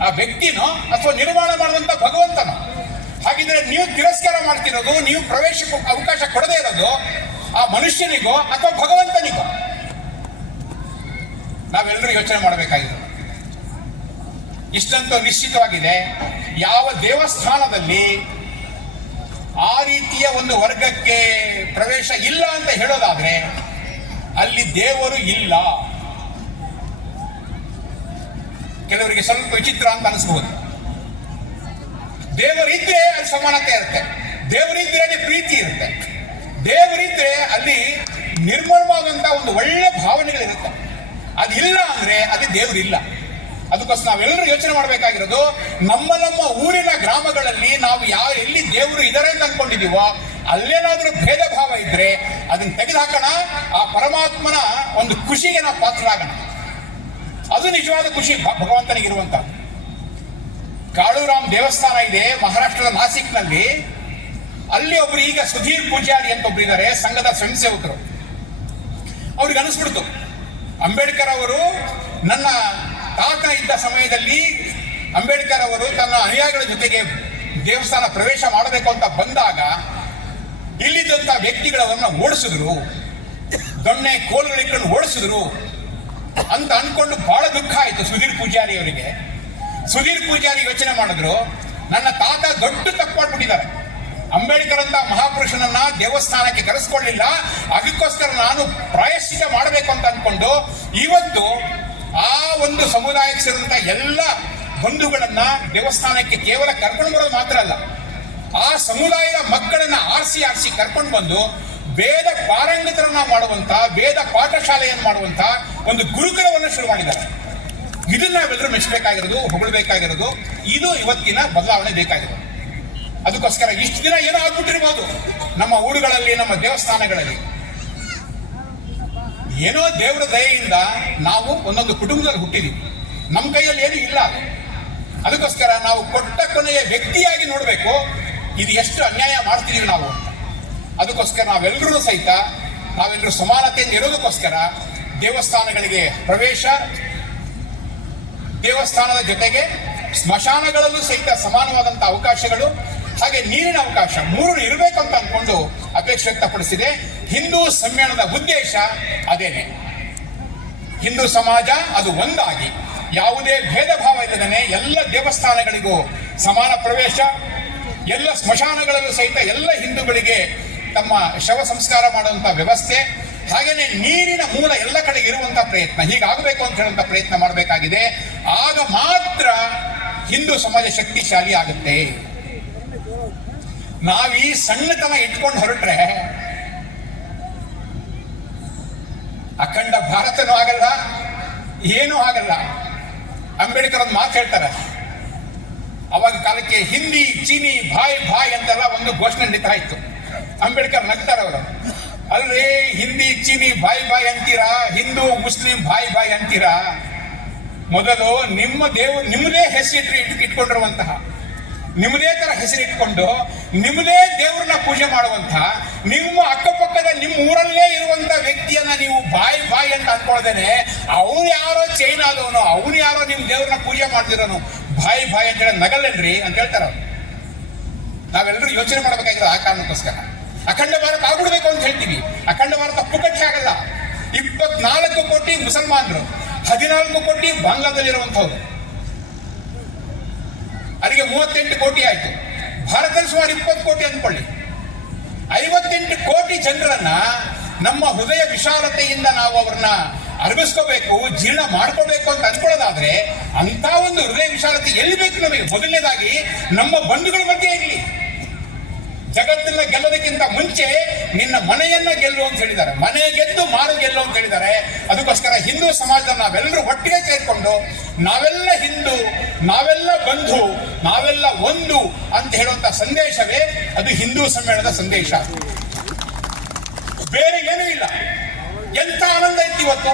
ಆ ವ್ಯಕ್ತಿನೋ ಅಥವಾ ನಿರ್ಮಾಣ ಮಾಡುವಂತ ಭಗವಂತನೋ? ಹಾಗಿದ್ರೆ ನೀವು ತಿರಸ್ಕಾರ ಮಾಡ್ತಿರೋದು, ನೀವು ಪ್ರವೇಶಕ್ಕೆ ಅವಕಾಶ ಕೊಡದೇ ಇರೋದು ಆ ಮನುಷ್ಯನಿಗೋ ಅಥವಾ ಭಗವಂತನಿಗೋ? ನಾವೆಲ್ಲರೂ ಯೋಚನೆ ಮಾಡಬೇಕಾಗಿದೆ. ಇಷ್ಟಂತೂ ನಿಶ್ಚಿತವಾಗಿದೆ, ಯಾವ ದೇವಸ್ಥಾನದಲ್ಲಿ ಆ ರೀತಿಯ ಒಂದು ವರ್ಗಕ್ಕೆ ಪ್ರವೇಶ ಇಲ್ಲ ಅಂತ ಹೇಳೋದಾದ್ರೆ ಅಲ್ಲಿ ದೇವರು ಇಲ್ಲ. ಕೆಲವರಿಗೆ ಸ್ವಲ್ಪ ವಿಚಿತ್ರ ಅಂತ ಅನಿಸಬಹುದು. ದೇವರಿದ್ರೆ ಅಲ್ಲಿ ಸಮಾನತೆ ಇರುತ್ತೆ, ದೇವರಿದ್ರೆ ಅಲ್ಲಿ ಪ್ರೀತಿ ಇರುತ್ತೆ, ದೇವರಿದ್ರೆ ಅಲ್ಲಿ ನಿರ್ಮಲವಾದಂತಹ ಒಂದು ಒಳ್ಳೆ ಭಾವನೆಗಳಿರುತ್ತೆ. ಅದಿಲ್ಲ ಅಂದ್ರೆ ಅದೇ ದೇವರಿಲ್ಲ. ಅದಕ್ಕೋಸ್ಕರ ನಾವೆಲ್ಲರೂ ಯೋಚನೆ ಮಾಡಬೇಕಾಗಿರೋದು, ನಮ್ಮ ನಮ್ಮ ಊರಿನ ಗ್ರಾಮಗಳಲ್ಲಿ ನಾವು ಎಲ್ಲಿ ದೇವರು ಇದ್ದಾರೆ ಅಂತ ಅನ್ಕೊಂಡಿದೀವೋ ಅಲ್ಲೇನಾದ್ರೂ ಭೇದ ಭಾವ ಇದ್ರೆ ಅದನ್ನ ತೆಗೆದುಹಾಕೋಣ. ಆ ಪರಮಾತ್ಮನ ಒಂದು ಖುಷಿಗೆ ನಾವು ಪಾತ್ರರಾಗೋಣ. ಅದು ನಿಜವಾದ ಖುಷಿ ಭಗವಂತನಿಗಿರುವಂತ. ಕಾಳೂರಾಮ್ ದೇವಸ್ಥಾನ ಇದೆ ಮಹಾರಾಷ್ಟ್ರದ ನಾಸಿಕ್ನಲ್ಲಿ. ಅಲ್ಲಿ ಒಬ್ರು ಈಗ ಸುಧೀರ್ ಪೂಜಾರಿ ಅಂತ ಒಬ್ರು ಇದ್ದಾರೆ, ಸಂಘದ ಸ್ವಯಂ ಸೇವಕರು. ಅವ್ರಿಗೆ ಅನಿಸ್ಬಿಡ್ತು, ಅಂಬೇಡ್ಕರ್ ಅವರು ನನ್ನ ತಾತ ಇದ್ದ ಸಮಯದಲ್ಲಿ ಅಂಬೇಡ್ಕರ್ ಅವರು ತನ್ನ ಅನುಯಾಯಿಗಳ ಜೊತೆಗೆ ದೇವಸ್ಥಾನ ಪ್ರವೇಶ ಮಾಡಬೇಕು ಅಂತ ಬಂದಾಗ ಇಲ್ಲಿದ್ದಂತ ವ್ಯಕ್ತಿಗಳವನ್ನ ಓಡಿಸಿದ್ರು, ದೊಣ್ಣೆ ಕೋಲುಗಳಿಕೊಂಡು ಓಡಿಸಿದ್ರು ಅಂತ ಅನ್ಕೊಂಡು ಬಹಳ ದುಃಖ ಆಯ್ತು ಸುಧೀರ್ ಪೂಜಾರಿ ಅವರಿಗೆ. ಸುಧೀರ್ ಪೂಜಾರಿ ಯೋಚನೆ ಮಾಡಿದ್ರು, ನನ್ನ ತಾತ ದೊಡ್ಡ ತಪ್ಪು ಮಾಡ್ಬಿಟ್ಟಿದ್ದಾರೆ. ಅಂಬೇಡ್ಕರ್ ಅಂತ ಮಹಾಪುರುಷನನ್ನ ದೇವಸ್ಥಾನಕ್ಕೆ ಕರೆಸ್ಕೊಳ್ಳಿಲ್ಲ, ಅದಕ್ಕೋಸ್ಕರ ನಾನು ಪ್ರಾಯಶ್ಚಿತ ಮಾಡಬೇಕು ಅಂತ ಅನ್ಕೊಂಡು ಇವತ್ತು ಆ ಒಂದು ಸಮುದಾಯಕ್ಕೆ ಸೇರಿದಂತ ಎಲ್ಲ ಬಂಧುಗಳನ್ನ ದೇವಸ್ಥಾನಕ್ಕೆ ಕೇವಲ ಕರ್ಕೊಂಡು ಬರೋದು ಮಾತ್ರ ಅಲ್ಲ, ಆ ಸಮುದಾಯದ ಮಕ್ಕಳನ್ನ ಆರಿಸಿ ಕರ್ಕೊಂಡು ಬಂದು ವೇದ ಪಾರಂಗತರನ್ನ ಮಾಡುವಂತ, ವೇದ ಪಾಠಶಾಲೆಯನ್ನು ಮಾಡುವಂತ ಒಂದು ಗುರುಕುಲವನ್ನು ಶುರು ಮಾಡಿದ್ದಾರೆ. ಇದನ್ನ ನಾವೆಲ್ಲರೂ ಮೆಚ್ಚಬೇಕಾಗಿರೋದು, ಹೊಗಳಬೇಕಾಗಿರೋದು. ಇದು ಇವತ್ತಿನ ಬದಲಾವಣೆ ಬೇಕಾಗಿರೋದು. ಅದಕ್ಕೋಸ್ಕರ ಇಷ್ಟು ದಿನ ಏನೋ ಆಗ್ಬಿಟ್ಟಿರ್ಬೋದು ನಮ್ಮ ಊರುಗಳಲ್ಲಿ, ನಮ್ಮ ದೇವಸ್ಥಾನಗಳಲ್ಲಿ. ಏನೋ ದೇವರ ದಯೆಯಿಂದ ನಾವು ಒಂದೊಂದು ಕುಟುಂಬದಲ್ಲಿ ಹುಟ್ಟಿದೀವಿ, ನಮ್ಮ ಕೈಯಲ್ಲಿ ಏನೂ ಇಲ್ಲ. ಅದಕ್ಕೋಸ್ಕರ ನಾವು ಕೊಟ್ಟ ಕೊನೆಯ ವ್ಯಕ್ತಿಯಾಗಿ ನೋಡಬೇಕು, ಇದು ಎಷ್ಟು ಅನ್ಯಾಯ ಮಾಡ್ತಿದೀವಿ ನಾವು ಅಂತ. ಅದಕ್ಕೋಸ್ಕರ ನಾವೆಲ್ಲರೂ ಸಹಿತ ನಾವೆಲ್ಲರೂ ಸಮಾನತೆಯಿಂದ ಇರೋದಕ್ಕೋಸ್ಕರ ದೇವಸ್ಥಾನಗಳಿಗೆ ಪ್ರವೇಶ, ದೇವಸ್ಥಾನದ ಜೊತೆಗೆ ಸ್ಮಶಾನಗಳಲ್ಲೂ ಸಹಿತ ಸಮಾನವಾದಂಥ ಅವಕಾಶಗಳು, ಹಾಗೆ ನೀರಿನ ಅವಕಾಶ, ಮೂರು ಇರಬೇಕು ಅಂತ ಅನ್ಕೊಂಡು ಅಪೇಕ್ಷೆ ವ್ಯಕ್ತಪಡಿಸಿದೆ. ಹಿಂದೂ ಸಮ್ಮೇಳನದ ಉದ್ದೇಶ ಅದೇನೆ. ಹಿಂದೂ ಸಮಾಜ ಅದು ಒಂದಾಗಿ ಯಾವುದೇ ಭೇದ ಭಾವ ಇಲ್ಲದೇ ಎಲ್ಲ ದೇವಸ್ಥಾನಗಳಿಗೂ ಸಮಾನ ಪ್ರವೇಶ, ಎಲ್ಲ ಸ್ಮಶಾನಗಳಲ್ಲೂ ಸಹಿತ ಎಲ್ಲ ಹಿಂದೂಗಳಿಗೆ ತಮ್ಮ ಶವ ಸಂಸ್ಕಾರ ಮಾಡುವಂತ ವ್ಯವಸ್ಥೆ, ಹಾಗೇನೆ ನೀರಿನ ಮೂಲ ಎಲ್ಲ ಕಡೆ ಇರುವಂತಹ ಪ್ರಯತ್ನ ಹೀಗಾಗಬೇಕು ಅಂತ ಹೇಳುವಂತ ಪ್ರಯತ್ನ ಮಾಡಬೇಕಾಗಿದೆ. ಆಗ ಮಾತ್ರ ಹಿಂದೂ ಸಮಾಜ ಶಕ್ತಿಶಾಲಿ ಆಗುತ್ತೆ. ನಾವೀ ಸಣ್ಣತನ ಇಟ್ಕೊಂಡು ಹೊರಟ್ರೆ ಅಖಂಡ ಭಾರತನೂ ಆಗಲ್ಲ, ಏನೂ ಆಗಲ್ಲ. ಅಂಬೇಡ್ಕರ್ ಒಂದು ಮಾತು ಹೇಳ್ತಾರೆ, ಅವಾಗ ಕಾಲಕ್ಕೆ ಹಿಂದಿ ಚೀನಿ ಭಾಯ್ ಅಂತೆಲ್ಲ ಒಂದು ಘೋಷಣೆ ನಡೀತಾ ಇತ್ತು. ಅಂಬೇಡ್ಕರ್ ನಗ್ತಾರೆ ಅವರು, ಅಲ್ರೇ ಹಿಂದಿ ಚೀನಿ ಭಾಯ್ ಅಂತೀರಾ, ಹಿಂದೂ ಮುಸ್ಲಿಂ ಭಾಯ್ ಅಂತೀರಾ? ಮೊದಲು ನಿಮ್ಮದೇ ಹೆಸರು ಇಟ್ಕೊಂಡಿರುವಂತಹ, ನಿಮ್ಮದೇ ತರ ಹೆಸರಿಟ್ಕೊಂಡು ನಿಮ್ಮದೇ ದೇವ್ರನ್ನ ಪೂಜೆ ಮಾಡುವಂತ, ನಿಮ್ಮ ಅಕ್ಕಪಕ್ಕದ ನಿಮ್ಮ ಊರಲ್ಲೇ ಇರುವಂತ ವ್ಯಕ್ತಿಯನ್ನ ನೀವು ಭಾಯ್ ಅಂತ ಅನ್ಕೊಳ್ದೇನೆ ಅವನು ಯಾರೋ ಚೈನಾದವನು, ಅವನು ಯಾರೋ ನಿಮ್ ದೇವ್ರನ್ನ ಪೂಜೆ ಮಾಡ್ತಿರೋನು, ಭಾಯ್ ಅಂತ ಹೇಳಿ ನಗಲ್ಲೇನ್ರಿ ಅಂತ ಹೇಳ್ತಾರ. ನಾವೆಲ್ಲರೂ ಯೋಚನೆ ಮಾಡಬೇಕಾಗಿರೋ ಆ ಕಾರಣಕ್ಕೋಸ್ಕರ ಅಖಂಡ ಭಾರತ ಆಗ್ಬಿಡ್ಬೇಕು ಅಂತ ಹೇಳ್ತೀವಿ. ಅಖಂಡ ಭಾರತ ಪುಕಟ್ಟೆ ಆಗಲ್ಲ. 24 ಕೋಟಿ ಮುಸಲ್ಮಾನರು, 14 ಕೋಟಿ ಬಾಂಗ್ಲಾದಲ್ಲಿರುವಂತವ್ರು, ಅಲ್ಲಿಗೆ 38 ಕೋಟಿ ಆಯ್ತು. ಭಾರತದಲ್ಲಿ ಸುಮಾರು 20 ಕೋಟಿ ಅಂದ್ಕೊಳ್ಳಿ. 58 ಕೋಟಿ ಜನರನ್ನ ನಮ್ಮ ಹೃದಯ ವಿಶಾಲತೆಯಿಂದ ನಾವು ಅವ್ರನ್ನ ಅರಗಿಸ್ಕೋಬೇಕು, ಜೀರ್ಣ ಮಾಡ್ಕೋಬೇಕು ಅಂತ ಅನ್ಕೊಳ್ಳೋದಾದ್ರೆ ಅಂತ ಒಂದು ಹೃದಯ ವಿಶಾಲತೆ ಎಲ್ಲಿ ಬೇಕು ನಮಗೆ? ಮೊದಲನೇದಾಗಿ ನಮ್ಮ ಬಂಧುಗಳ ಮಧ್ಯೆ ಇರಲಿ. ಜಗತ್ತನ್ನ ಗೆಲ್ಲೋದಕ್ಕಿಂತ ಮುಂಚೆ ನಿನ್ನ ಮನೆಯನ್ನ ಗೆಲ್ಲು ಅಂತ ಹೇಳಿದ್ದಾರೆ, ಮನೆ ಗೆದ್ದು ಮಾರು ಗೆಲ್ಲು ಅಂತ ಹೇಳಿದ್ದಾರೆ. ಅದಕ್ಕೋಸ್ಕರ ಹಿಂದೂ ಸಮಾಜದ ನಾವೆಲ್ಲರೂ ಒಟ್ಟಿಗೆ ಸೇರ್ಕೊಂಡು ನಾವೆಲ್ಲ ಹಿಂದೂ, ನಾವೆಲ್ಲ ಬಂಧು, ನಾವೆಲ್ಲ ಒಂದು ಅಂತ ಹೇಳುವಂತ ಸಂದೇಶವೇ ಅದು ಹಿಂದೂ ಸಮ್ಮೇಳನದ ಸಂದೇಶ. ಬೇರೆ ಏನೂ ಇಲ್ಲ. ಎಂತ ಆನಂದ ಇತ್ತು ಇವತ್ತು,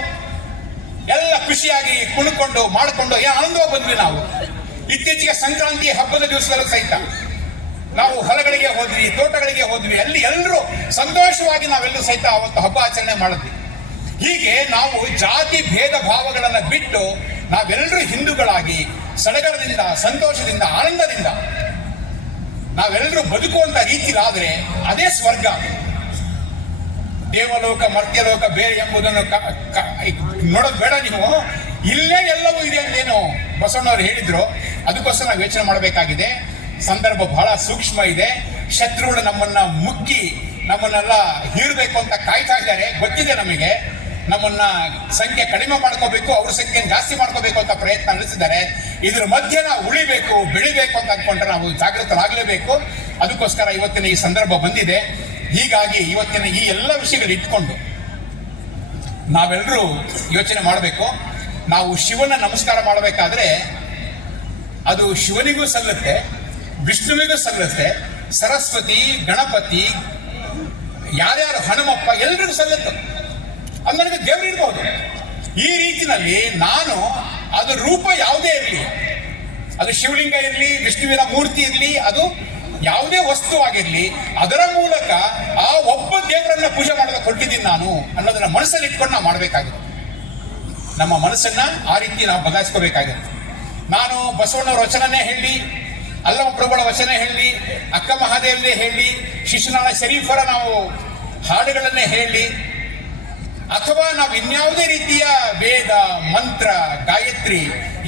ಎಲ್ಲ ಖುಷಿಯಾಗಿ ಕುಣ್ಕೊಂಡು ಮಾಡಿಕೊಂಡು ಆನಂದವಾಗಿ ಬಂದ್ವಿ ನಾವು. ಇತ್ತೀಚೆಗೆ ಸಂಕ್ರಾಂತಿ ಹಬ್ಬದ ದಿವಸದಲ್ಲೂ ಸಹಿತ ನಾವು ಹೊಲಗಳಿಗೆ ಹೋದ್ವಿ, ತೋಟಗಳಿಗೆ ಹೋದ್ವಿ, ಅಲ್ಲಿ ಎಲ್ಲರೂ ಸಂತೋಷವಾಗಿ ನಾವೆಲ್ಲರೂ ಸಹಿತ ಅವತ್ತು ಹಬ್ಬ ಆಚರಣೆ ಮಾಡಿದ್ವಿ. ಹೀಗೆ ನಾವು ಜಾತಿ ಭೇದ ಭಾವಗಳನ್ನ ಬಿಟ್ಟು ನಾವೆಲ್ಲರೂ ಹಿಂದೂಗಳಾಗಿ ಸಡಗರದಿಂದ, ಸಂತೋಷದಿಂದ, ಆನಂದದಿಂದ ನಾವೆಲ್ಲರೂ ಬದುಕುವಂತ ರೀತಿಲಾದ್ರೆ ಅದೇ ಸ್ವರ್ಗ. ದೇವಲೋಕ ಮರ್ತ್ಯಲೋಕ ಬೇರೆ ಎಂಬುದನ್ನು ನೋಡೋದು ಬೇಡ. ನೀವು ಇಲ್ಲೇ ಎಲ್ಲವೂ ಇದೆ ಅಂತೇನು ಬಸವಣ್ಣವರು ಹೇಳಿದ್ರು. ಅದಕ್ಕೋಸ್ಕರ ನಾವು ಯೋಚನೆ ಮಾಡಬೇಕಾಗಿದೆ. ಸಂದರ್ಭ ಬಹಳ ಸೂಕ್ಷ್ಮ ಇದೆ. ಶತ್ರುಗಳು ನಮ್ಮನ್ನ ಮುಕ್ಕಿ ನಮ್ಮನ್ನೆಲ್ಲ ಹೀರಬೇಕು ಅಂತ ಕಾಯ್ತಾ ಇದ್ದಾರೆ, ಗೊತ್ತಿದೆ ನಮಗೆ. ನಮ್ಮನ್ನ ಸಂಖ್ಯೆ ಕಡಿಮೆ ಮಾಡ್ಕೋಬೇಕು, ಅವ್ರ ಸಂಖ್ಯೆ ಜಾಸ್ತಿ ಮಾಡ್ಕೋಬೇಕು ಅಂತ ಪ್ರಯತ್ನ ನಡೆಸಿದ್ದಾರೆ. ಇದ್ರ ಮಧ್ಯೆ ನಾವು ಉಳಿಬೇಕು, ಬೆಳಿಬೇಕು ಅಂತ ಅನ್ಕೊಂಡ್ರೆ ನಾವು ಜಾಗೃತರಾಗಲೇಬೇಕು. ಅದಕ್ಕೋಸ್ಕರ ಇವತ್ತಿನ ಈ ಸಂದರ್ಭ ಬಂದಿದೆ. ಹೀಗಾಗಿ ಇವತ್ತಿನ ಈ ಎಲ್ಲ ವಿಷಯಗಳು ಇಟ್ಕೊಂಡು ನಾವೆಲ್ಲರೂ ಯೋಚನೆ ಮಾಡಬೇಕು. ನಾವು ಶಿವನ ನಮಸ್ಕಾರ ಮಾಡಬೇಕಾದ್ರೆ ಅದು ಶಿವನಿಗೂ ಸಲ್ಲುತ್ತೆ, ವಿಷ್ಣುವಿಗೂ ಸಲ್ಲುತ್ತೆ, ಸರಸ್ವತಿ, ಗಣಪತಿ, ಯಾರ್ಯಾರು, ಹನುಮಪ್ಪ, ಎಲ್ರಿಗೂ ಸಲ್ಲುತ್ತೆ. ಅದು ನನಗೆ ದೇವರಿರ್ಬೋದು. ಈ ರೀತಿಯಲ್ಲಿ ನಾನು ಅದು ರೂಪ ಯಾವುದೇ ಇರಲಿ, ಅದು ಶಿವಲಿಂಗ ಇರಲಿ, ವಿಷ್ಣುವಿನ ಮೂರ್ತಿ ಇರಲಿ, ಅದು ಯಾವುದೇ ವಸ್ತು ಆಗಿರಲಿ, ಅದರ ಮೂಲಕ ಆ ಒಬ್ಬ ದೇವರನ್ನ ಪೂಜೆ ಮಾಡೋದಕ್ಕೆ ಹೊರಟಿದ್ದೀನಿ ನಾನು ಅನ್ನೋದನ್ನ ಮನಸ್ಸಲ್ಲಿ ಇಟ್ಕೊಂಡು ನಾವು ಮಾಡಬೇಕಾಗುತ್ತೆ. ನಮ್ಮ ಮನಸ್ಸನ್ನ ಆ ರೀತಿ ನಾವು ಬದಲಾಯಿಸ್ಕೋಬೇಕಾಗುತ್ತೆ. ನಾನು ಬಸವಣ್ಣವರ ವಚನನೇ ಹೇಳಿ, ಅಲ್ಲಮ ಪ್ರಭುಗಳ ವಚನ ಹೇಳಿ, ಅಕ್ಕ ಮಹಾದೇವರೇ ಹೇಳಿ, ಶಿಶುನಾಳ ಶರೀಫರ ನಾವು ಹಾಡುಗಳನ್ನೇ ಹೇಳಿ, ಅಥವಾ ನಾವು ಇನ್ಯಾವುದೇ ರೀತಿಯ ವೇದ, ಮಂತ್ರ, ಗಾಯತ್ರಿ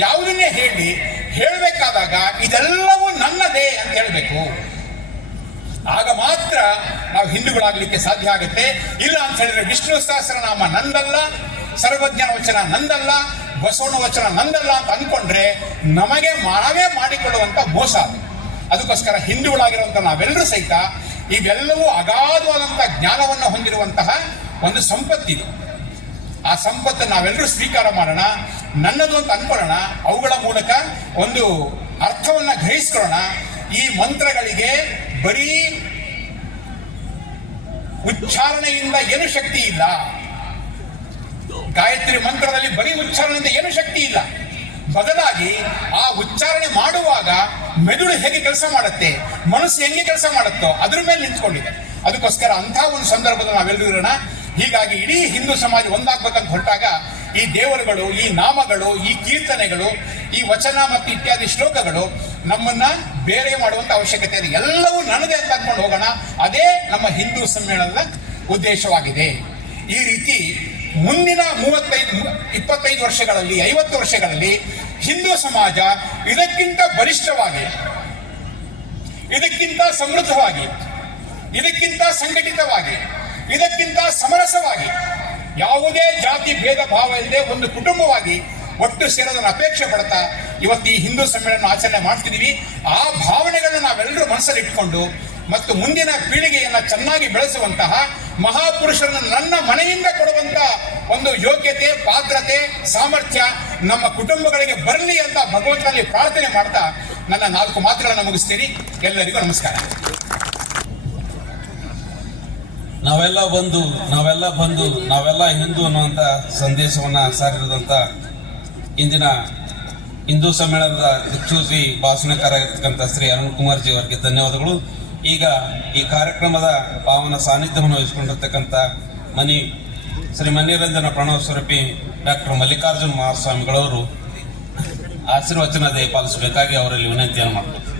ಯಾವುದನ್ನೇ ಹೇಳಬೇಕಾದಾಗ ಇದೆಲ್ಲವೂ ನನ್ನದೇ ಅಂತ ಹೇಳಬೇಕು. ಆಗ ಮಾತ್ರ ನಾವು ಹಿಂದೂಗಳಾಗ್ಲಿಕ್ಕೆ ಸಾಧ್ಯ ಆಗುತ್ತೆ. ಇಲ್ಲ ಅಂತ ಹೇಳಿದ್ರೆ ವಿಷ್ಣು ಸಹಸ್ರನಾಮ ನಂದಲ್ಲ, ಸರ್ವಜ್ಞನ ವಚನ ನಂದಲ್ಲ, ಬಸವಣ್ಣ ವಚನ ನಂದಲ್ಲ ಅಂತ ಅನ್ಕೊಂಡ್ರೆ ನಮಗೆ ನಾವೇ ಮಾಡಿಕೊಳ್ಳುವಂತ ಮೋಸ ಅದು. ಅದಕ್ಕೋಸ್ಕರ ಹಿಂದೂಗಳಾಗಿರುವಂತ ನಾವೆಲ್ಲರೂ ಸಹಿತ ಇವೆಲ್ಲವೂ ಅಗಾಧವಾದಂತ ಜ್ಞಾನವನ್ನು ಹೊಂದಿರುವಂತಹ ಒಂದು ಸಂಪತ್ತಿದು. ಆ ಸಂಪತ್ತು ನಾವೆಲ್ಲರೂ ಸ್ವೀಕಾರ ಮಾಡೋಣ, ನನ್ನದು ಅಂತ ಅನ್ಕೊಳ್ಳೋಣ. ಅವುಗಳ ಮೂಲಕ ಒಂದು ಅರ್ಥವನ್ನ ಗ್ರಹಿಸ್ಕೊಳ್ಳೋಣ. ಈ ಮಂತ್ರಗಳಿಗೆ ಬರೀ ಉಚ್ಚಾರಣೆಯಿಂದ ಏನು ಶಕ್ತಿ ಇಲ್ಲ. ಗಾಯತ್ರಿ ಮಂತ್ರದಲ್ಲಿ ಬರೀ ಉಚ್ಚಾರಣೆಯಿಂದ ಏನು ಶಕ್ತಿ ಇಲ್ಲ. ಬದಲಾಗಿ ಆ ಉಚ್ಚಾರಣೆ ಮಾಡುವಾಗ ಮೆದುಳು ಹೇಗೆ ಕೆಲಸ ಮಾಡುತ್ತೆ, ಮನಸ್ಸು ಹೆಂಗೆ ಕೆಲಸ ಮಾಡುತ್ತೋ ಅದ್ರ ಮೇಲೆ ನಿಂತ್ಕೊಂಡಿದೆ. ಅದಕ್ಕೋಸ್ಕರ ಅಂಥ ಒಂದು ಸಂದರ್ಭದಲ್ಲಿ ನಾವೆಲ್ಲರೂ ಇರೋಣ. ಹೀಗಾಗಿ ಇಡೀ ಹಿಂದೂ ಸಮಾಜ ಒಂದಾಗ್ಬೇಕಂತ ಹೊರಟಾಗ ಈ ದೇವರುಗಳು, ಈ ನಾಮಗಳು, ಈ ಕೀರ್ತನೆಗಳು, ಈ ವಚನ ಮತ್ತು ಇತ್ಯಾದಿ ಶ್ಲೋಕಗಳು ನಮ್ಮನ್ನ ಬೇರೆ ಮಾಡುವಂತ ಅವಶ್ಯಕತೆ ಇದೆ. ಎಲ್ಲವೂ ನನಗೆ ಅಂತ ಅಂದ್ಕೊಂಡು ಹೋಗೋಣ. ಅದೇ ನಮ್ಮ ಹಿಂದೂ ಸಮ್ಮೇಳನದ ಉದ್ದೇಶವಾಗಿದೆ. ಈ ರೀತಿ ಮುಂದಿನ 25 ವರ್ಷಗಳಲ್ಲಿ, 50 ವರ್ಷಗಳಲ್ಲಿ ಹಿಂದೂ ಸಮಾಜ ಇದಕ್ಕಿಂತ ಬಲಿಷ್ಠವಾಗಿ, ಇದಕ್ಕಿಂತ ಸಮೃದ್ಧವಾಗಿ, ಇದಕ್ಕಿಂತ ಸಂಘಟಿತವಾಗಿ, ಇದಕ್ಕಿಂತ ಸಮರಸವಾಗಿ, ಯಾವುದೇ ಜಾತಿ ಭೇದ ಭಾವ ಇಲ್ಲದೆ ಒಂದು ಕುಟುಂಬವಾಗಿ ಒಟ್ಟು ಸೇರೋದನ್ನು ಅಪೇಕ್ಷೆ ಪಡ್ತಾ ಇವತ್ತು ಈ ಹಿಂದೂ ಸಮ್ಮೇಳನ ಆಚರಣೆ ಮಾಡ್ತಿದೀವಿ. ಆ ಭಾವನೆಗಳನ್ನ ನಾವೆಲ್ಲರೂ ಮನಸ್ಸಲ್ಲಿ ಇಟ್ಕೊಂಡು ಮತ್ತು ಮುಂದಿನ ಪೀಳಿಗೆಯನ್ನ ಚೆನ್ನಾಗಿ ಬೆಳೆಸುವಂತಹ ಮಹಾಪುರುಷರನ್ನು ನನ್ನ ಮನೆಯಿಂದ ಕೊಡುವಂತ ಒಂದು ಯೋಗ್ಯತೆ, ಪಾತ್ರತೆ, ಸಾಮರ್ಥ್ಯ ನಮ್ಮ ಕುಟುಂಬಗಳಿಗೆ ಬರಲಿ ಅಂತ ಭಗವಂತನಲ್ಲಿ ಪ್ರಾರ್ಥನೆ ಮಾಡ್ತಾ ನನ್ನ 4 ಮಾತುಗಳನ್ನು ಮುಗಿಸ್ತೀನಿ. ಎಲ್ಲರಿಗೂ ನಮಸ್ಕಾರ. ನಾವೆಲ್ಲ ಬಂದು ನಾವೆಲ್ಲ ಹಿಂದೂ ಅನ್ನುವಂಥ ಸಂದೇಶವನ್ನ ಸಾರಿದಂಥ ಇಂದಿನ ಹಿಂದೂ ಸಮ್ಮೇಳನದ ದಿಕ್ಸೂಚಿ ಭಾಷಣಕಾರ ಇರತಕ್ಕಂಥ ಶ್ರೀ ಅರುಣ್ ಕುಮಾರ್ ಜಿ ಅವರಿಗೆ ಧನ್ಯವಾದಗಳು. ಈಗ ಈ ಕಾರ್ಯಕ್ರಮದ ಪಾವನ ಸಾನ್ನಿಧ್ಯವನ್ನು ವಹಿಸಿಕೊಂಡಿರ್ತಕ್ಕಂಥ ಶ್ರೀ ಮಣಿರಂಜನ ಪ್ರಣವ ಸ್ವರೂಪಿ ಡಾಕ್ಟರ್ ಮಲ್ಲಿಕಾರ್ಜುನ್ ಮಹಾಸ್ವಾಮಿಗಳವರು ಆಶೀರ್ವಚನ ದಯಪಾಲಿಸಬೇಕಾಗಿ ಅವರಲ್ಲಿ ವಿನಂತಿಯನ್ನು ಮಾಡ್ತಾರೆ.